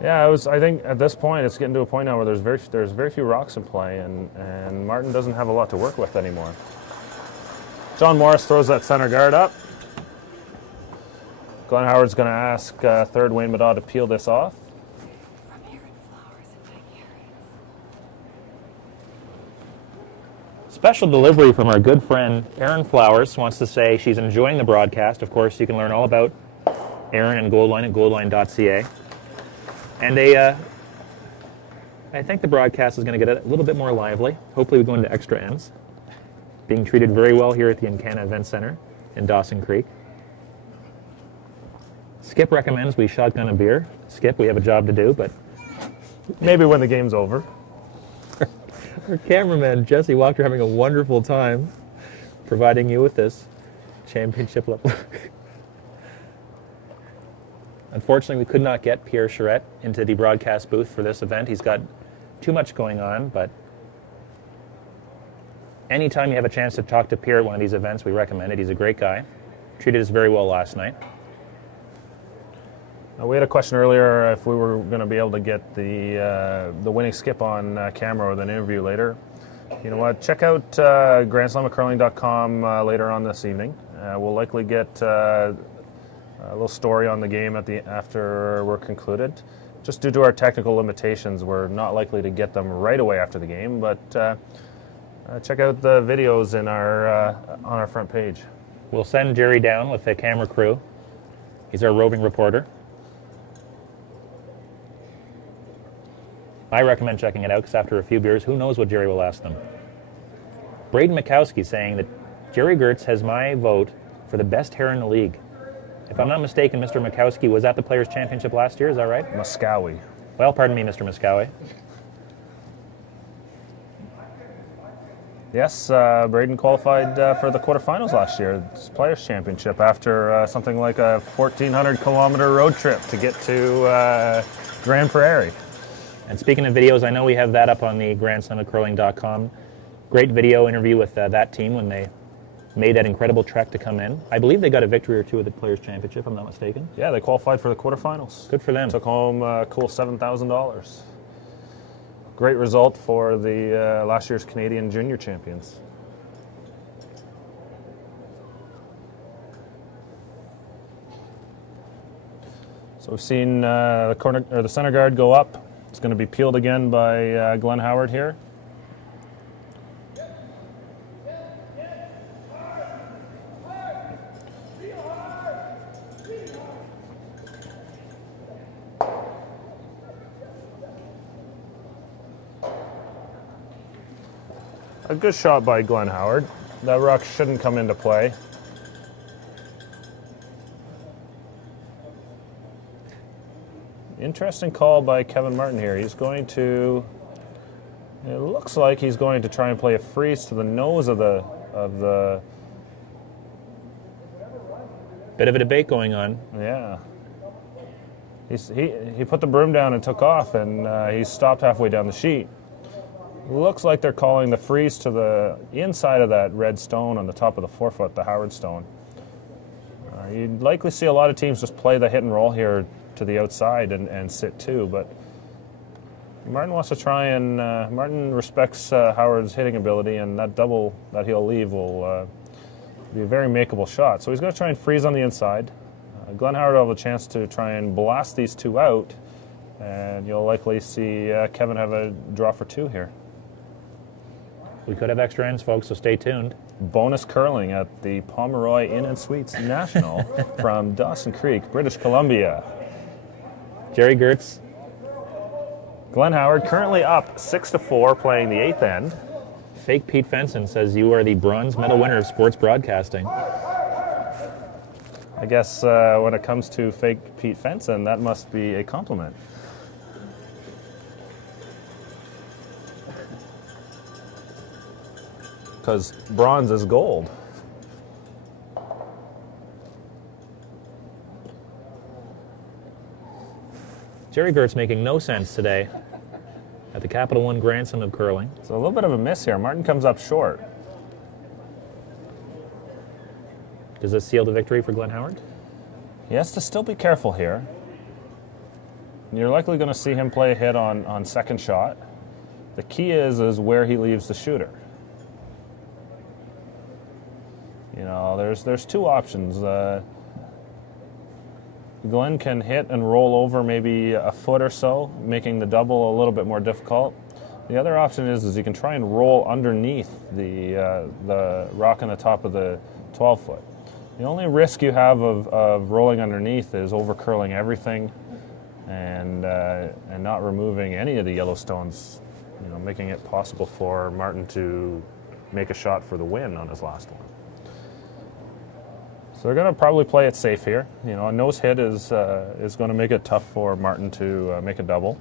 Yeah, I think at this point it's getting to a point now where there's very few rocks in play, and Martin doesn't have a lot to work with anymore. John Morris throws that center guard up. Glenn Howard's going to ask third Wayne Madaw to peel this off. Special delivery from our good friend Erin Flowers. Wants to say she's enjoying the broadcast. Of course, you can learn all about Erin and Goldline at goldline.ca. And I think the broadcast is going to get a little bit more lively. Hopefully we go into extra ends. Being treated very well here at the Encana Event Center in Dawson Creek. Skip recommends we shotgun a beer. Skip, we have a job to do, but maybe when the game's over. Our cameraman, Jesse Walker, having a wonderful time providing you with this championship level. Unfortunately, we could not get Pierre Charette into the broadcast booth for this event. He's got too much going on, but anytime you have a chance to talk to Pierre at one of these events, we recommend it. He's a great guy. Treated us very well last night. We had a question earlier if we were going to be able to get the winning skip on camera with an interview later. You know what? Check out GrandSlamOfCurling.com later on this evening. We'll likely get a little story on the game after we're concluded. Just due to our technical limitations, we're not likely to get them right away after the game, but check out the videos in on our front page. We'll send Jerry down with the camera crew. He's our roving reporter. I recommend checking it out because after a few beers, who knows what Jerry will ask them. Braden Mikowski saying that Jerry Gertz has my vote for the best hair in the league. If I'm not mistaken, Mr. Mikowski was at the Players' Championship last year, is that right? Muscowie. Well, pardon me, Mr. Muscowie. Yes, Braden qualified for the quarterfinals last year, it's Players' Championship, after something like a 1,400-kilometer road trip to get to Grand Prairie. And speaking of videos, I know we have that up on the GrandSlamOfCurling.com. Great video interview with that team when they made that incredible trek to come in. I believe they got a victory or two at the Players' Championship, if I'm not mistaken. Yeah, they qualified for the quarterfinals. Good for them. Took home a cool $7,000. Great result for the last year's Canadian Junior Champions. So we've seen the center guard go up. It's going to be peeled again by Glenn Howard here. A good shot by Glenn Howard. That rock shouldn't come into play. Interesting call by Kevin Martin here. He's going to, it looks like he's going to try and play a freeze to the nose of the bit of a debate going on. Yeah. He put the broom down and took off, and he stopped halfway down the sheet. Looks like they're calling the freeze to the inside of that red stone on the top of the forefoot, the Howard stone. You'd likely see a lot of teams just play the hit and roll here to the outside and sit too, but Martin wants to try and Martin respects Howard's hitting ability, and that double that he'll leave will be a very makeable shot. So he's going to try and freeze on the inside. Glenn Howard will have a chance to try and blast these two out, and you'll likely see Kevin have a draw for two here. We could have extra ends, folks, so stay tuned. Bonus curling at the Pomeroy Inn and Suites National from Dawson Creek, British Columbia. Jerry Gertz. Glenn Howard currently up 6-4, playing the eighth end. Fake Pete Fenson says you are the bronze medal winner of sports broadcasting. I guess when it comes to fake Pete Fenson, that must be a compliment. because bronze is gold. Jerry Gert's making no sense today at the Capital One grandson of curling. So a little bit of a miss here. Martin comes up short. Does this seal the victory for Glenn Howard? He has to still be careful here. You're likely going to see him play a hit on second shot. The key is where he leaves the shooter. You know, there's two options. Glenn can hit and roll over maybe a foot or so, making the double a little bit more difficult. The other option is he can try and roll underneath the rock on the top of the 12-foot. The only risk you have of rolling underneath is over-curling everything and not removing any of the yellow stones, you know, making it possible for Martin to make a shot for the win on his last one. So they're going to probably play it safe here. You know, a nose hit is going to make it tough for Martin to make a double.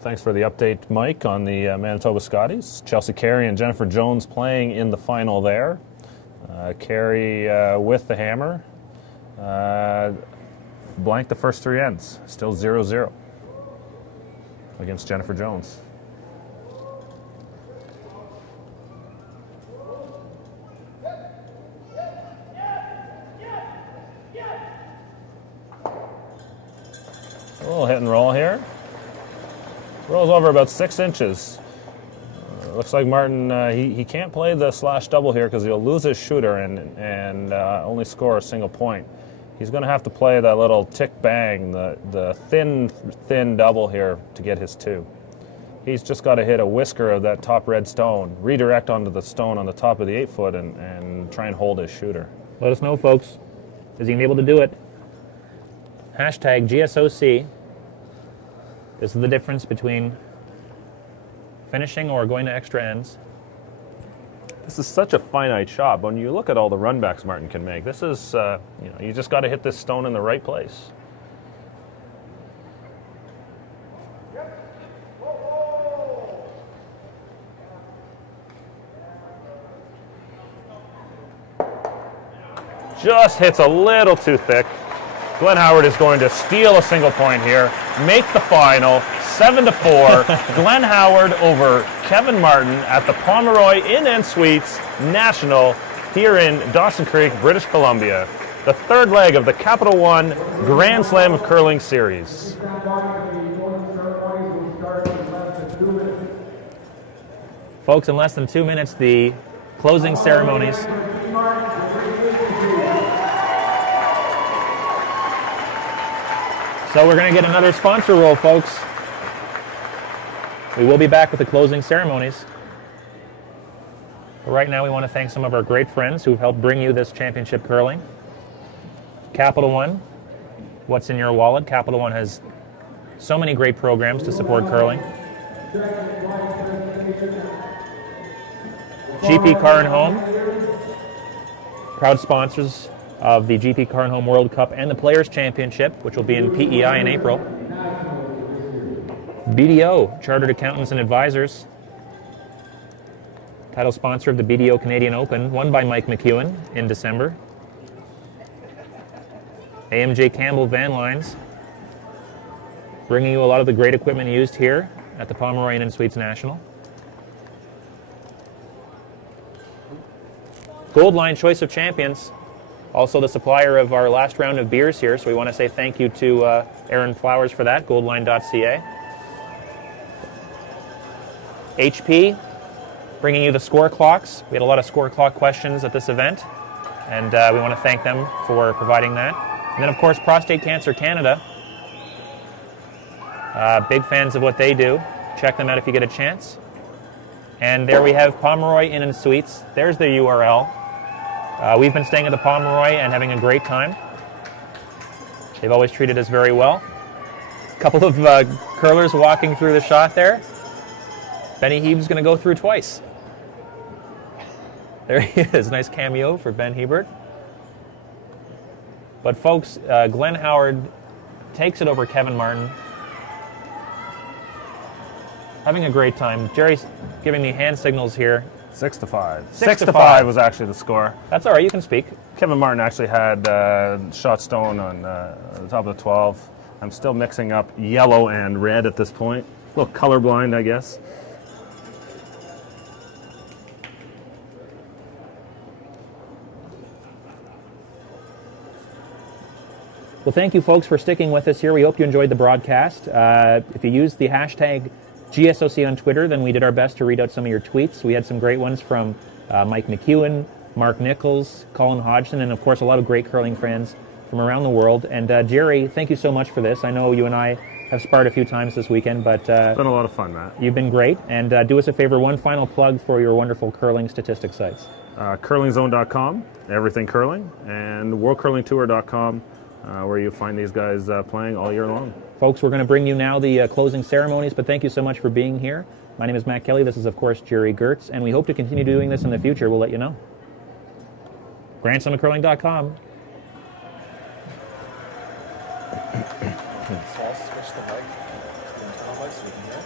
Thanks for the update, Mike, on the Manitoba Scotties. Chelsea Carey and Jennifer Jones playing in the final there. Carey with the hammer. Blank the first three ends. Still 0-0 against Jennifer Jones. A little hit and roll here. Rolls over about 6 inches. Looks like Martin, he can't play the slash double here because he'll lose his shooter and only score a single point. He's going to have to play that little tick bang, the thin double here to get his 2. He's just got to hit a whisker of that top red stone, redirect onto the stone on the top of the 8-foot and try and hold his shooter. Let us know, folks. Is he going to be able to do it? Hashtag GSOC. This is the difference between finishing or going to extra ends. This is such a finite shot. When you look at all the runbacks Martin can make, this is, you know, you just got to hit this stone in the right place. Just hits a little too thick. Glenn Howard is going to steal a single point here, make the final, 7-4. Glenn Howard over Kevin Martin at the Pomeroy Inn and Suites National here in Dawson Creek, British Columbia. The third leg of the Capital One Grand Slam of Curling Series. Folks, in less than 2 minutes, the closing ceremonies. So we're going to get another sponsor roll, folks. We will be back with the closing ceremonies. But right now we want to thank some of our great friends who've helped bring you this championship curling. Capital One, what's in your wallet? Capital One has so many great programs to support curling. GP Car and Home, proud sponsors of the GP Car and Home World Cup and the Players' Championship, which will be in PEI in April. BDO, Chartered Accountants and Advisors, title sponsor of the BDO Canadian Open, won by Mike McEwen in December. AMJ Campbell Van Lines, bringing you a lot of the great equipment used here at the Pomeroy Inn and Suites National. Gold Line Choice of Champions, also the supplier of our last round of beers here, so we want to say thank you to Aaron Flowers for that, goldline.ca. HP, bringing you the score clocks. We had a lot of score clock questions at this event, and we want to thank them for providing that. And then, of course, Prostate Cancer Canada. Big fans of what they do. Check them out if you get a chance. And there we have Pomeroy Inn and Suites. There's the URL. We've been staying at the Pomeroy and having a great time. They've always treated us very well. A couple of curlers walking through the shot there. Benny Hebe's going to go through twice. There he is. Nice cameo for Ben Hebert. But folks, Glenn Howard takes it over Kevin Martin. Having a great time. Jerry's giving me hand signals here. 6-5. 6-5 was actually the score. That's all right. You can speak. Kevin Martin actually had shot stone on the top of the 12. I'm still mixing up yellow and red at this point. A little colorblind, I guess. Well, thank you, folks, for sticking with us here. We hope you enjoyed the broadcast. If you use the hashtag GSOC on Twitter, then we did our best to read out some of your tweets. We had some great ones from Mike McEwen, Mark Nichols, Colin Hodgson, and, of course, a lot of great curling fans from around the world. And, Jerry, thank you so much for this. I know you and I have sparred a few times this weekend, but... it's been a lot of fun, Matt. You've been great. And do us a favor, one final plug for your wonderful curling statistic sites. Curlingzone.com, everything curling, and worldcurlingtour.com, where you find these guys playing all year long. Folks, we're going to bring you now the closing ceremonies, but thank you so much for being here. My name is Matt Kelly. This is, of course, Jerry Gertz, and we hope to continue doing this in the future. We'll let you know. grandsonofcurling.com. So I'll switch the mic to the internal mic so we can hear it.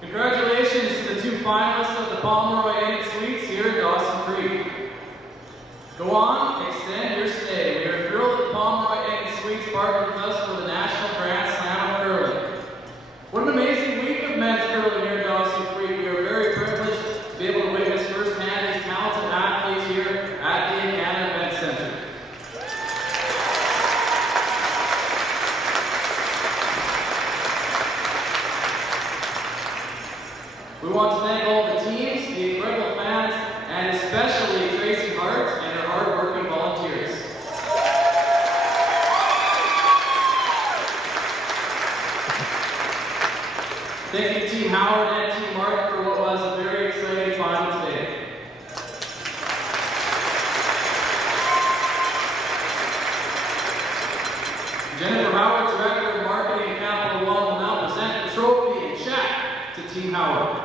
Congratulations to the two finalists of the Pomeroy Inn Suites here in Dawson Creek. Go on, extend your stay. We are thrilled that the Pomeroy Inn Suites partnered with us for the National Grand Slam of Curling. What an amazing week of men's curling here in Dawson Creek. We are very privileged to be able to witness firsthand these talented athletes here at the Canada Event Center. We want to thank all the teams, the incredible Thank you, Team Howard and Team Mark, for what was a very exciting final today. Jennifer Howard, Director of Marketing and Capital One, will now present the trophy and check to Team Howard.